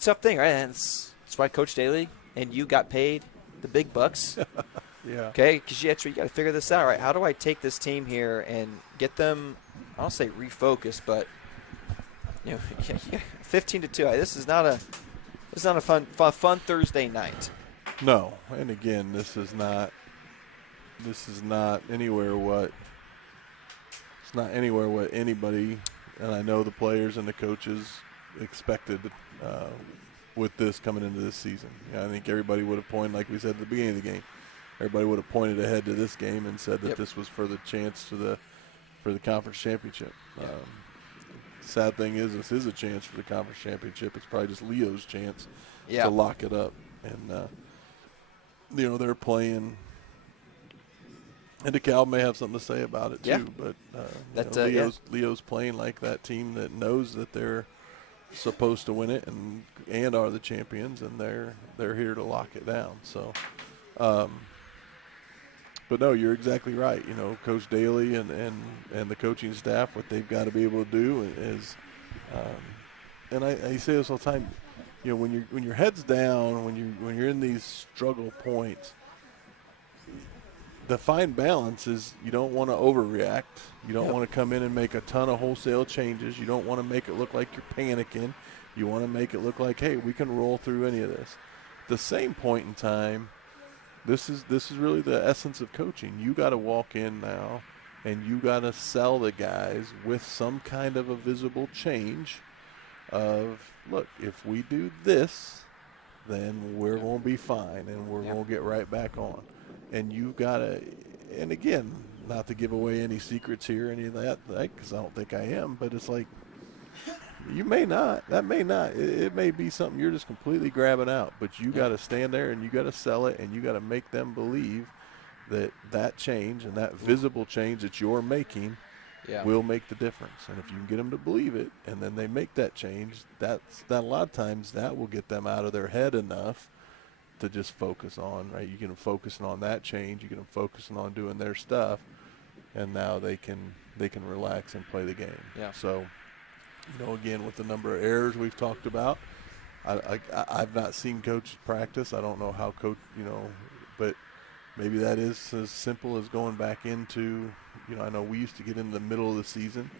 tough thing, right? And it's why Coach Daly and you got paid the big bucks. Yeah. Okay, because you got to figure this out, right? How do I take this team here and get them? I don't say refocus, but 15-2. This is not a fun Thursday night. No, and again, this is not anywhere what It's not anywhere what anybody, and I know the players and the coaches expected with this coming into this season. I think everybody would have pointed, like we said at the beginning of the game, everybody would have pointed ahead to this game and said that this was for the chance for the conference championship. Sad thing is, this is a chance for the conference championship. It's probably just Leo's chance to lock it up. And, they're playing. And DeKalb may have something to say about it, too. But Leo's playing like that team that knows that they're supposed to win it and are the champions, and they're here to lock it down. So, but no, you're exactly right. Coach Daly and the coaching staff, what they've got to be able to do is, and I say this all the time. When your head's down, when you're in these struggle points, the fine balance is you don't want to overreact. You don't want to come in and make a ton of wholesale changes. You don't want to make it look like you're panicking. You want to make it look like, hey, we can roll through any of this. At the same point in time, this is really the essence of coaching. You got to walk in now, and you got to sell the guys with some kind of a visible change of, look, if we do this, then we're going to be fine, and we're going to get right back on. And you've got to, and again, not to give away any secrets here, any of that, because I don't think I am, but it's like, you may not. That may not. It may be something you're just completely grabbing out, but you got to stand there and you got to sell it, and you got to make them believe that change and that visible change that you're making will make the difference. And if you can get them to believe it, and then they make that change, that a lot of times that will get them out of their head enough to just focus on, right? You get them focusing on that change, you get them focusing on doing their stuff, and now they can relax and play the game. Yeah. So, again, with the number of errors we've talked about, I've not seen coaches practice. I don't know how but maybe that is as simple as going back into, I know we used to get in the middle of the season.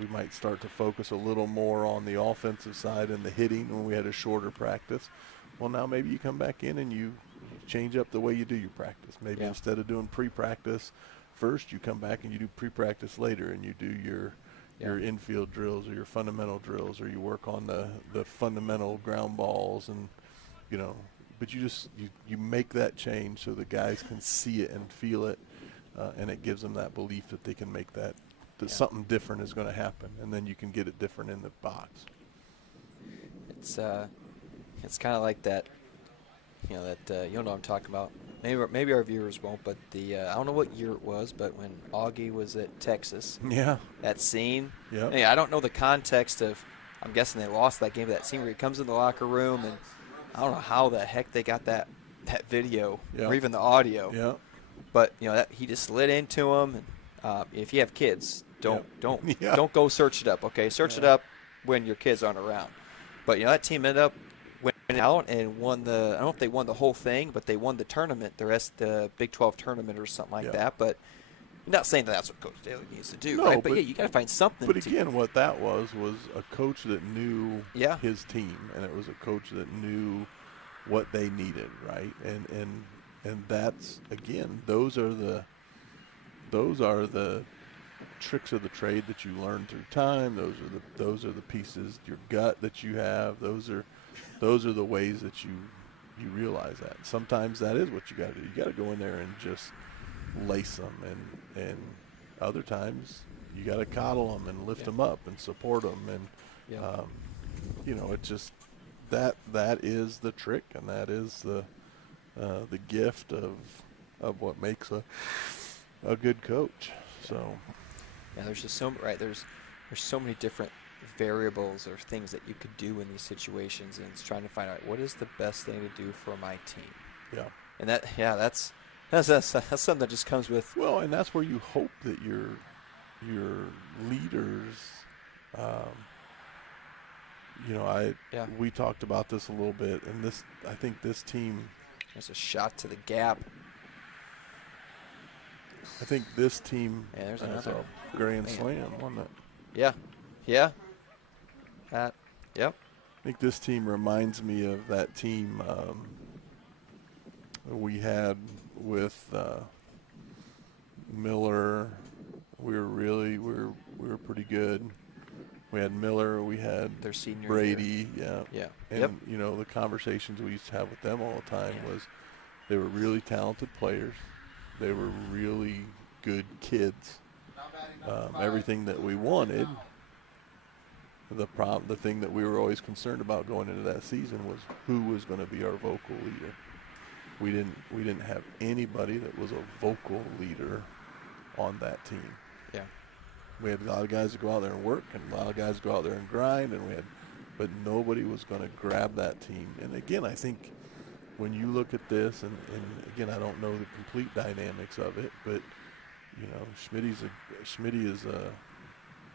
We might start to focus a little more on the offensive side and the hitting when we had a shorter practice. Well, now maybe you come back in and you change up the way you do your practice. Maybe instead of doing pre-practice first, you come back and you do pre-practice later, and you do your infield drills or your fundamental drills, or you work on the fundamental ground balls, and but you make that change so the guys can see it and feel it, and it gives them that belief that they can make that something different is going to happen, and then you can get it different in the box. It's kind of like that, you'll know what I'm talking about. Maybe our viewers won't, but I don't know what year it was, but when Augie was at Texas, that scene. Yeah. Hey, I don't know the context of. I'm guessing they lost that game. But that scene where he comes in the locker room, and I don't know how the heck they got that video or even the audio. Yeah. But that he just slid into him, and if you have kids, don't go search it up. Okay, search it up when your kids aren't around. But that team ended up went out and won I don't know if they won the whole thing, but they won the tournament, the Big 12 tournament or something like that. But I'm not saying that's what Coach Daly needs to do, right? But you got to find something. But again, what that was a coach that knew his team, and it was a coach that knew what they needed, right? And that's, again, those are the tricks of the trade that you learn through time. Those are the pieces, your gut that you have. Those are the ways that you realize that. Sometimes that is what you got to do. You got to go in there and just lace them, and other times you got to coddle them and lift them up and support them, and it's just that is the trick, and that is the gift of what makes a good coach. So there's just there's so many different variables or things that you could do in these situations, and it's trying to find out what is the best thing to do for my team. And that's something that just comes with and that's where you hope that your leaders we talked about this a little bit, and I think this team, there's a shot to the gap. I think this team there's has another a grand slam, wasn't it? Yeah. Yep. I think this team reminds me of that team we had with Miller, We were pretty good. We had Miller, we had Their senior Brady, year. Yeah. And Yep. you know, the conversations we used to have with them all the time was they were really talented players. They were really good kids. Everything that we wanted. The thing that we were always concerned about going into that season was who was going to be our vocal leader. We didn't have anybody that was a vocal leader on that team. Yeah. We had a lot of guys that go out there and work, and a lot of guys go out there and grind, but nobody was going to grab that team. And again, I think when you look at this, and again, I don't know the complete dynamics of it, but you know, Schmitty is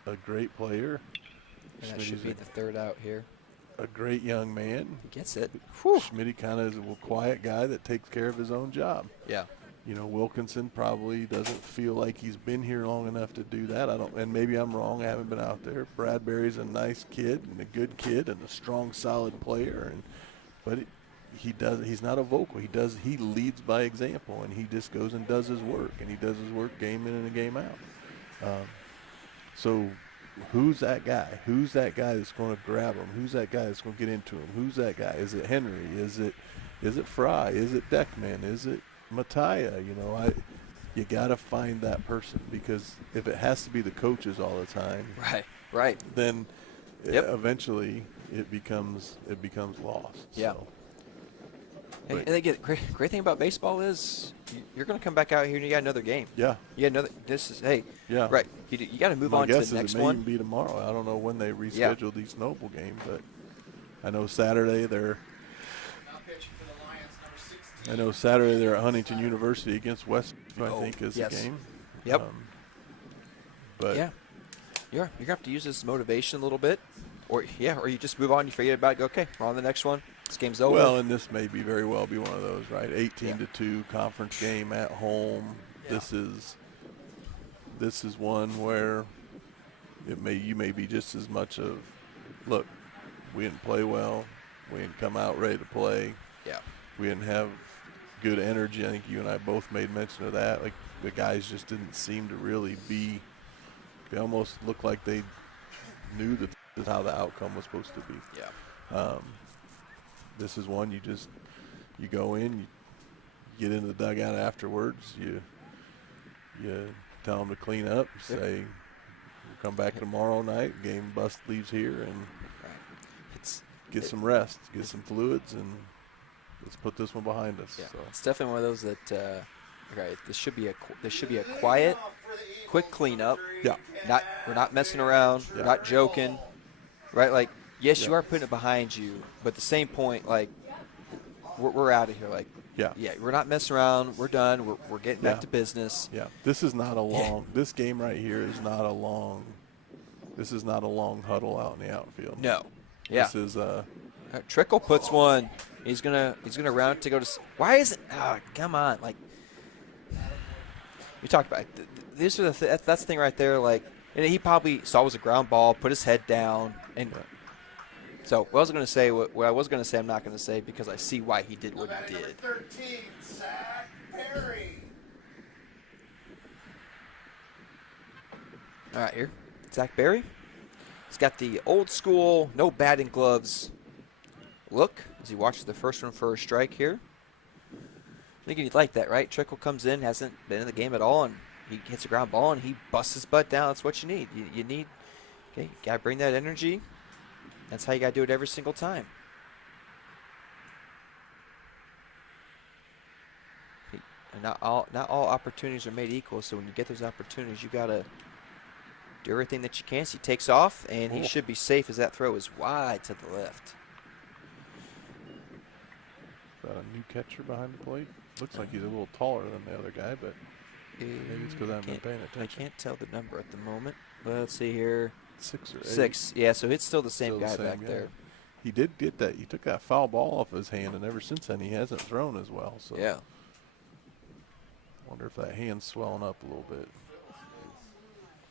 a great player. And that should be the third out here. A great young man. He gets it. Schmitty kind of is a quiet guy that takes care of his own job. Yeah. You know, Wilkinson probably doesn't feel like he's been here long enough to do that. And maybe I'm wrong. I haven't been out there. Bradbury's a nice kid and a good kid and a strong, solid player. But he's not a vocal. He leads by example, and he just goes and does his work, and he does his work game in and game out. So who's that guy? Who's that guy that's going to grab him? Who's that guy that's going to get into him? Who's that guy? Is it Henry? Is it Fry? Is it Deckman? Is it Mattia? You know, you got to find that person, because if it has to be the coaches all the time, right, then eventually it becomes lost. Yeah. So. And they get great thing about baseball is you're going to come back out here and you got another game. Yeah. You got another. This is Yeah. Right. You got to move on to the next it may one. even be tomorrow. I don't know when they reschedule these Noble games, but I know Saturday they're at Huntington University against West. I think is the game. Yep. But yeah, you're gonna have to use this as motivation a little bit, or you just move on. You forget about it. Go, okay, we're on the next one. This game's over. Well, and this may very well be one of those, right? 18-2 conference game at home. Yeah. This is one where you may be just as much of, look, we didn't play well, we didn't come out ready to play. Yeah. We didn't have good energy. I think you and I both made mention of that. Like, the guys just didn't seem to really be. They almost looked like they knew that this is how the outcome was supposed to be. Yeah. This is one you go in, you get into the dugout afterwards, you tell them to clean up, say, we'll come back tomorrow night, game bus leaves here, and get some rest, get some fluids, and let's put this one behind us. Yeah. So. It's definitely one of those that this should be a quiet, quick cleanup. Yeah. We're not messing around. Yeah. We're not joking. Right? Like, yes, Yeah. you are putting it behind you, but at the same point, like, we're out of here. Like, yeah, we're not messing around. We're done. We're getting back to business. Yeah. This is not a long. This game right here is not a long. This is not a long huddle out in the outfield. No. Yeah. This is Trickle puts one. He's gonna round it to go to. Why is it? Oh, come on! Like, we talked about it. These are that's the thing right there. Like, and he probably saw it was a ground ball, put his head down, and. So what I was going to say, what I was going to say, I'm not going to say because I see why he did what he did. 13, Zach Perry. All right, here, Zach Berry. He's got the old school, no batting gloves look as he watches the first one for a strike here. I think you'd like that, right? Trickle comes in, hasn't been in the game at all, and he hits a ground ball and he busts his butt down. That's what you need. You need, you got to bring that energy. That's how you got to do it every single time. And not all opportunities are made equal, so when you get those opportunities, you got to do everything that you can. So he takes off, and he should be safe as that throw is wide to the left. Is that a new catcher behind the plate? Looks like he's a little taller than the other guy, but maybe it's because I haven't been paying attention. I can't tell the number at the moment. Let's see here. 6 or 8. 6. Yeah, so it's still the same Still the guy same back guy. there. He did get that. He took that foul ball off his hand, and ever since then he hasn't thrown as well. So Yeah. wonder if that hand's swelling up a little bit.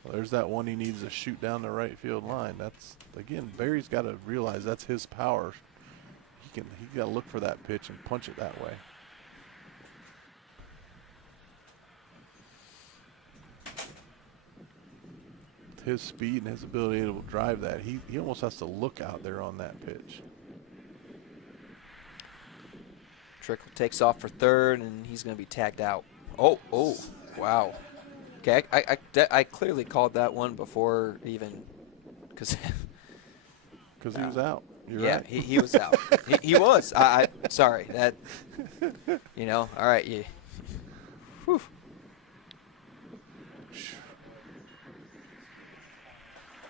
Well, there's that one he needs to shoot down the right field line. That's, again, Barry's got to realize that's his power. He got to look for that pitch and punch it that way. with his speed and his ability to drive that, he almost has to look out there on that pitch. Trickle takes off for third, and he's going to be tagged out. Oh, wow. Okay, I clearly called that one before even, because he was out. You're yeah, right. he was out. he was. I sorry that. All right. Yeah. Whew.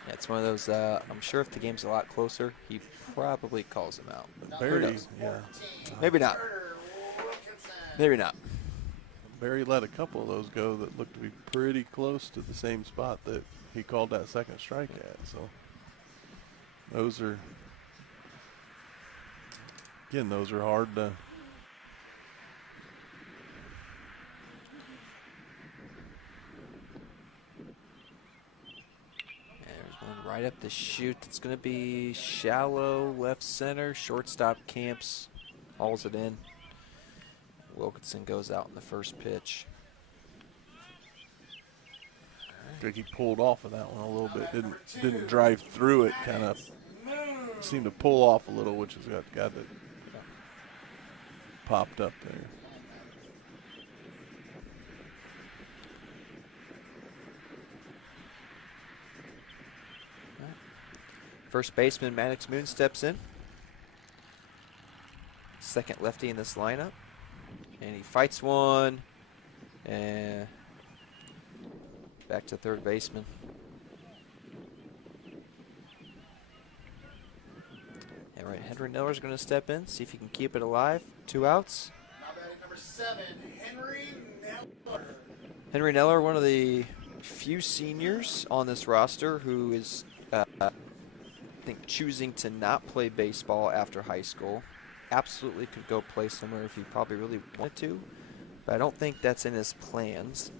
Yeah, it's one of those. I'm sure if the game's a lot closer, he probably calls him out. Barry, yeah. Maybe not. Maybe not. Barry let a couple of those go that looked to be pretty close to the same spot that he called that second strike at. So those are hard to. There's one right up the chute. It's going to be shallow left center. Shortstop Camps hauls it in. Wilkinson goes out in the first pitch. I think he pulled off of that one a little bit. Didn't drive through it. Kind of seemed to pull off a little, which has got it popped up there. First baseman Maddox Moon steps in. Second lefty in this lineup. And he fights one. And back to third baseman. And right, Henry Neller's going to step in, see if he can keep it alive. 2 outs. Now batting number 7, Henry Neller. Henry Neller, one of the few seniors on this roster who is, I think, choosing to not play baseball after high school. Absolutely could go play somewhere if he probably really wanted to, but I don't think that's in his plans.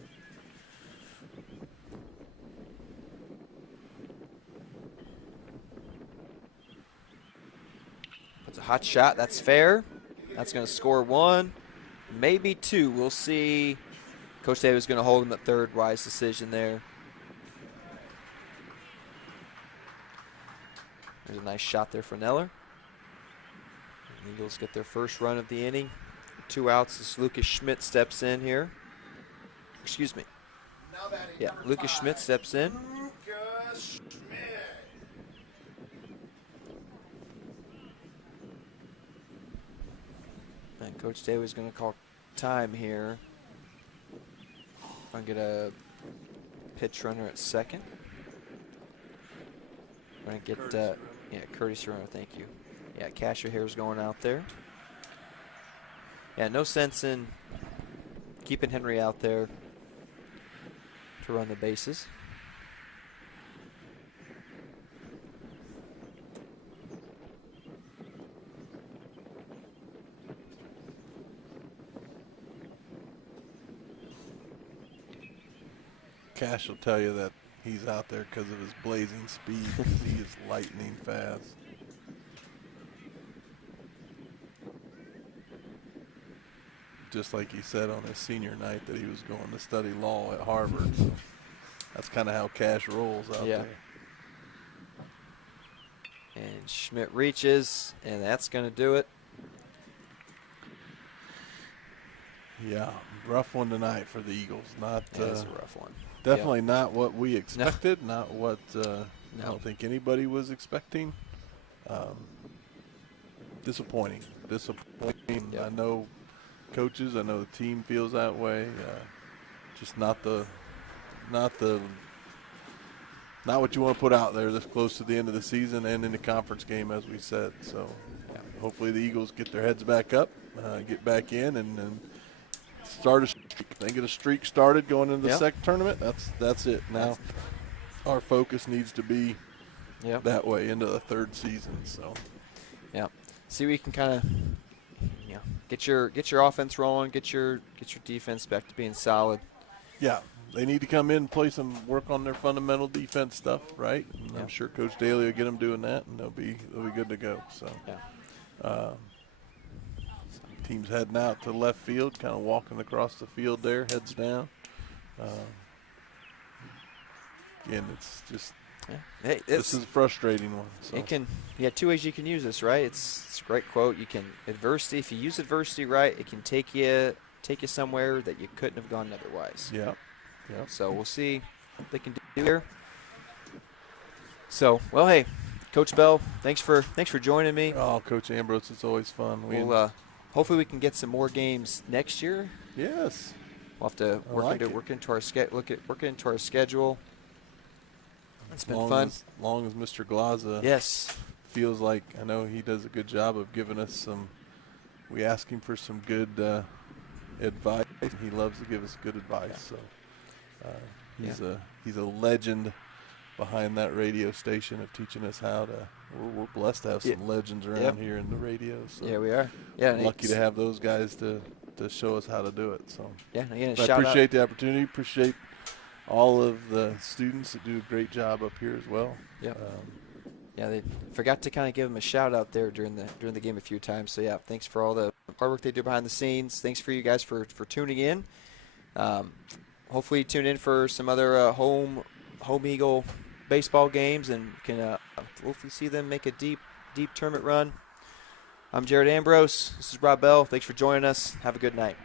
Puts a hot shot. That's fair. That's going to score 1, maybe 2. We'll see. Coach Davis is going to hold him at third. Wise decision there. There's a nice shot there for Neller. The Eagles get their first run of the inning. 2 outs as Lucas Schmidt steps in here. Excuse me. Now batting Yeah, number Lucas 5, Schmidt steps in. Lucas Schmidt. And Coach Daly is going to call time here. I'm going to get a pitch runner at second. We're going to get Curtis runner, thank you. Yeah, Casher here is going out there. Yeah, no sense in keeping Henry out there to run the bases. Cash will tell you that he's out there because of his blazing speed. He is lightning fast. Just like he said on his senior night that he was going to study law at Harvard. So that's kind of how Cash rolls out there. And Schmidt reaches, and that's going to do it. Yeah, rough one tonight for the Eagles. Not That's a rough one. Definitely not what we expected. No. Not what No. I don't think anybody was expecting. Disappointing. Disappointing. Yep. I know coaches. I know the team feels that way. Just not what you want to put out there this close to the end of the season and in the conference game, as we said. So hopefully the Eagles get their heads back up, get back in, and start a streak. If they get a streak started going into the second tournament, that's it. Now our focus needs to be that way into the third season. So see we can kind of get your offense rolling, get your defense back to being solid. Yeah, they need to come in and play some work on their fundamental defense stuff, right? And I'm sure Coach Daly will get them doing that, and they'll be good to go. So, team's heading out to left field, kind of walking across the field there, heads down. again, it's just Hey, this is a frustrating one. So. It can, two ways you can use this, right? It's a great quote. You can adversity. If you use adversity right, it can take you somewhere that you couldn't have gone otherwise. Yeah. So we'll see what they can do here. So, well, hey, Coach Bell, thanks for joining me. Oh, Coach Ambrose, it's always fun. We'll hopefully we can get some more games next year. Yes. We'll have to work into our schedule. It's been fun. As long as Mr. Glaza feels like, I know he does a good job of giving us some, we ask him for some good advice. He loves to give us good advice. Yeah. So he's a legend behind that radio station of teaching us how to, we're blessed to have some legends around here in the radio. So yeah, we are. Yeah, lucky to have those guys to show us how to do it. So yeah, again, I appreciate the opportunity. Appreciate all of the students that do a great job up here as well. Yeah. They forgot to kind of give them a shout out there during the game a few times. So yeah, thanks for all the hard work they do behind the scenes. Thanks for you guys for tuning in. Hopefully tune in for some other home Eagle baseball games and can hopefully see them make a deep tournament run. I'm Jared Ambrose. This is Rob Bell. Thanks for joining us. Have a good night.